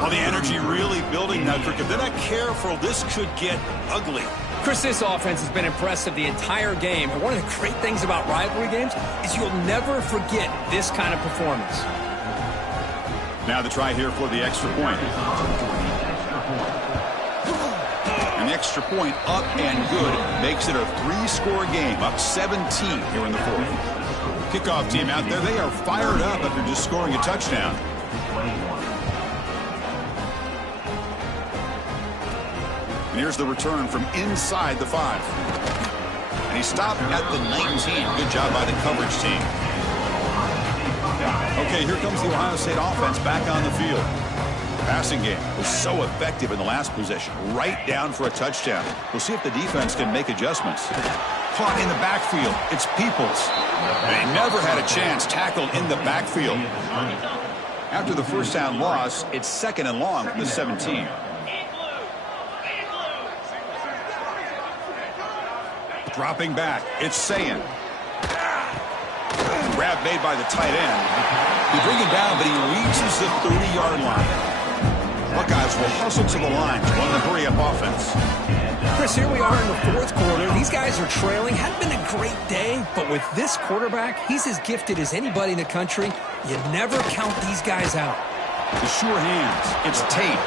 Well, the energy really building now, Kirk. If they're not careful, this could get ugly. Chris, this offense has been impressive the entire game. And one of the great things about rivalry games is you'll never forget this kind of performance. Now the try here for the extra point. And the extra point up and good makes it a 3-score game, up 17 here in the fourth. Kickoff team out there, they are fired up after just scoring a touchdown. And here's the return from inside the 5. And he stopped at the 19. Good job by the coverage team. Okay, here comes the Ohio State offense back on the field. Passing game was so effective in the last possession, right down for a touchdown. We'll see if the defense can make adjustments. Caught in the backfield. It's Peoples. They never had a chance, tackled in the backfield. After the first down loss, it's second and long from the 17. Dropping back, it's Sayin. Grab made by the tight end. They bring him down, but he reaches the 30-yard line. Buckeyes will hustle to the line to run the hurry-up offense. Chris, here we are in the fourth quarter. These guys are trailing. Hadn't been a great day, but with this quarterback, he's as gifted as anybody in the country. You never count these guys out. The sure hands. It's Tate.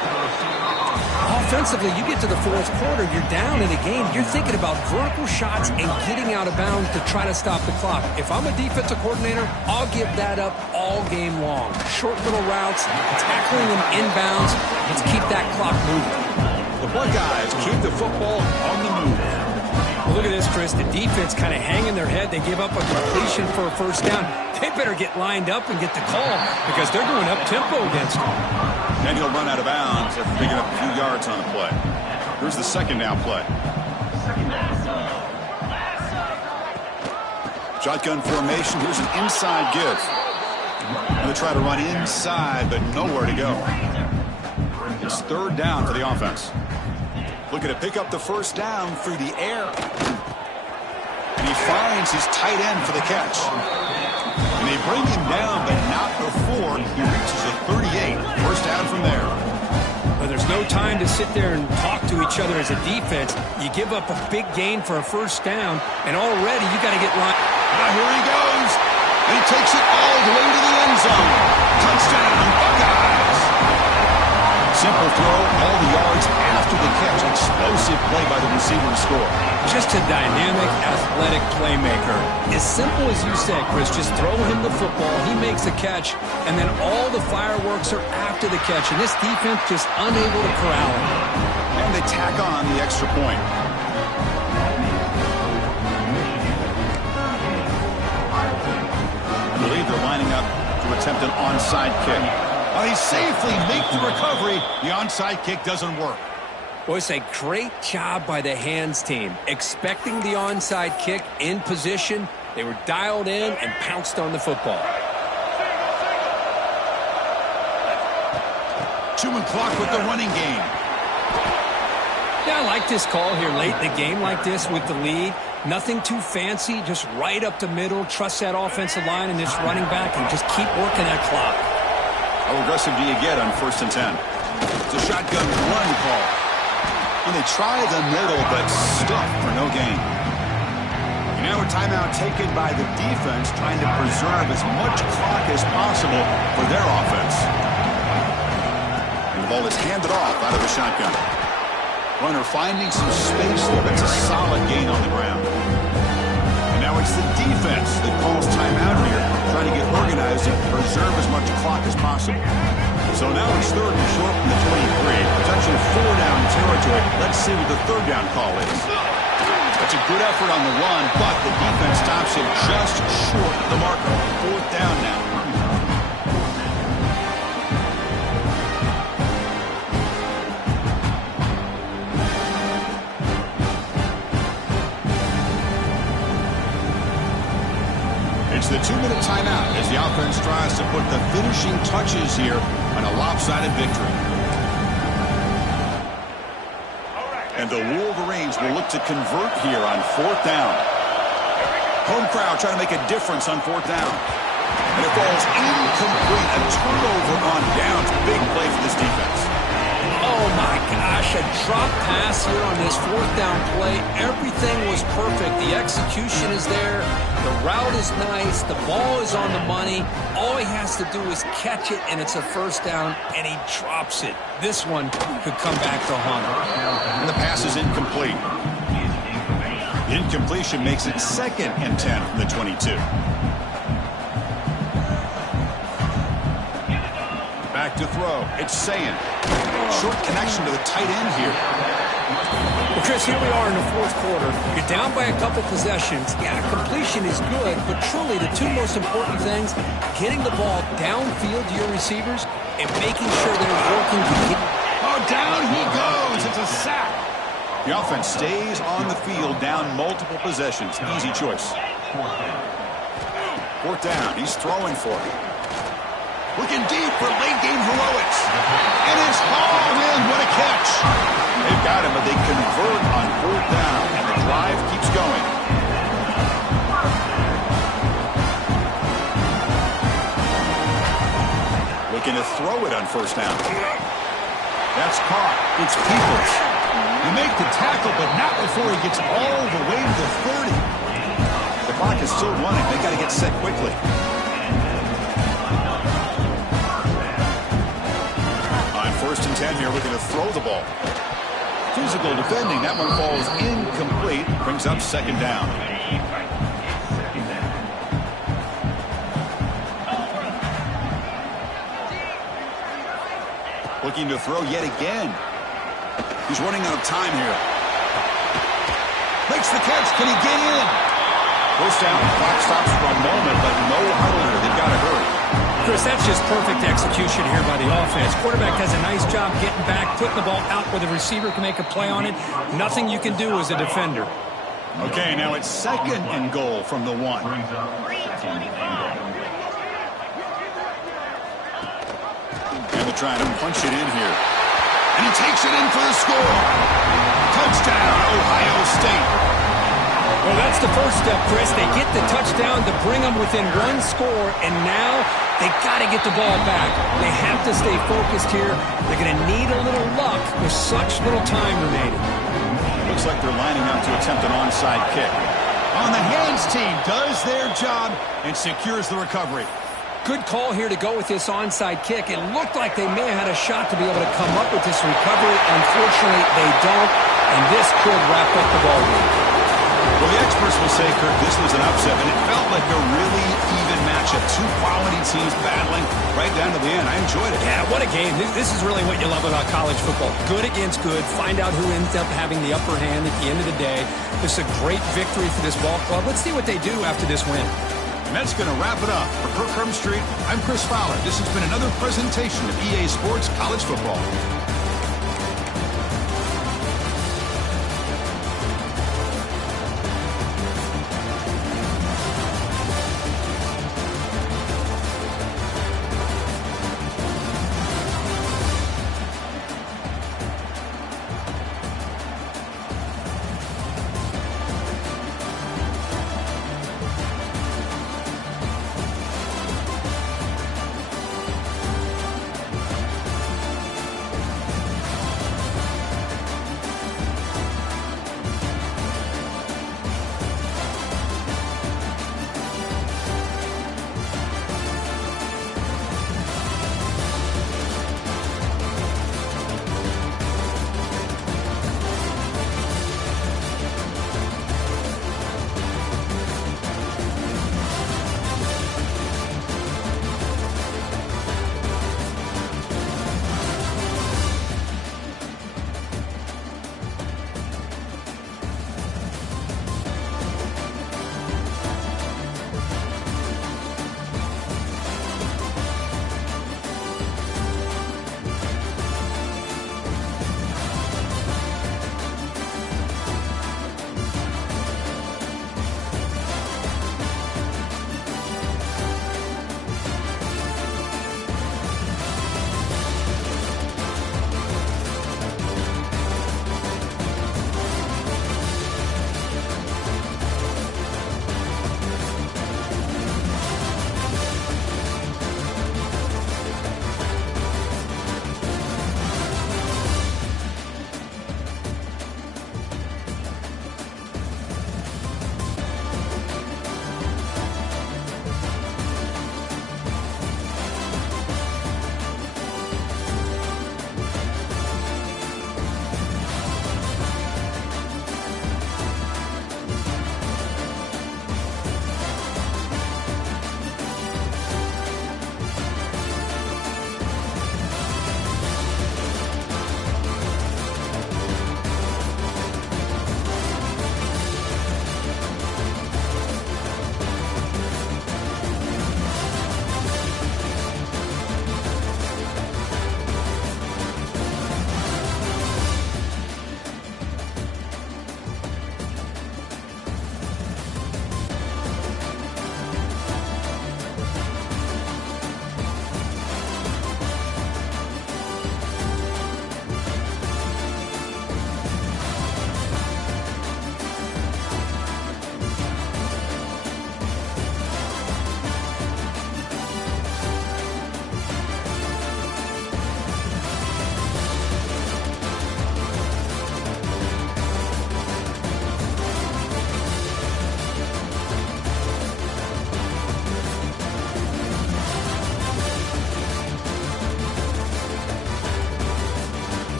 Offensively, you get to the fourth quarter, you're down in a game. You're thinking about vertical shots and getting out of bounds to try to stop the clock. If I'm a defensive coordinator, I'll give that up all game long. Short little routes, tackling them inbounds. Let's keep that clock moving. The Buckeyes keep the football on the move. Well, look at this, Chris. The defense kind of hanging their head. They give up a completion for a first down. They better get lined up and get the call because they're going up-tempo against them. And he'll run out of bounds after picking up a few yards on the play. Here's the second down play. Shotgun formation. Here's an inside give. And they try to run inside, but nowhere to go. It's third down for the offense. Looking to pick up the first down through the air. And he finds his tight end for the catch. And they bring him down, but not before he reaches a 38. First down from there. Well, there's no time to sit there and talk to each other as a defense. You give up a big gain for a first down, and already you got to get lined. Now here he goes. And he takes it all the way to the end zone. Touchdown, Buckeyes. Simple throw, all the yards after the catch. Explosive play by the receiver to score. Just a dynamic, athletic playmaker. As simple as you said, Chris, just throw him the football, he makes the catch, and then all the fireworks are after the catch. And this defense just unable to corral him. And they tack on the extra point. I believe they're lining up to attempt an onside kick. They safely make the recovery. The onside kick doesn't work. Well, it's a great job by the hands team. Expecting the onside kick in position. They were dialed in and pounced on the football. 2 and clock with the running game. Yeah, I like this call here late in the game like this with the lead. Nothing too fancy, just right up the middle. Trust that offensive line and this running back and just keep working that clock. How aggressive do you get on 1st and 10? It's a shotgun run call. And they try the middle, but stuffed for no gain. Now a timeout taken by the defense, trying to preserve as much clock as possible for their offense. And the ball is handed off out of the shotgun. Runner finding some space there. That's a solid gain on the ground. And now it's the defense that calls timeout here, trying to get organized and preserve as much clock as possible. So now it's 3rd and short from the 23. Touching 4-down territory. Let's see what the 3rd down call is. That's a good effort on the run, but the defense stops him just short of the marker. 4th down now. It's the 2-minute timeout as the offense tries to put the finishing touches here on a lopsided victory. And the Wolverines will look to convert here on 4th down. Home crowd trying to make a difference on 4th down. And it falls incomplete. A turnover on downs. Big play for this defense. Oh, my gosh. A drop pass here on this 4th down play. Everything was perfect. The execution is there. The route is nice. The ball is on the money. All he has to do is catch it, and it's a 1st down, and he drops it. This one could come back to haunt him. And the pass is incomplete. The incompletion makes it 2nd and 10 from the 22. Back to throw. It's Sayin. Short connection to the tight end here. Well, Chris, here we are in the 4th quarter. You're down by a couple possessions. Yeah, completion is good, but truly the 2 most important things, getting the ball downfield to your receivers and making sure they're working to get. Oh, down he goes. It's a sack. The offense stays on the field, down multiple possessions. Easy choice. 4th down. He's throwing for it. Looking deep for late-game heroics. And it's hauled in. What a catch. They've got him, but they convert on 4th down, and the drive keeps going. Looking to throw it on 1st down. That's caught. It's Peoples. You make the tackle, but not before he gets all the way to the 30. The clock is still running. They got to get set quickly. On 1st and 10 here, looking to throw the ball. Physical defending. That one falls incomplete. Brings up 2nd down. Looking to throw yet again. He's running out of time here. Makes the catch. Can he get in? 1st down. Clock stops for a moment, but no huddle here. They've got to hurry. Chris, that's just perfect execution here by the offense. Quarterback does a nice job getting back, putting the ball out where the receiver can make a play on it. Nothing you can do as a defender. Okay, now it's 2nd and goal from the 1. And they're trying to punch it in here. And he takes it in for the score. Touchdown, Ohio State. Well, that's the first step, Chris. They get the touchdown to bring them within 1 score, and now they got to get the ball back. They have to stay focused here. They're going to need a little luck with such little time remaining. Looks like they're lining up to attempt an onside kick. On the hands team does their job and secures the recovery. Good call here to go with this onside kick. It looked like they may have had a shot to be able to come up with this recovery. Unfortunately, they don't, and this could wrap up the ball game. Well, the experts will say, Kirk, this was an upset, and it felt like a really even matchup. 2 quality teams battling right down to the end. I enjoyed it. Yeah, what a game. This is really what you love about college football. Good against good. Find out who ends up having the upper hand at the end of the day. This is a great victory for this ball club. Let's see what they do after this win. And that's going to wrap it up. For Kirk Street, I'm Chris Fowler. This has been another presentation of EA Sports College Football.